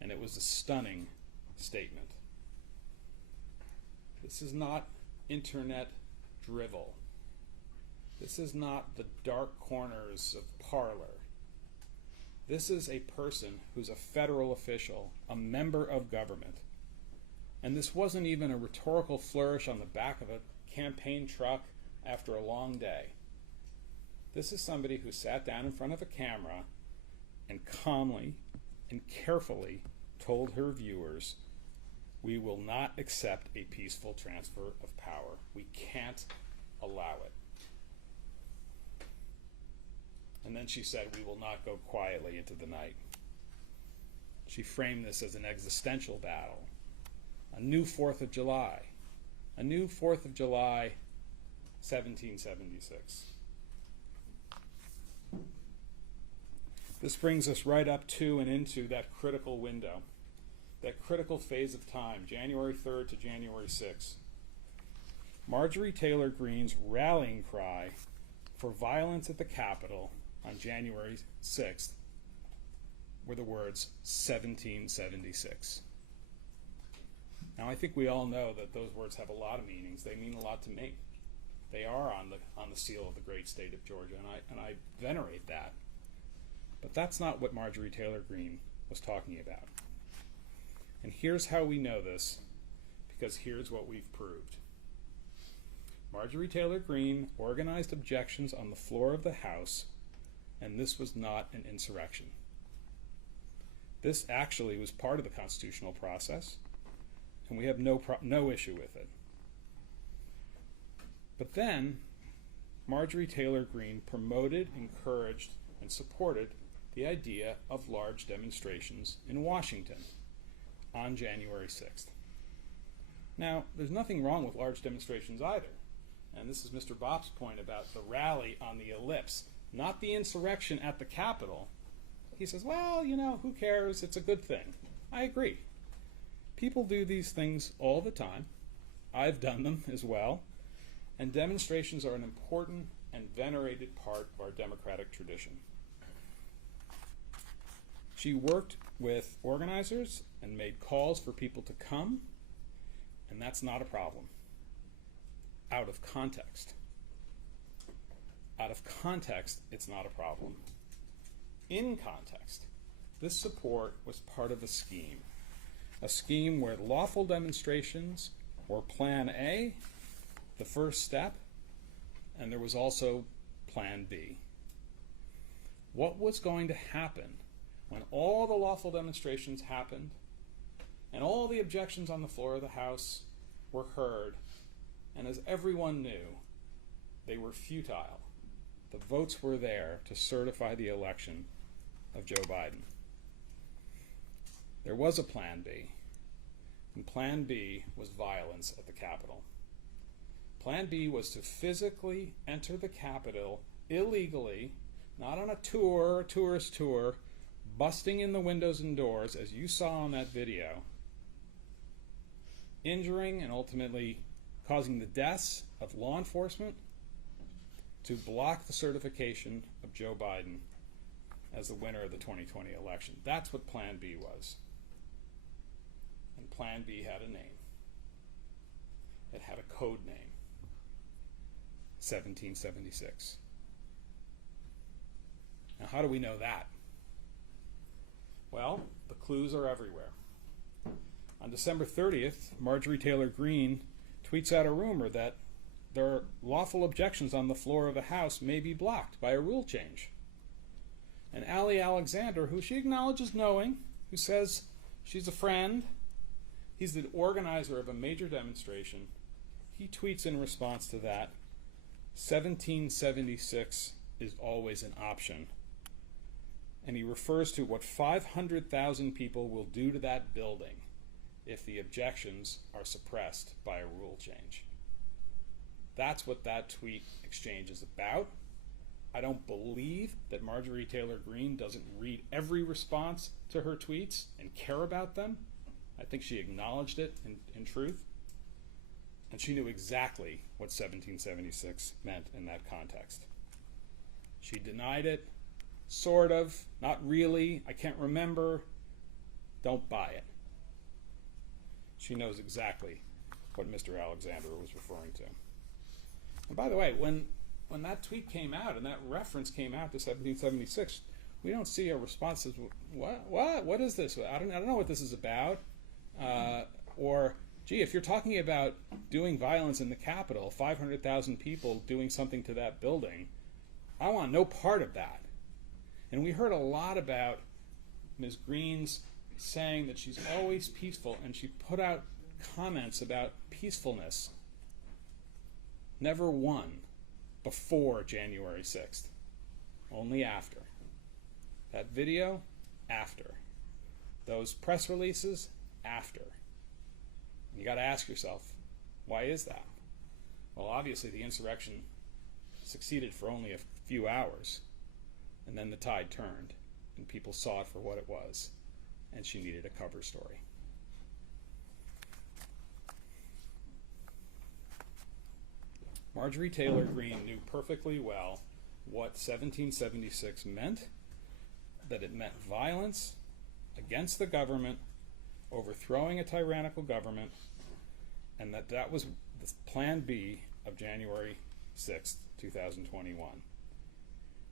And it was a stunning statement. This is not internet drivel. This is not the dark corners of Parler. This is a person who's a federal official, a member of government. And this wasn't even a rhetorical flourish on the back of a campaign truck after a long day. This is somebody who sat down in front of a camera and calmly and carefully told her viewers, we will not accept a peaceful transfer of power. We can't allow it. And then she said, we will not go quietly into the night. She framed this as an existential battle, a new 4th of July, a new 4th of July, 1776. This brings us right up to and into that critical window, that critical phase of time, January 3rd to January 6th. Marjorie Taylor Greene's rallying cry for violence at the Capitol on January 6th were the words 1776. Now I think we all know that those words have a lot of meanings. They mean a lot to me. They are on the seal of the great state of Georgia, and I venerate that. But that's not what Marjorie Taylor Greene was talking about. And here's how we know this, because here's what we've proved. Marjorie Taylor Greene organized objections on the floor of the House, and this was not an insurrection. This actually was part of the constitutional process, and we have no issue with it. But then, Marjorie Taylor Greene promoted, encouraged, and supported the idea of large demonstrations in Washington on January 6th. Now, there's nothing wrong with large demonstrations either. And this is Mr. Bopp's point about the rally on the ellipse, not the insurrection at the Capitol. He says, well, you know, who cares? It's a good thing. I agree. People do these things all the time. I've done them as well. And demonstrations are an important and venerated part of our democratic tradition. She worked with organizers and made calls for people to come, and that's not a problem. Out of context. Out of context, it's not a problem. In context, this support was part of a scheme where lawful demonstrations were Plan A, the first step, and there was also Plan B. What was going to happen when all the lawful demonstrations happened and all the objections on the floor of the House were heard, and as everyone knew, they were futile? The votes were there to certify the election of Joe Biden. There was a Plan B, and Plan B was violence at the Capitol. Plan B was to physically enter the Capitol illegally, not on a tour, a tourist tour, busting in the windows and doors, as you saw on that video, injuring and ultimately causing the deaths of law enforcement, to block the certification of Joe Biden as the winner of the 2020 election. That's what Plan B was. And Plan B had a name. It had a code name. 1776. Now, how do we know that? Well, the clues are everywhere. On December 30th, Marjorie Taylor Greene tweets out a rumor that there are lawful objections on the floor of the House may be blocked by a rule change. And Ali Alexander, who she acknowledges knowing, who says she's a friend, he's the organizer of a major demonstration, he tweets in response to that, 1776 is always an option. And he refers to what 500,000 people will do to that building if the objections are suppressed by a rule change. That's what that tweet exchange is about. I don't believe that Marjorie Taylor Greene doesn't read every response to her tweets and care about them. I think she acknowledged it in truth. And she knew exactly what 1776 meant in that context. She denied it, sort of, not really, I can't remember. Don't buy it. She knows exactly what Mr. Alexander was referring to. And by the way, when that tweet came out and that reference came out to 1776, we don't see a response that says, what is this? I don't know what this is about. Or, gee, if you're talking about doing violence in the Capitol, 500,000 people doing something to that building, I want no part of that. And we heard a lot about Ms. Greene's saying that she's always peaceful, and she put out comments about peacefulness. Never one before January 6th, only after. That video, after. Those press releases, after. You got to ask yourself, why is that? Well, obviously the insurrection succeeded for only a few hours, and then the tide turned, and people saw it for what it was, and she needed a cover story. Marjorie Taylor Greene knew perfectly well what 1776 meant, that it meant violence against the government, overthrowing a tyrannical government, and that was the plan B of January 6th, 2021.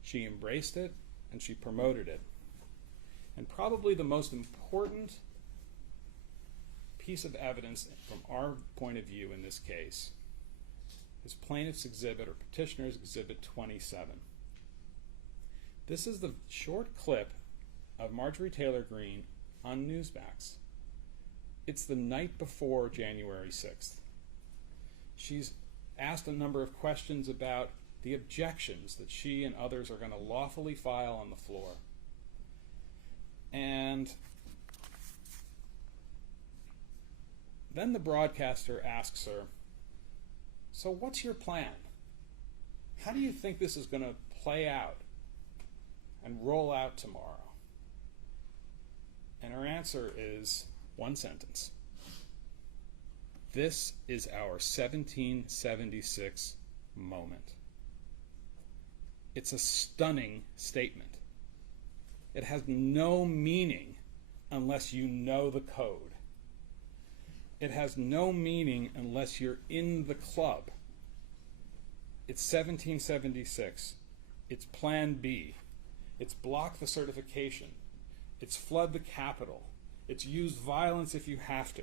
She embraced it and she promoted it. And probably the most important piece of evidence from our point of view in this case is Plaintiffs' Exhibit, or Petitioner's Exhibit 27. This is the short clip of Marjorie Taylor Greene on Newsmax. It's the night before January 6th. She's asked a number of questions about the objections that she and others are going to lawfully file on the floor. And then the broadcaster asks her, so what's your plan? How do you think this is going to play out and roll out tomorrow? And her answer is one sentence. This is our 1776 moment. It's a stunning statement. It has no meaning unless you know the code. It has no meaning unless you're in the club. It's 1776. It's Plan B. It's block the certification. It's flood the Capitol. It's use violence if you have to.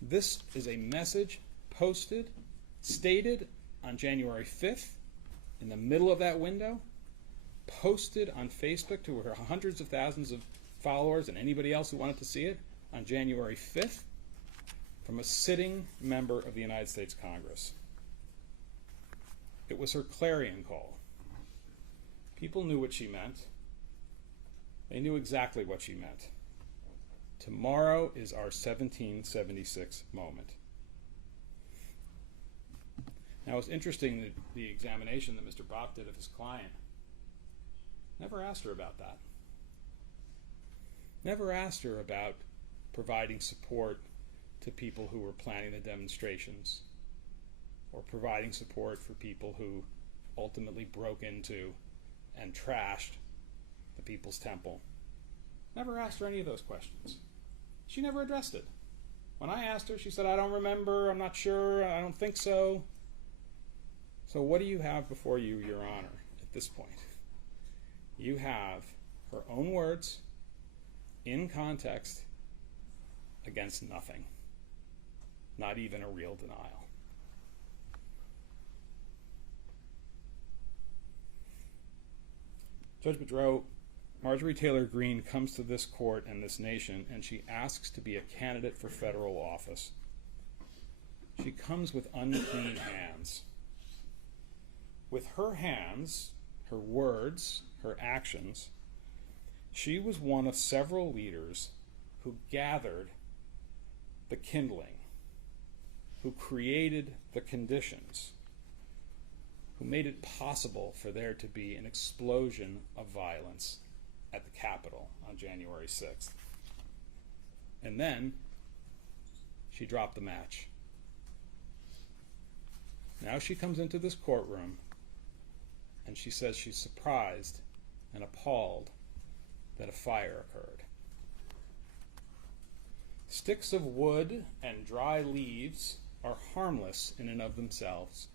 This is a message posted, stated on January 5th, in the middle of that window, posted on Facebook to her hundreds of thousands of followers and anybody else who wanted to see it on January 5th, from a sitting member of the United States Congress. It was her clarion call. People knew what she meant. They knew exactly what she meant. Tomorrow is our 1776 moment. Now, it's interesting that the examination that Mr. Bopp did of his client never asked her about that. Never asked her about providing support to people who were planning the demonstrations, or providing support for people who ultimately broke into and trashed the People's Temple. Never asked her any of those questions. She never addressed it. When I asked her, she said, I don't remember, I'm not sure, I don't think so. So what do you have before you, Your Honor, at this point? You have her own words, in context, against nothing. Not even a real denial. Judge Boudreau, Marjorie Taylor Greene comes to this court and this nation, and she asks to be a candidate for federal office. She comes with unclean hands. With her hands, her words, her actions, she was one of several leaders who gathered the kindling, who created the conditions, who made it possible for there to be an explosion of violence at the Capitol on January 6th. And then she dropped the match. Now she comes into this courtroom and she says she's surprised and appalled that a fire occurred. Sticks of wood and dry leaves are harmless in and of themselves.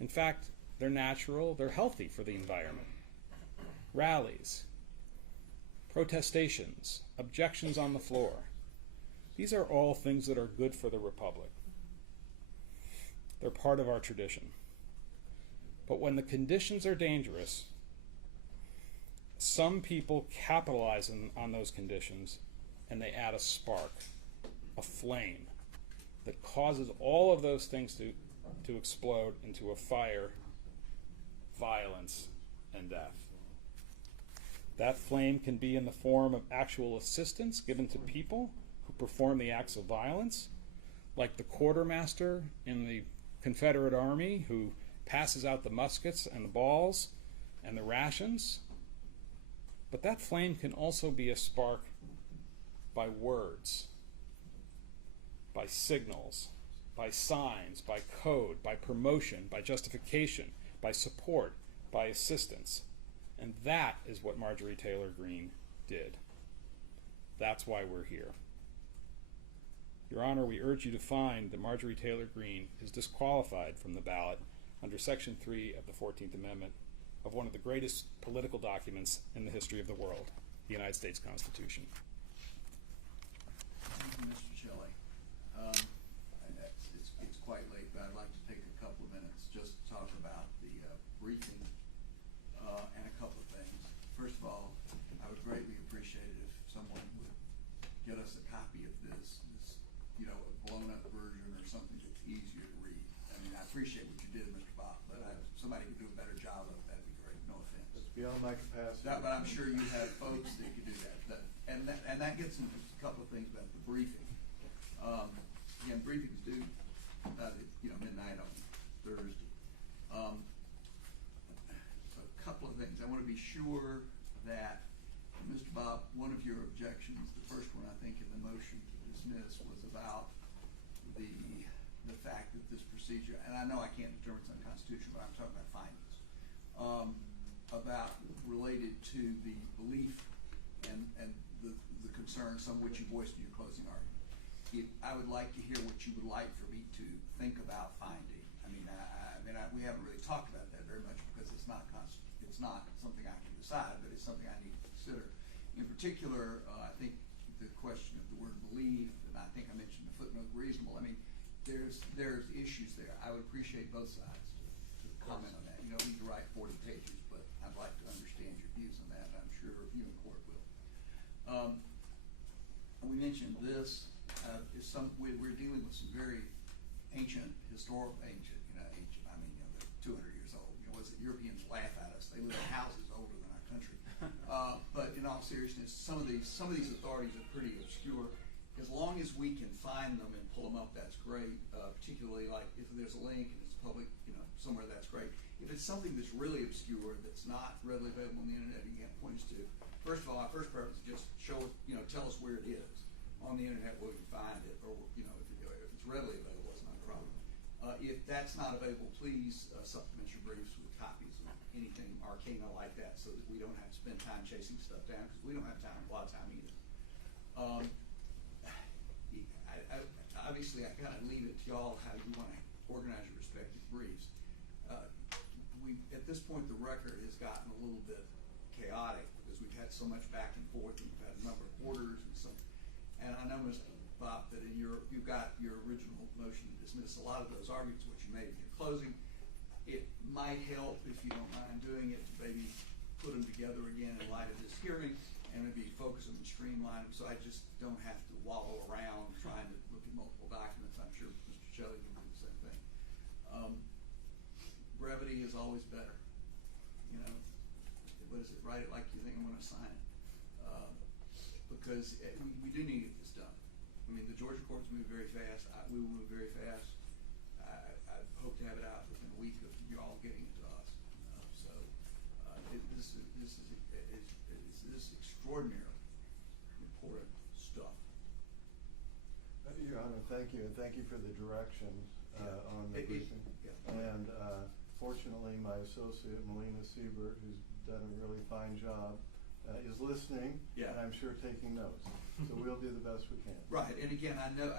In fact, they're natural, they're healthy for the environment. Rallies, protestations, objections on the floor, these are all things that are good for the Republic. They're part of our tradition. But when the conditions are dangerous, some people capitalize on those conditions and they add a spark, a flame, that causes all of those things to explode into a fire, violence, and death. That flame can be in the form of actual assistance given to people who perform the acts of violence, like the quartermaster in the Confederate Army who passes out the muskets and the balls and the rations. But that flame can also be a spark by words, by signals, by signs, by code, by promotion, by justification, by support, by assistance. And that is what Marjorie Taylor Greene did. That's why we're here. Your Honor, we urge you to find that Marjorie Taylor Greene is disqualified from the ballot under Section 3 of the 14th Amendment of one of the greatest political documents in the history of the world, the United States Constitution. Thank you, Mr. Shelley. It's quite late, but I'd like to take a couple of minutes just to talk about the briefing and a couple of things. First of all, I would greatly appreciate it if someone would get us a copy of this, a blown-up version or something that's easier to read. I mean, I appreciate what you did, Mr. Bob, but if somebody could do a better job of it, that'd be great. No offense. It's beyond my capacity. But I'm sure you have folks that could do that. And that gets into a couple of things about the briefing. Again, briefings due midnight on Thursday. A couple of things. I want to be sure that, Mr. Bob, one of your objections, the first one I think in the motion to dismiss, was about the fact that this procedure, and I know I can't determine it's unconstitutional, but I'm talking about findings, related to the belief and the concerns, some of which you voiced in your closing argument. I would like to hear what you would like for me to think about finding. We haven't really talked about that very much because it's not something I can decide, but it's something I need to consider. In particular, I think the question of the word believe, and I think I mentioned the footnote reasonable. I mean, there's issues there. I would appreciate both sides to comment on that. You don't need to write 40 pages, but I'd like to understand your views on that, and I'm sure you in court will. We mentioned this. We're dealing with some very ancient, they're 200 years old. Europeans laugh at us. They live in houses older than our country. But in all seriousness, some of these authorities are pretty obscure. As long as we can find them and pull them up, that's great. Particularly like if there's a link and it's public, somewhere, that's great. If it's something that's really obscure, that's not readily available on the internet, you can't point us to. First of all, our first preference is just show us, tell us where it is on the internet where we can find it, or if it's readily available, it's not a problem. If that's not available, please supplement your briefs with copies of anything arcana like that, so that we don't have to spend time chasing stuff down, because we don't have a lot of time either. Obviously, I kind of leave it to y'all how you want to organize your respective briefs. At this point, the record has gotten a little bit chaotic because we've had so much back and forth, and we've had a number of orders and so. And I know, Mr. Bob, that you've got your original motion to dismiss a lot of those arguments which you made in your closing. It might help, if you don't mind doing it, to maybe put them together again in light of this hearing and maybe focus them and streamline them so I just don't have to wallow around trying to look at multiple documents. I'm sure Mr. Shelley can do the same thing. Brevity is always better. What is it? Write it like you think I'm going to sign it. Because we do need to get this done. I mean, the Georgia courts move very fast. We will move very fast. I hope to have it out within a week of you all getting it to us. This is extraordinarily important stuff. Your Honor, thank you, and thank you for the directions on the briefing. And fortunately, my associate, Melina Siebert, who's done a really fine job, is listening, and I'm sure taking notes. So we'll do the best we can. Right, and again, I know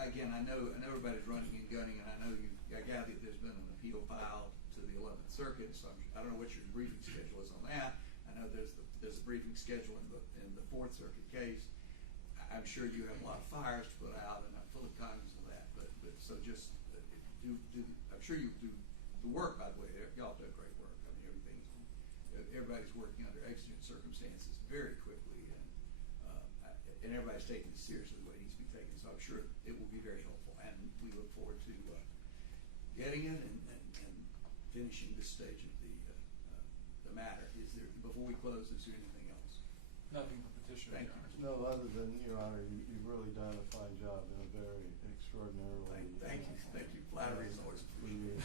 everybody's running and gunning, and I know I gather there's been an appeal filed to the 11th Circuit, so I don't know what your briefing schedule is on that. I know there's a briefing schedule in the 4th Circuit case. I'm sure you have a lot of fires to put out, and I'm fully cognizant of that. But so just I'm sure you do the work. By the way, y'all do great work. I mean, everybody's working under exigent circumstances very quickly, and everybody's taking this seriously the way it needs to be taken. So I'm sure it will be very helpful, and we look forward to getting it and finishing this stage of the matter. Before we close, is there anything else? Nothing for petitioner. Thank you. No, other than, Your Honor, you've really done a fine job in a very extraordinarily. Thank you. Flattery is always appreciated.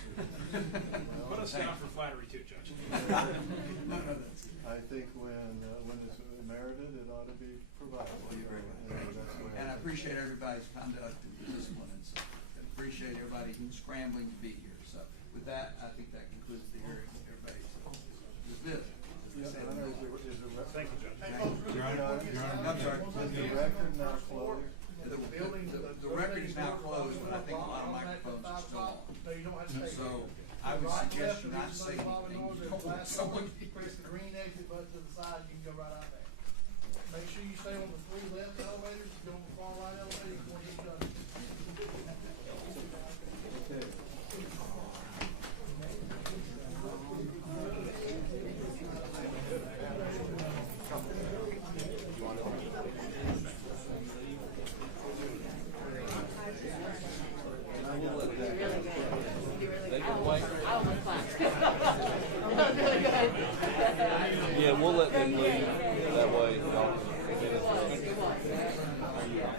Put us down for flattery too, Judge. I think when it's merited, it ought to be provided. Well, you're very right. And I appreciate everybody's conduct and discipline, and so I appreciate everybody who's scrambling to be here. So with that, I think that concludes the hearing. Everybody's dismissed. Thank you, Judge. Your Honor, I'm sorry. Is the record now closed? The record is now closed, but I think a lot of microphones are still on. So I would suggest you not say anything. You don't want someone to press the green exit button to the side, you can go right out there. Make sure you stay on the 3 left elevators, if you go on the far right elevator, you want to get done. Okay. Yeah, we'll let them leave. That way, y'all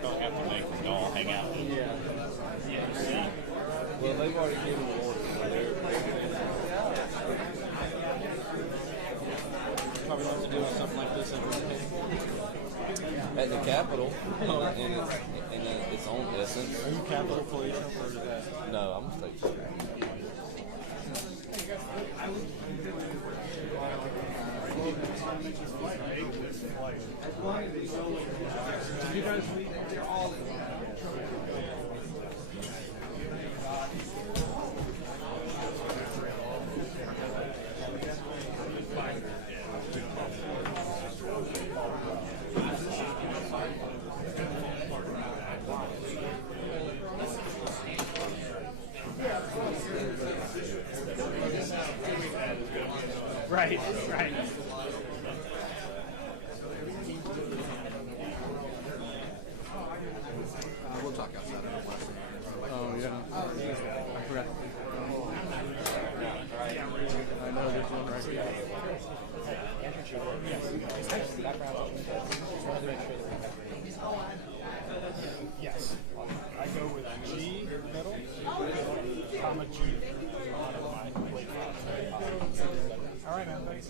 Don't have to make them all hang out. Yeah. Well, they've already given the order. Probably have to do something like this at the Capitol, in its own essence. Are you Capitol Police or is that? No, I'm a state secretary. You guys read? They're all right. We'll talk outside of the West. Oh, yeah. I forgot. I know there's one right here. Yes. I go with G middle, comma G. All right, man. Thanks.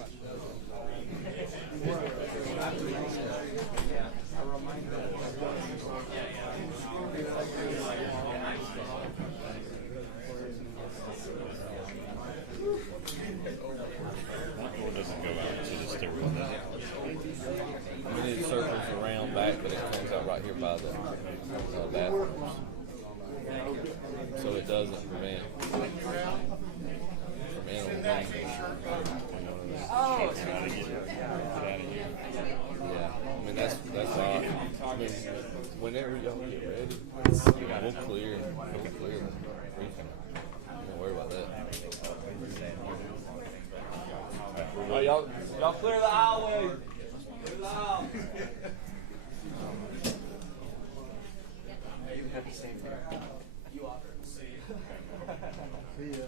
That door doesn't go out to the stairwell, does it? I mean, it circles around back, but it comes out right here by the bathrooms. So it doesn't prevent from entering. Oh, it's out of here. Yeah, I mean that's odd. I mean, whenever y'all get ready, we'll clear the briefing. Don't worry about that. Oh, y'all clear the hallway. Clear the aisle. Happy same day. You offer. See ya.